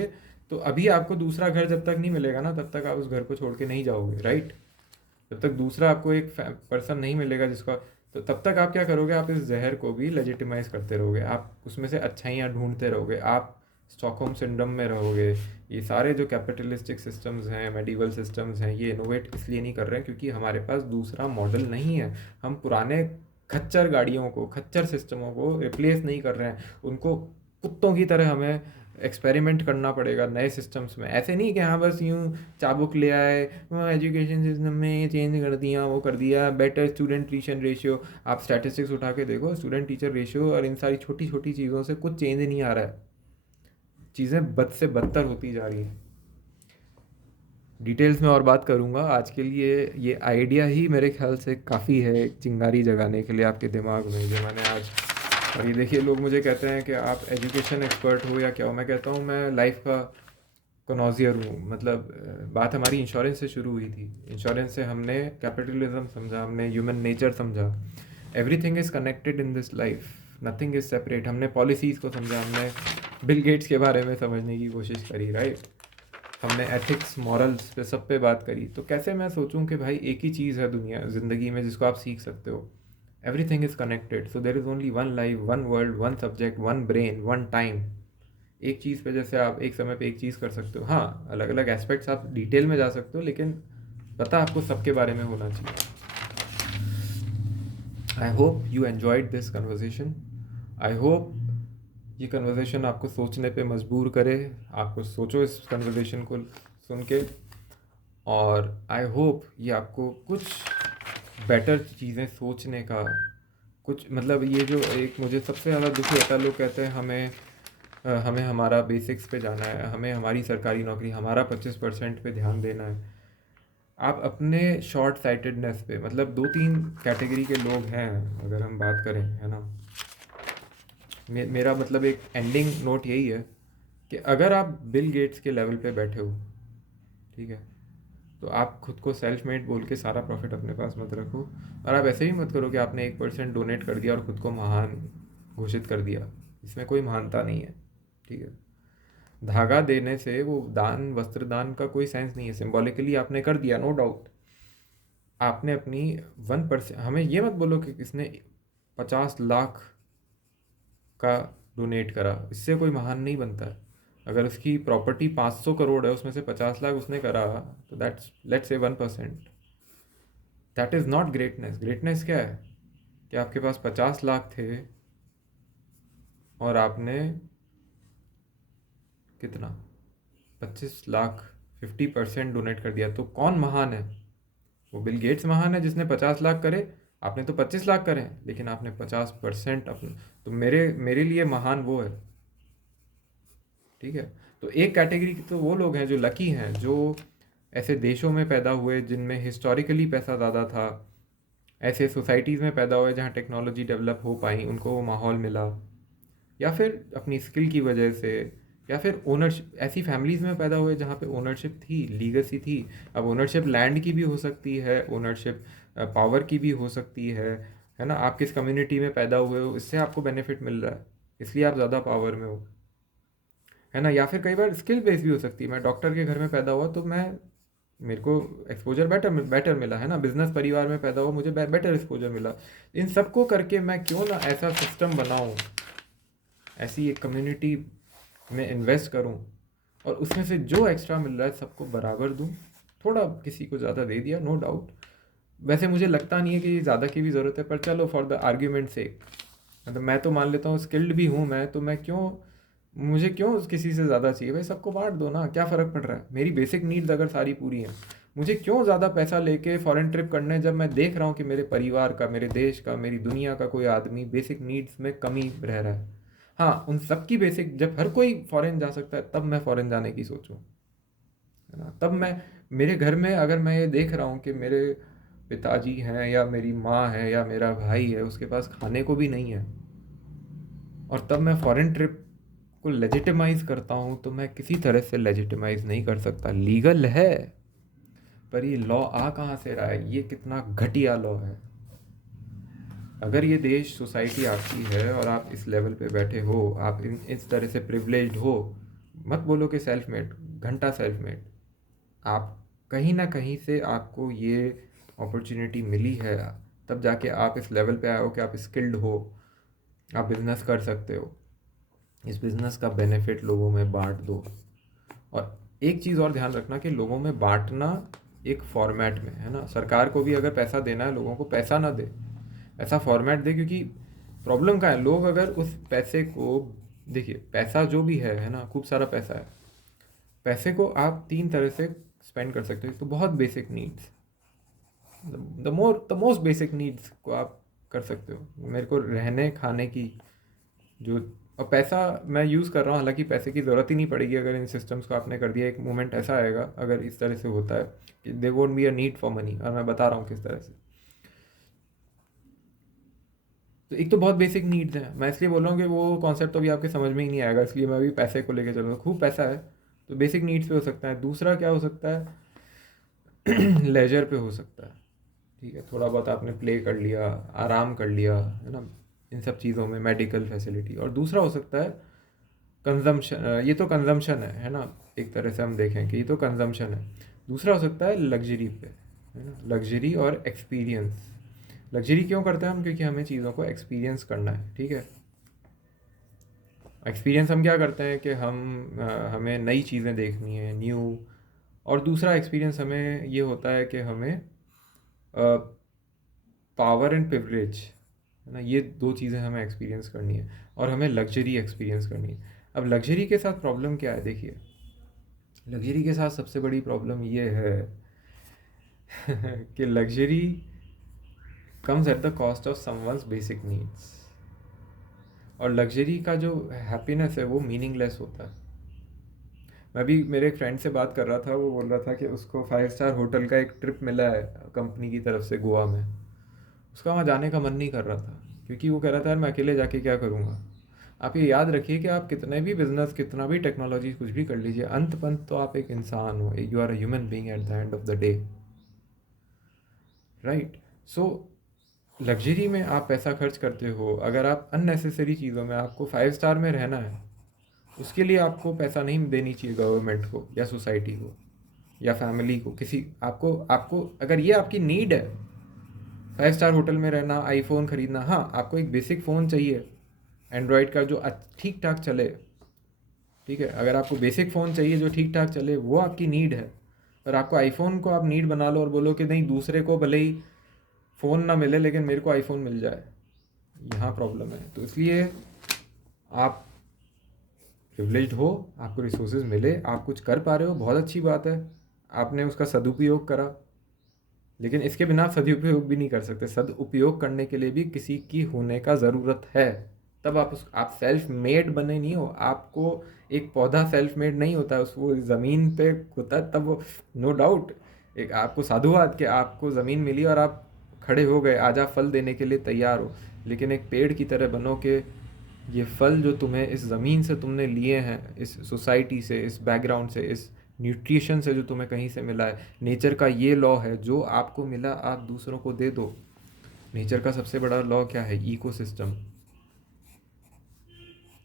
तो अभी आपको दूसरा घर जब तक नहीं मिलेगा ना, तब तक आप उस घर को छोड़ के नहीं जाओगे, राइट। जब तक दूसरा आपको एक पर्सन नहीं मिलेगा जिसका, तो तब तक आप क्या करोगे, आप इस जहर को भी लेजिटिमाइज करते रहोगे, आप उसमें से अच्छाइयाँ ढूंढते रहोगे, आप स्टॉकहोम सिंड्रोम में रहोगे। ये सारे जो कैपिटलिस्टिक सिस्टम्स हैं, मेडिवल सिस्टम्स हैं, ये इनोवेट इसलिए नहीं कर रहे हैं क्योंकि हमारे पास दूसरा मॉडल नहीं है। हम पुराने खच्चर गाड़ियों को, खच्चर सिस्टमों को रिप्लेस नहीं कर रहे हैं, उनको कुत्तों की तरह हमें एक्सपेरिमेंट करना पड़ेगा नए सिस्टम्स में। ऐसे नहीं कि हाँ बस यूँ चाबुक ले आए, एजुकेशन सिस्टम में ये चेंज कर दिया, वो कर दिया, बेटर स्टूडेंट टीचर रेशियो। आप स्टैटिस्टिक्स उठा के देखो, स्टूडेंट टीचर रेशियो और इन सारी छोटी छोटी चीज़ों से कुछ चेंज नहीं आ रहा है, चीज़ें बद से बदतर होती जा रही हैं। डिटेल्स में और बात करूँगा, आज के लिए ये आइडिया ही मेरे ख्याल से काफ़ी है एक चिंगारी जगाने के लिए आपके दिमाग में, जो मैंने आज। और ये देखिए, लोग मुझे कहते हैं कि आप एजुकेशन एक्सपर्ट हो या क्या हो। मैं कहता हूँ मैं लाइफ का कनॉजियर हूँ। मतलब बात हमारी इंश्योरेंस से शुरू हुई थी। इंश्योरेंस से हमने कैपिटलिज्म समझा, हमने ह्यूमन नेचर समझा। Everything is connected in this life, nothing is separate. हमने पॉलिसीज़ को समझा, हमने बिल गेट्स के बारे में समझने की कोशिश करी, राइट। हमने एथिक्स, मॉरल्स पे, सब पे बात करी। तो कैसे मैं सोचूं कि भाई एक ही चीज़ है दुनिया ज़िंदगी में जिसको आप सीख सकते हो। Everything is connected, so there is only one life, one world, one subject, one brain, one time. एक चीज़ पे जैसे आप एक समय पे एक चीज़ कर सकते हो, हाँ अलग अलग एस्पेक्ट्स आप डिटेल में जा सकते हो, लेकिन पता आपको सबके बारे में होना चाहिए। I hope you enjoyed this conversation. I hope ये कन्वर्जेशन आपको सोचने पे मजबूर करे, आपको सोचो इस कन्वर्जेशन को सुन के। और आई होप ये आपको कुछ बेटर चीज़ें सोचने का कुछ, मतलब ये जो एक मुझे सबसे ज़्यादा दुख होता है, लोग कहते हैं हमें हमारा बेसिक्स पे जाना है, हमें हमारी सरकारी नौकरी, हमारा 25% पे ध्यान देना है। आप अपने शॉर्ट साइटेडनेस पे, मतलब 2-3 कैटेगरी के लोग हैं अगर हम बात करें, है ना। मेरा मतलब एक एंडिंग नोट यही है कि अगर आप बिल गेट्स के लेवल पे बैठे हो, ठीक है, तो आप खुद को सेल्फ मेड बोल के सारा प्रॉफिट अपने पास मत रखो। और आप ऐसे ही मत करो कि आपने 1% डोनेट कर दिया और खुद को महान घोषित कर दिया। इसमें कोई महानता नहीं है, ठीक है। धागा देने से वो दान, वस्त्र दान का कोई सेंस नहीं है। सिंबॉलिकली आपने कर दिया, नो डाउट। आपने अपनी 1%, हमें ये मत बोलो कि किसने 50 लाख का डोनेट करा, इससे कोई महान नहीं बनता है। अगर उसकी प्रॉपर्टी 500 करोड़ है, उसमें से 50 लाख उसने करा, तो that's, let's say 1%। That is not greatness. Greatness क्या है कि आपके पास 50 लाख थे और आपने कितना, 25 लाख, 50% डोनेट कर दिया। तो कौन महान है? वो बिल गेट्स महान है जिसने 50 लाख करे। आपने तो 25 लाख करे, लेकिन आपने 50% अपने। तो मेरे मेरे लिए महान वो है, ठीक है। तो एक कैटेगरी तो वो लोग हैं जो लकी हैं, जो ऐसे देशों में पैदा हुए जिनमें हिस्टोरिकली पैसा ज़्यादा था, ऐसे सोसाइटीज़ में पैदा हुए जहाँ टेक्नोलॉजी डेवलप हो पाई, उनको वो माहौल मिला, या फिर अपनी स्किल की वजह से, या फिर ओनरशिप, ऐसी फैमिलीज़ में पैदा हुए जहाँ पे ओनरशिप थी, लीगेसी थी। अब ओनरशिप लैंड की भी हो सकती है, ओनरशिप पावर की भी हो सकती है ना। आप किस कम्युनिटी में पैदा हुए हो, इससे आपको बेनिफिट मिल रहा है, इसलिए आप ज़्यादा पावर में हो, है ना। या फिर कई बार स्किल बेस भी हो सकती है। मैं डॉक्टर के घर में पैदा हुआ तो मैं, मेरे को एक्सपोजर बेटर बेटर मिला, है ना। बिजनेस परिवार में पैदा हुआ, मुझे बेटर एक्सपोजर मिला। इन सबको करके मैं क्यों ना ऐसा सिस्टम बनाऊं, ऐसी एक कम्युनिटी में इन्वेस्ट करूं, और उसमें से जो एक्स्ट्रा मिल रहा है सबको बराबर दूं। थोड़ा किसी को ज़्यादा दे दिया, नो डाउट। वैसे मुझे लगता नहीं है कि ज़्यादा की भी ज़रूरत है, पर चलो फॉर द आर्ग्यूमेंट से, मतलब मैं तो मान लेता हूँ स्किल्ड भी हूँ मैं, तो मैं क्यों, मुझे क्यों किसी से ज़्यादा चाहिए भाई। सबको बांट दो ना, क्या फ़र्क पड़ रहा है। मेरी बेसिक नीड्स अगर सारी पूरी हैं, मुझे क्यों ज़्यादा पैसा लेके फॉरेन ट्रिप करने, जब मैं देख रहा हूँ कि मेरे परिवार का, मेरे देश का, मेरी दुनिया का कोई आदमी बेसिक नीड्स में कमी रह रहा है। हाँ, उन सबकी बेसिक, जब हर कोई फॉरेन जा सकता है तब मैं फॉरेन जाने की सोचूं, है ना। तब मैं, मेरे घर में अगर मैं ये देख रहा हूँ कि मेरे पिताजी हैं या मेरी माँ है या मेरा भाई है, उसके पास खाने को भी नहीं है, और तब मैं फॉरेन ट्रिप को लेजिटिमाइज करता हूँ, तो मैं किसी तरह से लेजिटिमाइज नहीं कर सकता। लीगल है, पर ये लॉ आ कहाँ से रहा है, ये कितना घटिया लॉ है। अगर ये देश, सोसाइटी आपकी है और आप इस लेवल पे बैठे हो, आप इस तरह से प्रिविलेज्ड हो, मत बोलो कि सेल्फ मेड, घंटा सेल्फ मेड। आप कहीं ना कहीं से आपको ये अपॉर्चुनिटी मिली है, तब जाके आप इस लेवल पे आए हो कि आप स्किल्ड हो, आप बिजनेस कर सकते हो। इस बिज़नेस का बेनिफिट लोगों में बांट दो। और एक चीज़ और ध्यान रखना कि लोगों में बांटना एक फॉर्मेट में, है ना। सरकार को भी अगर पैसा देना है, लोगों को पैसा ना दे, ऐसा फॉर्मेट दे। क्योंकि प्रॉब्लम क्या है, लोग अगर उस पैसे को, देखिए पैसा जो भी है ना, खूब सारा पैसा है। पैसे को आप तीन तरह से स्पेंड कर सकते हो। तो बहुत basic needs, the most basic needs को आप कर सकते हो। मेरे को रहने खाने की जो, और पैसा मैं यूज़ कर रहा हूँ, हालांकि पैसे की ज़रूरत ही नहीं पड़ेगी अगर इन सिस्टम्स को आपने कर दिया। एक मोमेंट ऐसा आएगा अगर इस तरह से होता है कि they won't be a need for money. और मैं बता रहा हूँ किस तरह से। तो एक तो बहुत बेसिक नीड्स हैं, मैं इसलिए बोल रहा हूँ कि वो कॉन्सेप्ट तो अभी आपके समझ में ही नहीं आएगा, इसलिए मैं अभी पैसे को लेकर चलूँगा। खूब पैसा है तो बेसिक नीड्स पे हो सकता है। दूसरा क्या हो सकता है, लेजर पे हो सकता है। ठीक है, थोड़ा बहुत आपने प्ले कर लिया, आराम कर लिया, है ना, इन सब चीज़ों में, मेडिकल फैसिलिटी। और दूसरा हो सकता है कंजम्पशन। ये तो कंजम्पशन है ना, एक तरह से हम देखें कि ये तो कंजम्पशन है। दूसरा हो सकता है लग्जरी पे, है ना, लग्जरी और एक्सपीरियंस। लग्जरी क्यों करते हैं हम? क्योंकि हमें चीज़ों को एक्सपीरियंस करना है। ठीक है, एक्सपीरियंस हम क्या करते हैं कि हमें नई चीज़ें देखनी है, न्यू। और दूसरा एक्सपीरियंस हमें ये होता है कि हमें पावर एंड प्रिविलेज, है ना, ये दो चीज़ें हमें एक्सपीरियंस करनी है। और हमें लग्जरी एक्सपीरियंस करनी है। अब लग्जरी के साथ प्रॉब्लम क्या है, देखिए लग्जरी के साथ सबसे बड़ी प्रॉब्लम ये है कि luxury comes at the cost of someone's basic needs. और लग्जरी का जो हैप्पीनेस है वो मीनिंगलेस होता है। मैं भी मेरे एक फ्रेंड से बात कर रहा था, वो बोल रहा था कि उसको 5 स्टार होटल का एक ट्रिप मिला है कंपनी की तरफ से गोवा में। उसका वहाँ जाने का मन नहीं कर रहा था, क्योंकि वो कह रहा था यार मैं अकेले जाके क्या करूँगा। आप ये याद रखिए कि आप कितने भी बिजनेस, कितना भी टेक्नोलॉजी, कुछ भी कर लीजिए, अंत पंत तो आप एक इंसान हो। You are a human being at the end of the day, right. So luxury में आप पैसा खर्च करते हो, अगर आप अननेसेसरी चीज़ों में, आपको 5 स्टार में रहना है, उसके लिए आपको पैसा नहीं देनी चाहिए गवर्नमेंट को या सोसाइटी को या फैमिली को, किसी आपको आपको अगर ये आपकी नीड है 5 स्टार होटल में रहना, आईफोन खरीदना, हाँ आपको एक बेसिक फ़ोन चाहिए एंड्रॉयड का जो ठीक ठाक चले। ठीक है, अगर आपको बेसिक फ़ोन चाहिए जो ठीक ठाक चले, वो आपकी नीड है। पर आपको आईफोन को आप नीड बना लो और बोलो कि नहीं, दूसरे को भले ही फ़ोन ना मिले लेकिन मेरे को आईफोन मिल जाए, यहाँ प्रॉब्लम है। तो इसलिए आप प्रिविलेज्ड हो, आपको रिसोर्सेज मिले, आप कुछ कर पा रहे हो, बहुत अच्छी बात है, आपने उसका सदुपयोग करा। लेकिन इसके बिना आप सदुपयोग भी नहीं कर सकते। सदुपयोग करने के लिए भी किसी की होने का ज़रूरत है, तब आप सेल्फ मेड बने नहीं हो। आपको एक पौधा सेल्फ मेड नहीं होता, उस वो ज़मीन पे होता है तब वो, नो डाउट। एक आपको साधुवाद कि आपको ज़मीन मिली और आप खड़े हो गए, आज आप फल देने के लिए तैयार हो। लेकिन एक पेड़ की तरह बनो कि ये फल जो तुम्हें इस ज़मीन से तुमने लिए हैं, इस सोसाइटी से, इस बैकग्राउंड से, इस न्यूट्रिशन से जो तुम्हें कहीं से मिला है, नेचर का ये लॉ है, जो आपको मिला आप दूसरों को दे दो। नेचर का सबसे बड़ा लॉ क्या है? इकोसिस्टम।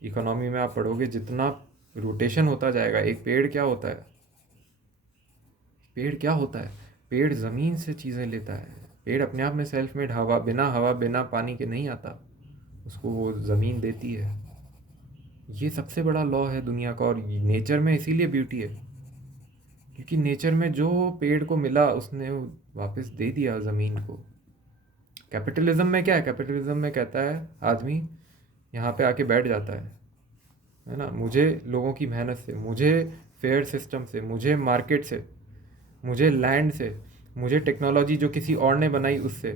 इकोनॉमी में आप पढ़ोगे, जितना रोटेशन होता जाएगा, एक पेड़ क्या होता है, पेड़ क्या होता है, पेड़ ज़मीन से चीज़ें लेता है। पेड़ अपने आप में सेल्फ मेड, हवा बिना पानी के नहीं आता, उसको वो ज़मीन देती है। ये सबसे बड़ा लॉ है दुनिया का। और नेचर में इसीलिए ब्यूटी है, क्योंकि नेचर में जो पेड़ को मिला उसने वापस दे दिया ज़मीन को। कैपिटलिज्म में क्या है? कैपिटलिज्म में कहता है आदमी यहाँ पे आके बैठ जाता है ना, मुझे लोगों की मेहनत से, मुझे फेयर सिस्टम से, मुझे मार्केट से, मुझे लैंड से, मुझे टेक्नोलॉजी जो किसी और ने बनाई उससे,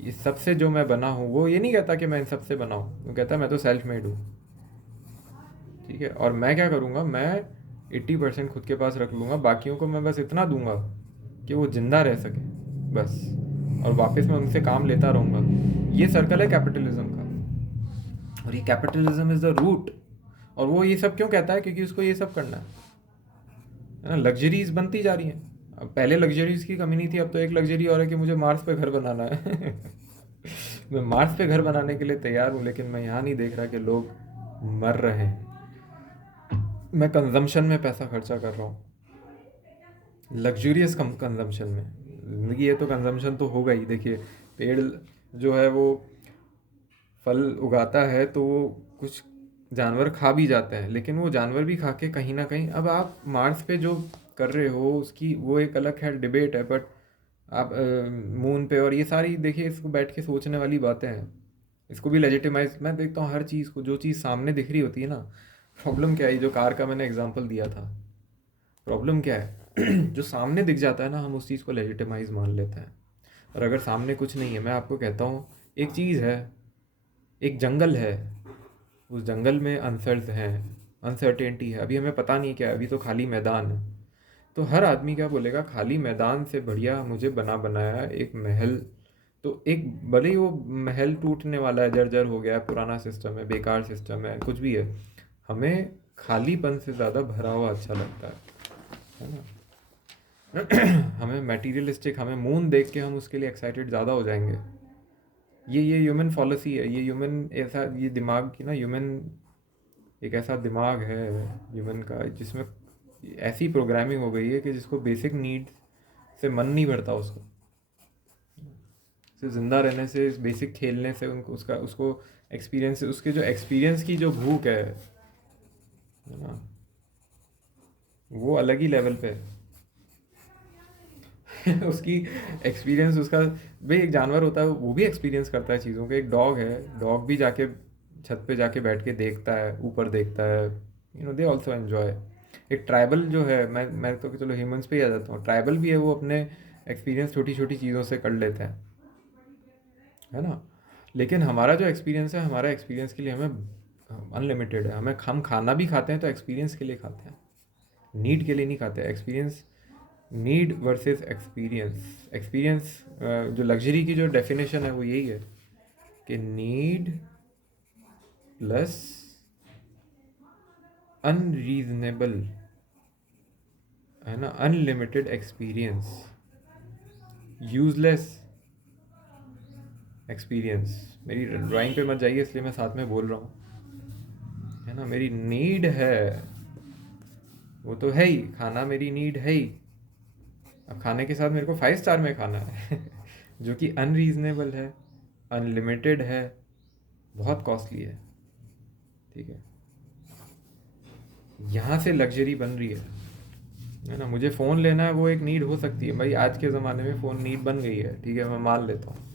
ये सबसे जो मैं बना हूँ, वो ये नहीं कहता कि मैं इन सबसे बना हूँ, वो कहता है मैं तो सेल्फ मेड हूँ। ठीक है, और मैं क्या करूँगा, मैं 80% खुद के पास रख लूँगा, बाकियों को मैं बस इतना दूंगा कि वो जिंदा रह सके बस, और वापस मैं उनसे काम लेता रहूँगा। ये सर्कल है कैपिटलिज्म का, और ये कैपिटलिज्म इज़ द रूट। और वो ये सब क्यों कहता है? क्योंकि उसको ये सब करना है ना। लग्जरीज बनती जा रही हैं। अब पहले लग्जरीज की कमी नहीं थी, अब तो एक लग्जरी और है कि मुझे मार्स पे घर बनाना है मैं मार्स पे घर बनाने के लिए तैयार हूँ, लेकिन मैं यहाँ नहीं देख रहा कि लोग मर रहे हैं। मैं कंजम्पशन में पैसा खर्चा कर रहा हूँ, लग्जूरियस कंजम्पशन में। ज़िंदगी है तो कंजम्पशन तो होगा ही। देखिए पेड़ जो है वो फल उगाता है तो वो कुछ जानवर खा भी जाते हैं, लेकिन वो जानवर भी खा के कहीं ना कहीं, अब आप मार्स पे जो कर रहे हो उसकी वो एक अलग खैर डिबेट है, बट आप मून पे और ये सारी देखिए, इसको बैठ के सोचने वाली बातें हैं। इसको भी लेजिटिमाइज मैं देखता हूँ हर चीज़ को, जो चीज़ सामने दिख रही होती है ना। प्रॉब्लम क्या है, जो कार का मैंने एग्जांपल दिया था, प्रॉब्लम क्या है जो सामने दिख जाता है ना, हम उस चीज़ को लेजिटिमाइज मान लेते हैं। और अगर सामने कुछ नहीं है, मैं आपको कहता हूँ, एक चीज़ है, एक जंगल है, उस जंगल में अनसर्स हैं, अनसर्टेनिटी है, अभी हमें पता नहीं क्या है, अभी तो खाली मैदान है। तो हर आदमी क्या बोलेगा, खाली मैदान से बढ़िया मुझे बना बनाया एक महल। तो एक भले ही वो महल टूटने वाला है, जर्जर हो गया है, पुराना सिस्टम है, बेकार सिस्टम है, कुछ भी है, हमें खालीपन से ज़्यादा भरा हुआ अच्छा लगता है ना। हमें मटेरियलिस्टिक, हमें मून देख के हम उसके लिए एक्साइटेड ज़्यादा हो जाएंगे। ये ह्यूमन फॉलिसी है, ये ह्यूमन ऐसा, ये दिमाग की ना, ह्यूमन एक ऐसा दिमाग है ह्यूमन का, जिसमें ऐसी प्रोग्रामिंग हो गई है कि जिसको बेसिक नीड से मन नहीं भरता उसको, सिर्फ जिंदा रहने से, बेसिक खेलने से उनको उसका उसको एक्सपीरियंस, उसके जो एक्सपीरियंस की जो भूख है ना, वो अलग ही लेवल पे है। उसकी एक्सपीरियंस उसका, भाई एक जानवर होता है वो भी एक्सपीरियंस करता है चीज़ों को। एक डॉग है, डॉग भी जाके छत पे जाके बैठ के देखता है, ऊपर देखता है, दे ऑल्सो एन्जॉय। एक ट्राइबल जो है, मैं तो चलो ह्यूमंस पे ही आ जाता हूँ, ट्राइबल भी है, वो अपने एक्सपीरियंस छोटी छोटी चीज़ों से कर लेते हैं, है ना। लेकिन हमारा जो एक्सपीरियंस है, हमारा एक्सपीरियंस के लिए हमें अनलिमिटेड है। हम खाना भी खाते हैं तो एक्सपीरियंस के लिए खाते हैं, नीड के लिए नहीं खाते। Experience, need versus experience, experience, जो लग्जरी की जो डेफिनेशन है वो यही है कि नीड प्लस अनरीजनेबल, है ना, अनलिमिटेड एक्सपीरियंस, यूजलेस एक्सपीरियंस। मेरी ड्राइंग पे मत जाइए, इसलिए मैं साथ में बोल रहा हूँ, है ना। मेरी नीड है, वो तो है ही, खाना मेरी नीड है ही। अब खाने के साथ मेरे को 5 स्टार में खाना है जो कि अनरीजनेबल है, अनलिमिटेड है, बहुत कॉस्टली ठीक है। यहाँ से लग्जरी बन रही है ना। मुझे फ़ोन लेना है, वो एक नीड हो सकती है भाई, आज के ज़माने में फ़ोन नीड बन गई है, ठीक है, मैं मान लेता हूँ।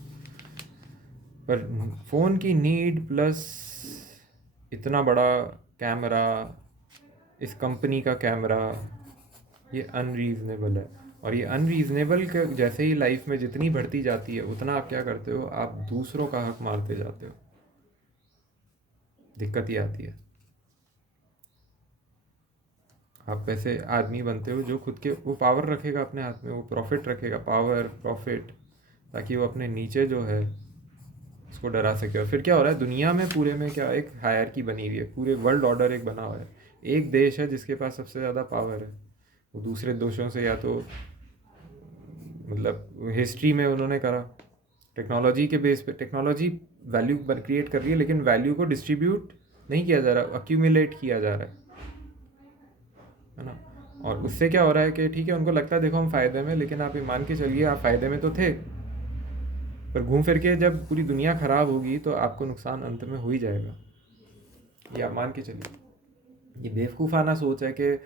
पर फ़ोन की नीड प्लस इतना बड़ा कैमरा, इस कंपनी का कैमरा, ये अनरीजनेबल है। और ये अनरीजनेबल के जैसे ही लाइफ में जितनी बढ़ती जाती है, उतना आप क्या करते हो, आप दूसरों का हक मारते जाते हो, दिक्कत ये आती है। आप वैसे आदमी बनते हो जो खुद के, वो पावर रखेगा अपने हाथ में, वो प्रॉफिट रखेगा, पावर प्रॉफिट, ताकि वो अपने नीचे जो है उसको डरा सके। और फिर क्या हो रहा है दुनिया में, पूरे में क्या, एक हायरकी बनी हुई है, पूरे वर्ल्ड ऑर्डर एक बना हुआ है। एक देश है जिसके पास सबसे ज़्यादा पावर है, वो दूसरे देशों से, या तो मतलब हिस्ट्री में उन्होंने करा, टेक्नोलॉजी के बेस पे, टेक्नोलॉजी वैल्यू क्रिएट कर रही है, लेकिन वैल्यू को डिस्ट्रीब्यूट नहीं किया जा रहा, अक्यूमुलेट किया जा रहा है ना। और उससे क्या हो रहा है कि ठीक है, उनको लगता है देखो हम फ़ायदे में, लेकिन आप ये मान के चलिए आप फ़ायदे में तो थे, पर घूम फिर के जब पूरी दुनिया ख़राब होगी तो आपको नुकसान अंत में हो ही जाएगा, ये आप मान के चलिए। ये बेवकूफ़ाना सोच है कि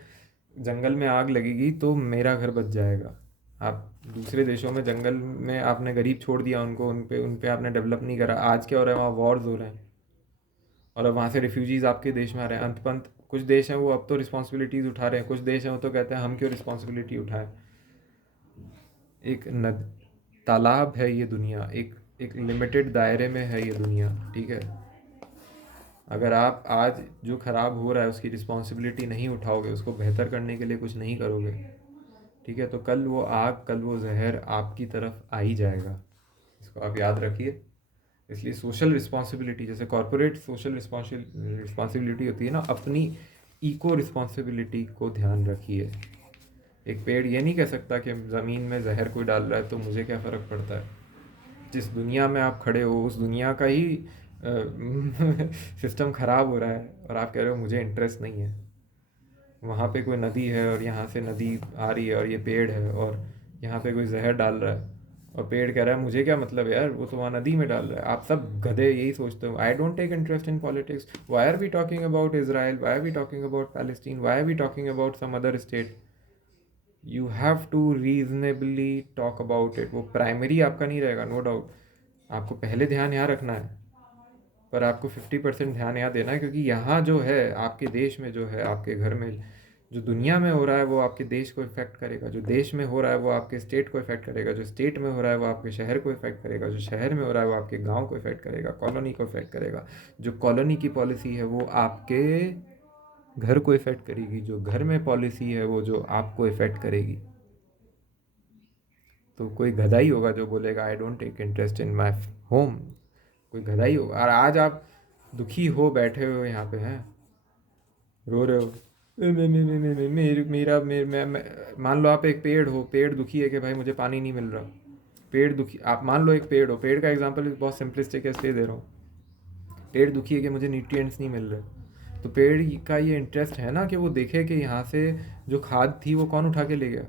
जंगल में आग लगेगी तो मेरा घर बच जाएगा। आप दूसरे देशों में जंगल में आपने गरीब छोड़ दिया उनको, उन पे आपने डेवलप नहीं करा, आज क्या हो रहा है, वहाँ वॉर्स हो रहे हैं, और अब वहाँ से रिफ्यूजीज आपके देश में आ रहे हैं। अंत पंत कुछ देश हैं वो अब तो रिस्पॉन्सिबिलिटीज़ उठा रहे हैं, कुछ देश हैं वो तो कहते हैं हम क्यों रिस्पॉन्सिबिलिटी उठाएं। एक नद तालाब है ये दुनिया, एक एक लिमिटेड दायरे में है ये दुनिया, ठीक है। अगर आप आज जो ख़राब हो रहा है उसकी रिस्पॉन्सिबिलिटी नहीं उठाओगे, उसको बेहतर करने के लिए कुछ नहीं करोगे, ठीक है, तो कल वो आग, कल वो जहर आपकी तरफ आ ही जाएगा। इसको आप याद रखिए। इसलिए सोशल रिस्पॉन्सिबिलिटी, जैसे कॉरपोरेट सोशल रिस्पॉन्सिबिलिटी होती है ना, अपनी इको रिस्पॉन्सिबिलिटी को ध्यान रखिए। एक पेड़ ये नहीं कह सकता कि ज़मीन में जहर कोई डाल रहा है तो मुझे क्या फ़र्क पड़ता है। जिस दुनिया में आप खड़े हो उस दुनिया का ही सिस्टम ख़राब हो रहा है, और आप कह रहे हो मुझे इंटरेस्ट नहीं है। वहाँ पे कोई नदी है और यहाँ से नदी आ रही है, और ये पेड़ है, और यहाँ पे कोई जहर डाल रहा है, और पेड़ कह रहा है मुझे क्या मतलब यार, वो तो वहाँ नदी में डाल रहा है। आप सब गधे यही सोचते हो। I don't take interest in politics, why are we talking about Israel, why are we talking about Palestine, why are we talking about some other state. You have to reasonably talk about it. वो primary आपका नहीं रहेगा, no doubt. आपको पहले ध्यान यहाँ रखना है, पर आपको 50% ध्यान यहाँ देना है, क्योंकि यहाँ जो है आपके देश में, जो है आपके घर में, जो दुनिया में हो रहा है वो आपके देश को इफेक्ट करेगा। जो देश में हो रहा है वो आपके स्टेट को इफेक्ट करेगा। जो स्टेट में हो रहा है वो आपके शहर को इफेक्ट करेगा। जो शहर में हो रहा है वो आपके गांव को इफेक्ट करेगा, कॉलोनी को इफेक्ट करेगा। जो कॉलोनी की पॉलिसी है वो आपके घर को इफेक्ट करेगी। जो घर में पॉलिसी है वो जो आपको इफेक्ट करेगी। तो कोई गधा ही होगा जो बोलेगा I don't take interest in my home. कोई गधा ही होगा। और आज आप दुखी हो, बैठे हो यहाँ पे हैं, रो रहे हो, मान लो आप एक पेड़ हो, पेड़ दुखी है कि भाई मुझे पानी नहीं मिल रहा। पेड़ दुखी, आप मान लो एक पेड़ हो, पेड़ का एग्जांपल बहुत सिंपलिस्टिक है इसलिए दे रहा हूँ। पेड़ दुखी है कि मुझे न्यूट्रिएंट्स नहीं मिल रहे। तो पेड़ का ये इंटरेस्ट है ना कि वो देखे कि यहाँ से जो खाद थी वो कौन उठा के ले गया,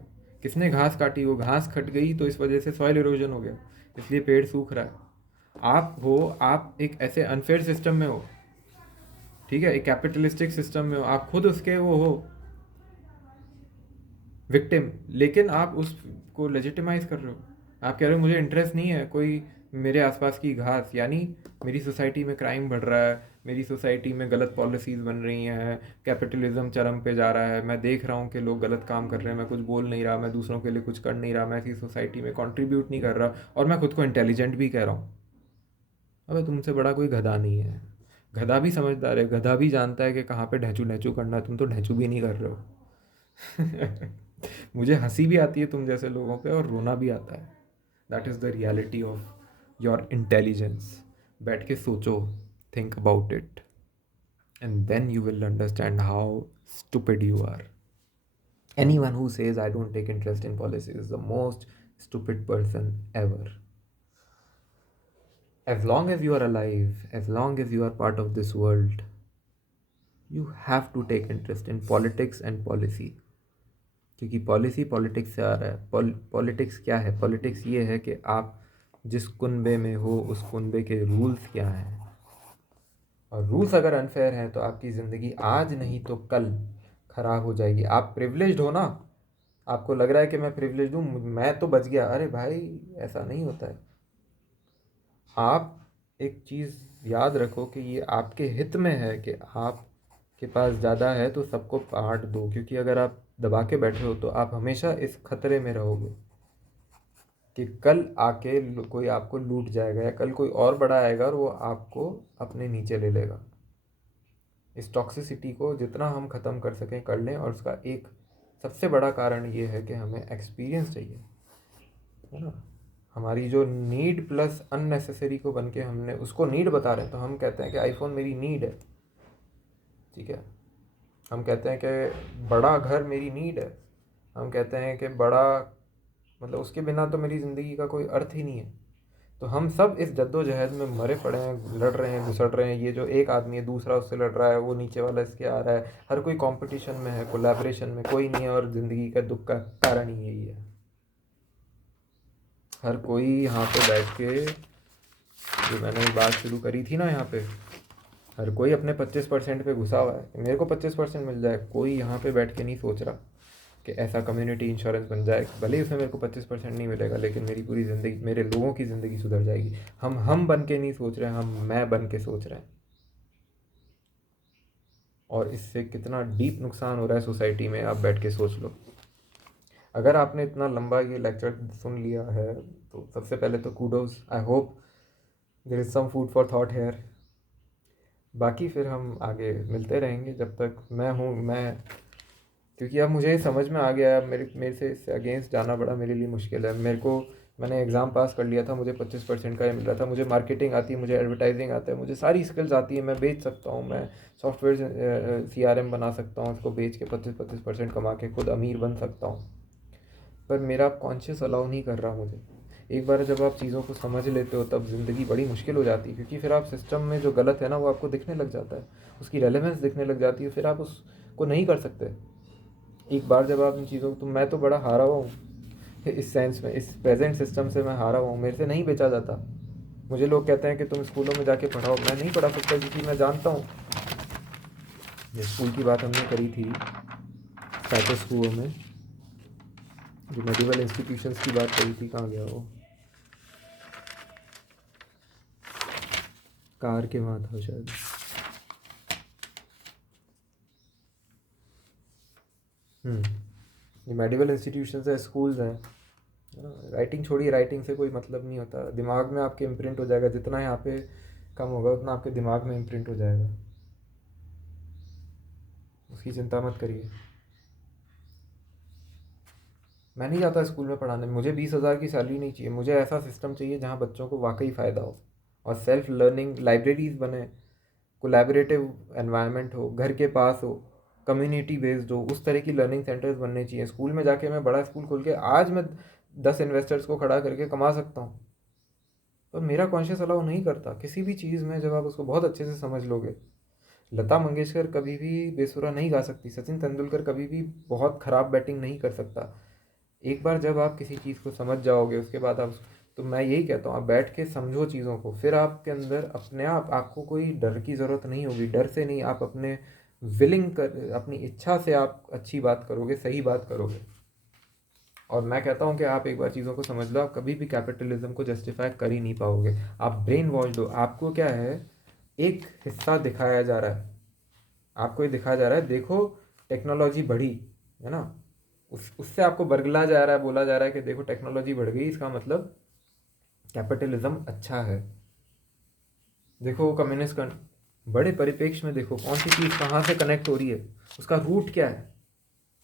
किसने घास काटी, वो घास कट गई तो इस वजह से सॉइल इरोजन हो गया, इसलिए पेड़ सूख रहा है। आप एक ऐसे अनफेयर सिस्टम में हो, ठीक है, एक कैपिटलिस्टिक सिस्टम में हो, आप खुद उसके वो हो विक्टिम, लेकिन आप उसको लेजिटिमाइज कर रहे हो। आप कह रहे हो मुझे इंटरेस्ट नहीं है कोई मेरे आसपास की घास, यानी मेरी सोसाइटी में क्राइम बढ़ रहा है, मेरी सोसाइटी में गलत पॉलिसीज़ बन रही हैं, कैपिटलिज्म चरम पे जा रहा है, मैं देख रहा हूँ कि लोग गलत काम कर रहे हैं, मैं कुछ बोल नहीं रहा, मैं दूसरों के लिए कुछ कर नहीं रहा, मैं ऐसी सोसाइटी में कंट्रीब्यूट नहीं कर रहा, और मैं खुद को इंटेलिजेंट भी कह रहा हूँ। अबे तुमसे बड़ा कोई गधा नहीं है। गधा भी समझदार है, गधा भी जानता है कि कहाँ पे ढैचू ढैचू करना है। तुम तो ढैचू भी नहीं कर रहे हो। मुझे हंसी भी आती है तुम जैसे लोगों पे, और रोना भी आता है। That is the reality of your intelligence. बैठ के सोचो, think about it, and then you will understand how stupid you are. Anyone who says I don't take interest in politics is the most stupid person ever. As long as you are alive, as long as you are part of this world, you have to take interest in politics and policy. क्योंकि policy politics से आ रहा है। Politics क्या है? Politics ये है कि आप जिस कुनबे में हो उस कुनबे के रूल्स क्या हैं, और रूल्स अगर अनफेयर हैं तो आपकी ज़िंदगी आज नहीं तो कल ख़राब हो जाएगी। आप प्रिविलेज्ड हो ना, आपको लग रहा है कि मैं प्रिविलेज्ड हूँ, मैं तो बच गया। अरे भाई, ऐसा नहीं होता है। आप एक चीज़ याद रखो कि ये आपके हित में है कि आपके पास ज़्यादा है तो सबको बांट दो, क्योंकि अगर आप दबा के बैठे हो तो आप हमेशा इस खतरे में रहोगे कि कल आके कोई आपको लूट जाएगा, या कल कोई और बड़ा आएगा और वो आपको अपने नीचे ले लेगा। इस टॉक्सिसिटी को जितना हम ख़त्म कर सकें कर लें, और उसका एक सबसे बड़ा कारण ये है कि हमें एक्सपीरियंस चाहिए, है ना। हमारी जो नीड प्लस अननेसेसरी को बन के हमने उसको नीड बता रहे हैं। तो हम कहते हैं कि आईफोन मेरी नीड है, ठीक है। हम कहते हैं कि बड़ा घर मेरी नीड है। हम कहते हैं कि बड़ा, मतलब उसके बिना तो मेरी ज़िंदगी का कोई अर्थ ही नहीं है। तो हम सब इस जद्दोजहद में मरे पड़े हैं, लड़ रहे हैं, घुसड़ रहे हैं। ये जो एक आदमी है दूसरा उससे लड़ रहा है, वो नीचे वाला इसके आ रहा है, हर कोई कंपटीशन में है, कोलैबोरेशन में कोई नहीं है, और ज़िंदगी का दुख का कारण ही यही है। हर कोई यहाँ पे बैठ के, जो मैंने बात शुरू करी थी ना यहाँ पे, हर कोई अपने 25% पे घुसा हुआ है कि मेरे को 25% मिल जाए। कोई यहाँ पे बैठ के नहीं सोच रहा कि ऐसा कम्युनिटी इंश्योरेंस बन जाए, भले ही उसमें मेरे को 25% नहीं मिलेगा, लेकिन मेरी पूरी ज़िंदगी, मेरे लोगों की ज़िंदगी सुधर जाएगी। हम बन के नहीं सोच रहे हैं, हम मैं बन के सोच रहे हैं। और इससे कितना डीप नुकसान हो रहा है सोसाइटी में, आप बैठ के सोच लो। अगर आपने इतना लंबा ये लेक्चर सुन लिया है तो सबसे पहले तो kudos. I hope there is some food for thought here. बाकी फिर हम आगे मिलते रहेंगे जब तक मैं हूँ। क्योंकि अब मुझे समझ में आ गया है, मेरे से इससे अगेंस्ट जाना बड़ा मेरे लिए मुश्किल है। मैंने एग्ज़ाम पास कर लिया था, मुझे 25% का ही मिल रहा था। मुझे मार्केटिंग आती है, मुझे एडवर्टाइजिंग आता है, मुझे सारी स्किल्स आती है, मैं बेच सकता हूँ, मैं सॉफ्टवेयर CRM बना सकता हूँ, उसको बेच के 25% कमा के खुद अमीर बन सकता हूँ। पर मेरा कॉन्शियस अलाउ नहीं कर रहा मुझे। एक बार जब आप चीज़ों को समझ लेते हो तब ज़िंदगी बड़ी मुश्किल हो जाती है, क्योंकि फिर आप सिस्टम में जो गलत है ना वो आपको दिखने लग जाता है, उसकी रेलेवेंस दिखने लग जाती है, फिर आप उसको नहीं कर सकते। एक बार जब आप इन चीज़ों को, तो मैं तो बड़ा हारा हुआ हूँ, इस सेंस में, इस प्रेजेंट सिस्टम से मैं हारा हुआ हूँ, मेरे से नहीं बेचा जाता। मुझे लोग कहते हैं कि तुम स्कूलों में जाके पढ़ाओ, मैं नहीं पढ़ा सकता क्योंकि मैं जानता हूँ। ये स्कूल की बात हमने करी थी स्टेटस क्वो में, जो मेडिवल इंस्टीट्यूशंस की बात करी थी, कहाँ गया वो, कार के वहाँ था शायद। ये मेडिवल इंस्टीट्यूशंस है, स्कूल्स हैं, है ना। राइटिंग छोड़िए, राइटिंग से कोई मतलब नहीं होता, दिमाग में आपके इम्प्रिंट हो जाएगा, जितना यहाँ पे कम होगा उतना आपके दिमाग में इम्प्रिंट हो जाएगा, उसकी चिंता मत करिए। मैं नहीं जाता स्कूल में पढ़ाने, मुझे 20,000 की सैलरी नहीं चाहिए, मुझे ऐसा सिस्टम चाहिए जहाँ बच्चों को वाकई फ़ायदा हो, और सेल्फ लर्निंग लाइब्रेरीज बने, कोलैबोरेटिव एनवायरनमेंट हो, घर के पास हो, कम्युनिटी बेस्ड हो, उस तरह की लर्निंग सेंटर्स बनने चाहिए। स्कूल में जाके मैं बड़ा स्कूल खोल के आज मैं 10 इन्वेस्टर्स को खड़ा करके कमा सकता हूँ, पर मेरा कॉन्शियस अलाउ नहीं करता। किसी भी चीज़ में जब आप उसको बहुत अच्छे से समझ लोगे, लता मंगेशकर कभी भी बेसुरा नहीं गा सकती, सचिन तेंदुलकर कभी भी बहुत ख़राब बैटिंग नहीं कर सकता। एक बार जब आप किसी चीज़ को समझ जाओगे, उसके बाद आप, तो मैं यही कहता हूँ, आप बैठ के समझो चीज़ों को, फिर आपके अंदर अपने आप, आपको कोई डर की ज़रूरत नहीं होगी। डर से नहीं, आप अपने विलिंग कर, अपनी इच्छा से आप अच्छी बात करोगे, सही बात करोगे। और मैं कहता हूँ कि आप एक बार चीज़ों को समझ लो, आप कभी भी कैपिटलिज्म को जस्टिफाई कर ही नहीं पाओगे। आप ब्रेन वॉश दो, आपको क्या है, एक हिस्सा दिखाया जा रहा है, आपको ये दिखाया जा रहा है, देखो टेक्नोलॉजी बढ़ी, है ना, उससे आपको बरगला जा रहा है, बोला जा रहा है कि देखो टेक्नोलॉजी बढ़ गई, इसका मतलब कैपिटलिज्म अच्छा है। देखो कम्युनिस्ट, बड़े परिप्रेक्ष्य में देखो कौन सी चीज़ कहाँ से कनेक्ट हो रही है, उसका रूट क्या है,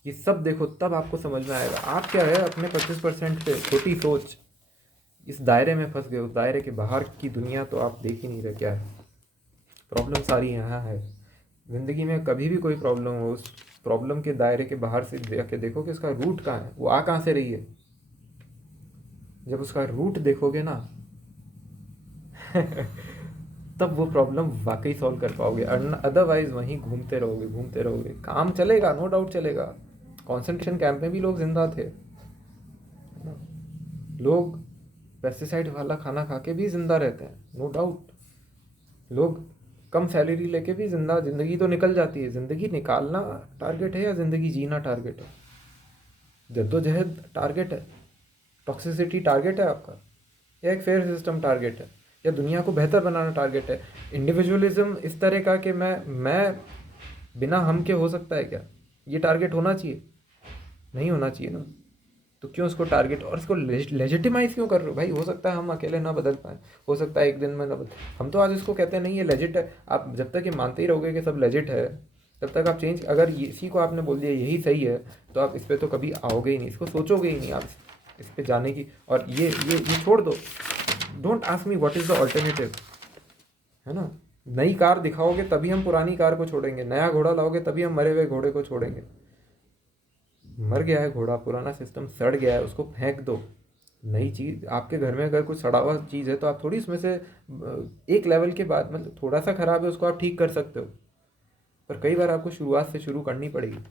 ये सब देखो, तब आपको समझ में आएगा। आप क्या है, अपने 25% पे छोटी सोच, इस दायरे में फंस गए, उस दायरे के बाहर की दुनिया तो आप देख ही नहीं रहे क्या है। प्रॉब्लम सारी यहाँ है। ज़िंदगी में कभी भी कोई प्रॉब्लम हो, उस प्रॉब्लम के दायरे के बाहर से देख के देखो कि उसका रूट कहाँ है, वो आ कहाँ से रही है। जब उसका रूट देखोगे ना तब वो प्रॉब्लम वाकई सॉल्व कर पाओगे, अदरवाइज वहीं घूमते रहोगे, घूमते रहोगे। काम चलेगा, नो डाउट चलेगा, कॉन्सेंट्रेशन कैंप में भी लोग जिंदा थे, है ना? लोग पेस्टिसाइड वाला खाना खा के भी जिंदा रहते हैं, नो डाउट। लोग कम सैलरी लेके भी जिंदा, जिंदगी तो निकल जाती है। जिंदगी निकालना टारगेट है या जिंदगी जीना टारगेट है? जद्दोजहद टारगेट है, टॉक्सिसिटी टारगेट है आपका, या एक फेयर सिस्टम टारगेट है, या दुनिया को बेहतर बनाना टारगेट है? इंडिविजुअलिज्म इस तरह का कि मैं बिना हम के हो सकता है क्या, ये टारगेट होना चाहिए? नहीं होना चाहिए ना। तो क्यों उसको टारगेट और इसको लेजिटिमाइज क्यों कर रहे हो भाई? हो सकता है हम अकेले ना बदल पाए, हो सकता है एक दिन में ना बदल, हम तो आज इसको कहते हैं नहीं ये लेजिट है। आप जब तक ये मानते ही रहोगे कि सब लेजिट है, तब तक आप चेंज, अगर इसी को आपने बोल दिया यही सही है, तो आप इस पर तो कभी आओगे ही नहीं, इसको सोचोगे ही नहीं आप, इस पे जाने की। और ये छोड़ दो, don't ask me what is the alternative, है ना। नई कार दिखाओगे तभी हम पुरानी कार को छोड़ेंगे, नया घोड़ा लाओगे तभी हम मरे हुए घोड़े को छोड़ेंगे। मर गया है घोड़ा, पुराना सिस्टम सड़ गया है, उसको फेंक दो। नई चीज़, आपके घर में अगर कुछ सड़ा हुआ चीज़ है तो आप थोड़ी उसमें से एक लेवल के बाद, मतलब थोड़ा सा ख़राब है उसको आप ठीक कर सकते हो, पर कई बार आपको शुरुआत से शुरू करनी पड़ेगी,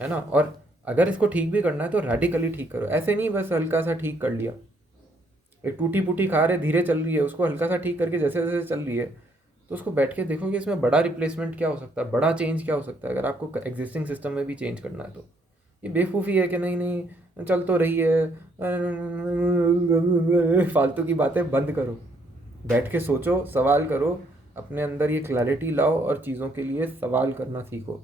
है ना। और अगर इसको ठीक भी करना है तो रेडिकली ठीक करो, ऐसे नहीं बस हल्का सा ठीक कर लिया। एक टूटी फूटी कार है, धीरे चल रही है, उसको हल्का सा ठीक करके जैसे जैसे चल रही है, तो उसको बैठ के देखोगे इसमें बड़ा रिप्लेसमेंट क्या हो सकता है, बड़ा चेंज क्या हो सकता है, अगर आपको एग्जिस्टिंग सिस्टम में भी चेंज करना है तो। ये बेवकूफ़ी है कि नहीं नहीं चल तो रही है, फालतू की बातें बंद करो, बैठ के सोचो, सवाल करो, अपने अंदर ये क्लैरिटी लाओ और चीज़ों के लिए सवाल करना सीखो।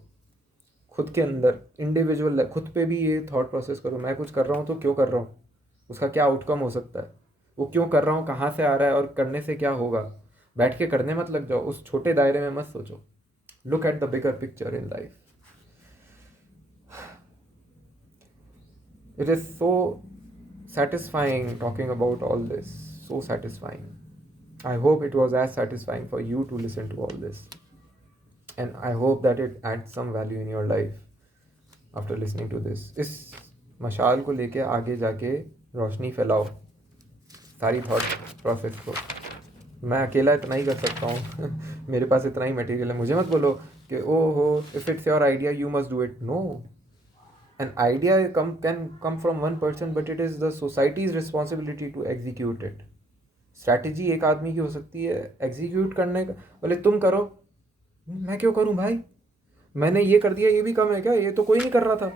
खुद के अंदर इंडिविजुअल, खुद पे भी ये थॉट प्रोसेस करो, मैं कुछ कर रहा हूँ तो क्यों कर रहा हूँ, उसका क्या आउटकम हो सकता है, वो क्यों कर रहा हूँ, कहाँ से आ रहा है, और करने से क्या होगा। बैठ के करने मत लग जाओ, उस छोटे दायरे में मत सोचो। Look at the bigger picture in life. It is so satisfying talking about all this. So satisfying. I hope it was as satisfying for you to listen to all this. And I hope that it adds some value in your life after listening to this. इस मशाल को लेके आगे जाके रोशनी फैलाओ सारी thought process को। मैं अकेला इतना ही कर सकता हूँ मेरे पास इतना ही मटेरियल है। मुझे मत बोलो कि ओ हो, if it's your idea you must do it. No, An idea can come from one person, but it is the society's responsibility to execute it. Strategy एक आदमी की हो सकती है, एग्जीक्यूट करने का बोले तुम करो, मैं क्यों करूं भाई, मैंने ये कर दिया, ये भी कम है क्या, ये तो कोई नहीं कर रहा था,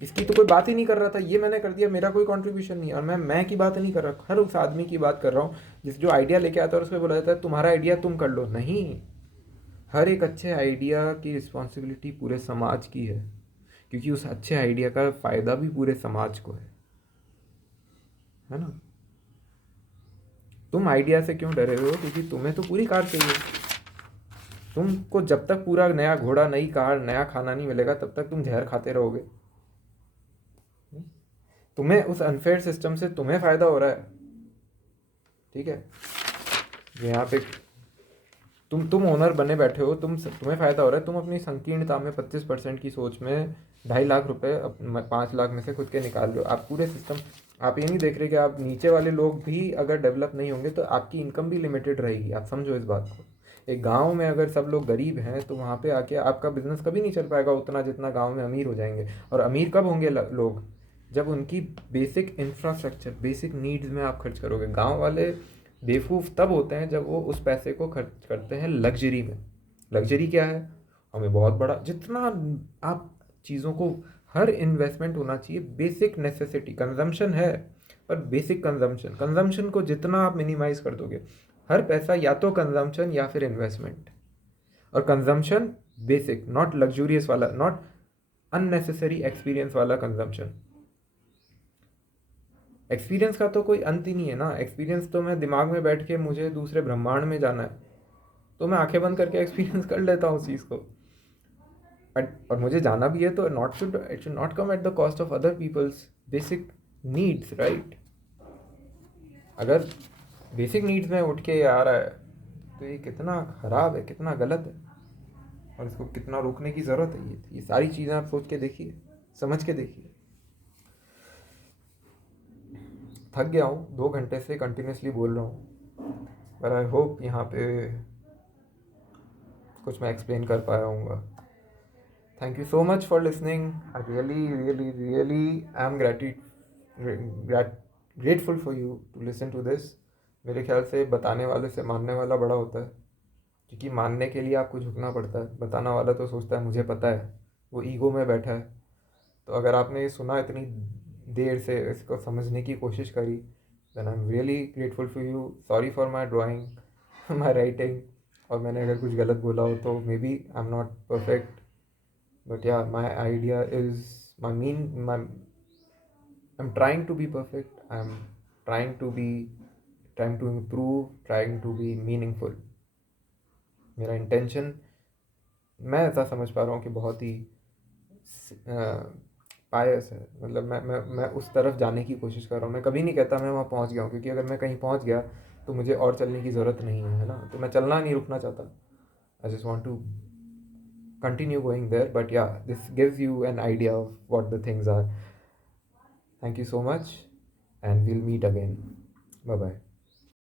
इसकी तो कोई बात ही नहीं कर रहा था, ये मैंने कर दिया, मेरा कोई कंट्रीब्यूशन नहीं है। और मैं की बात नहीं कर रहा, हर उस आदमी की बात कर रहा हूँ जिस जो आइडिया लेके आता है और उसमें बोला जाता है तुम्हारा आइडिया तुम कर लो। नहीं, हर एक अच्छे आइडिया की रिस्पॉन्सिबिलिटी पूरे समाज की है, क्योंकि उस अच्छे आइडिया का फ़ायदा भी पूरे समाज को है ना। तुम आइडिया से क्यों डरे हुए हो, क्योंकि तुम्हें तो पूरी कार चाहिए। तुमको जब तक पूरा नया घोड़ा, नई कार, नया खाना नहीं मिलेगा तब तक तुम जहर खाते रहोगे। तुम्हें उस अनफेयर सिस्टम से तुम्हें फ़ायदा हो रहा है, ठीक है, यहाँ पे तुम ओनर बने बैठे हो, तुम्हें फ़ायदा हो रहा है, तुम अपनी संकीर्णता में 25% की सोच में 2.5 लाख रुपए 5 लाख में से खुद के निकाल रहे हो। आप पूरे सिस्टम, आप ये नहीं देख रहे कि आप नीचे वाले लोग भी अगर डेवलप नहीं होंगे तो आपकी इनकम भी लिमिटेड रहेगी। आप समझो इस बात को। एक गांव में अगर सब लोग गरीब हैं तो वहाँ पे आके आपका बिजनेस कभी नहीं चल पाएगा उतना जितना गांव में अमीर हो जाएंगे। और अमीर कब होंगे लोग, जब उनकी बेसिक इंफ्रास्ट्रक्चर, बेसिक नीड्स में आप खर्च करोगे। गांव वाले बेवकूफ़ तब होते हैं जब वो उस पैसे को खर्च करते हैं लग्जरी में। लग्जरी क्या है, हमें बहुत बड़ा, जितना आप चीज़ों को, हर इन्वेस्टमेंट होना चाहिए बेसिक नेसेसिटी, कंजम्पशन है पर बेसिक कंजम्पशन को जितना आप मिनिमाइज कर दोगे, हर पैसा या तो कंजम्पशन या फिर इन्वेस्टमेंट। और कंजम्पशन बेसिक, नॉट लग्जूरियस वाला, नॉट अननेसेसरी एक्सपीरियंस वाला कंजम्पशन। एक्सपीरियंस का तो कोई अंत ही नहीं है ना। एक्सपीरियंस तो मैं दिमाग में बैठ के मुझे दूसरे ब्रह्मांड में जाना है तो मैं आंखें बंद करके एक्सपीरियंस कर लेता हूँ उस चीज़ को। और मुझे जाना भी है तो it should not come at the cost of other people's basic needs, right. अगर बेसिक नीड्स में उठ के आ रहा है तो ये कितना ख़राब है, कितना गलत है, और इसको कितना रोकने की ज़रूरत है। ये सारी चीज़ें आप सोच के देखिए, समझ के देखिए। थक गया हूँ, 2 घंटे से कंटिन्यूसली बोल रहा हूँ, पर आई होप यहाँ पे कुछ मैं एक्सप्लेन कर पाया हूँगा। Thank you so much for listening. I really I am grateful for you to listen to this. मेरे ख्याल से बताने वाले से मानने वाला बड़ा होता है, क्योंकि मानने के लिए आपको झुकना पड़ता है। बताना वाला तो सोचता है मुझे पता है, वो ईगो में बैठा है। तो अगर आपने ये सुना इतनी देर से, इसको समझने की कोशिश करी, then I am really grateful for you. Sorry for my drawing, my writing, और मैंने अगर कुछ गलत बोला हो तो maybe I am not perfect, but yeah, my idea is I'm trying to be perfect. I'm trying to improve, trying to be meaningful. मेरा intention, मैं ऐसा समझ पा रहा हूँ कि बहुत ही पायस है। मतलब मैं उस तरफ जाने की कोशिश कर रहा हूँ। मैं कभी नहीं कहता मैं वहाँ पहुँच गया हूँ, क्योंकि अगर मैं कहीं पहुँच गया तो मुझे और चलने की ज़रूरत नहीं है ना। तो मैं चलना नहीं, रुकना चाहता। I just want to continue going there, but yeah, this gives you an idea of what the things are. Thank you so much, and we'll meet again. Bye bye.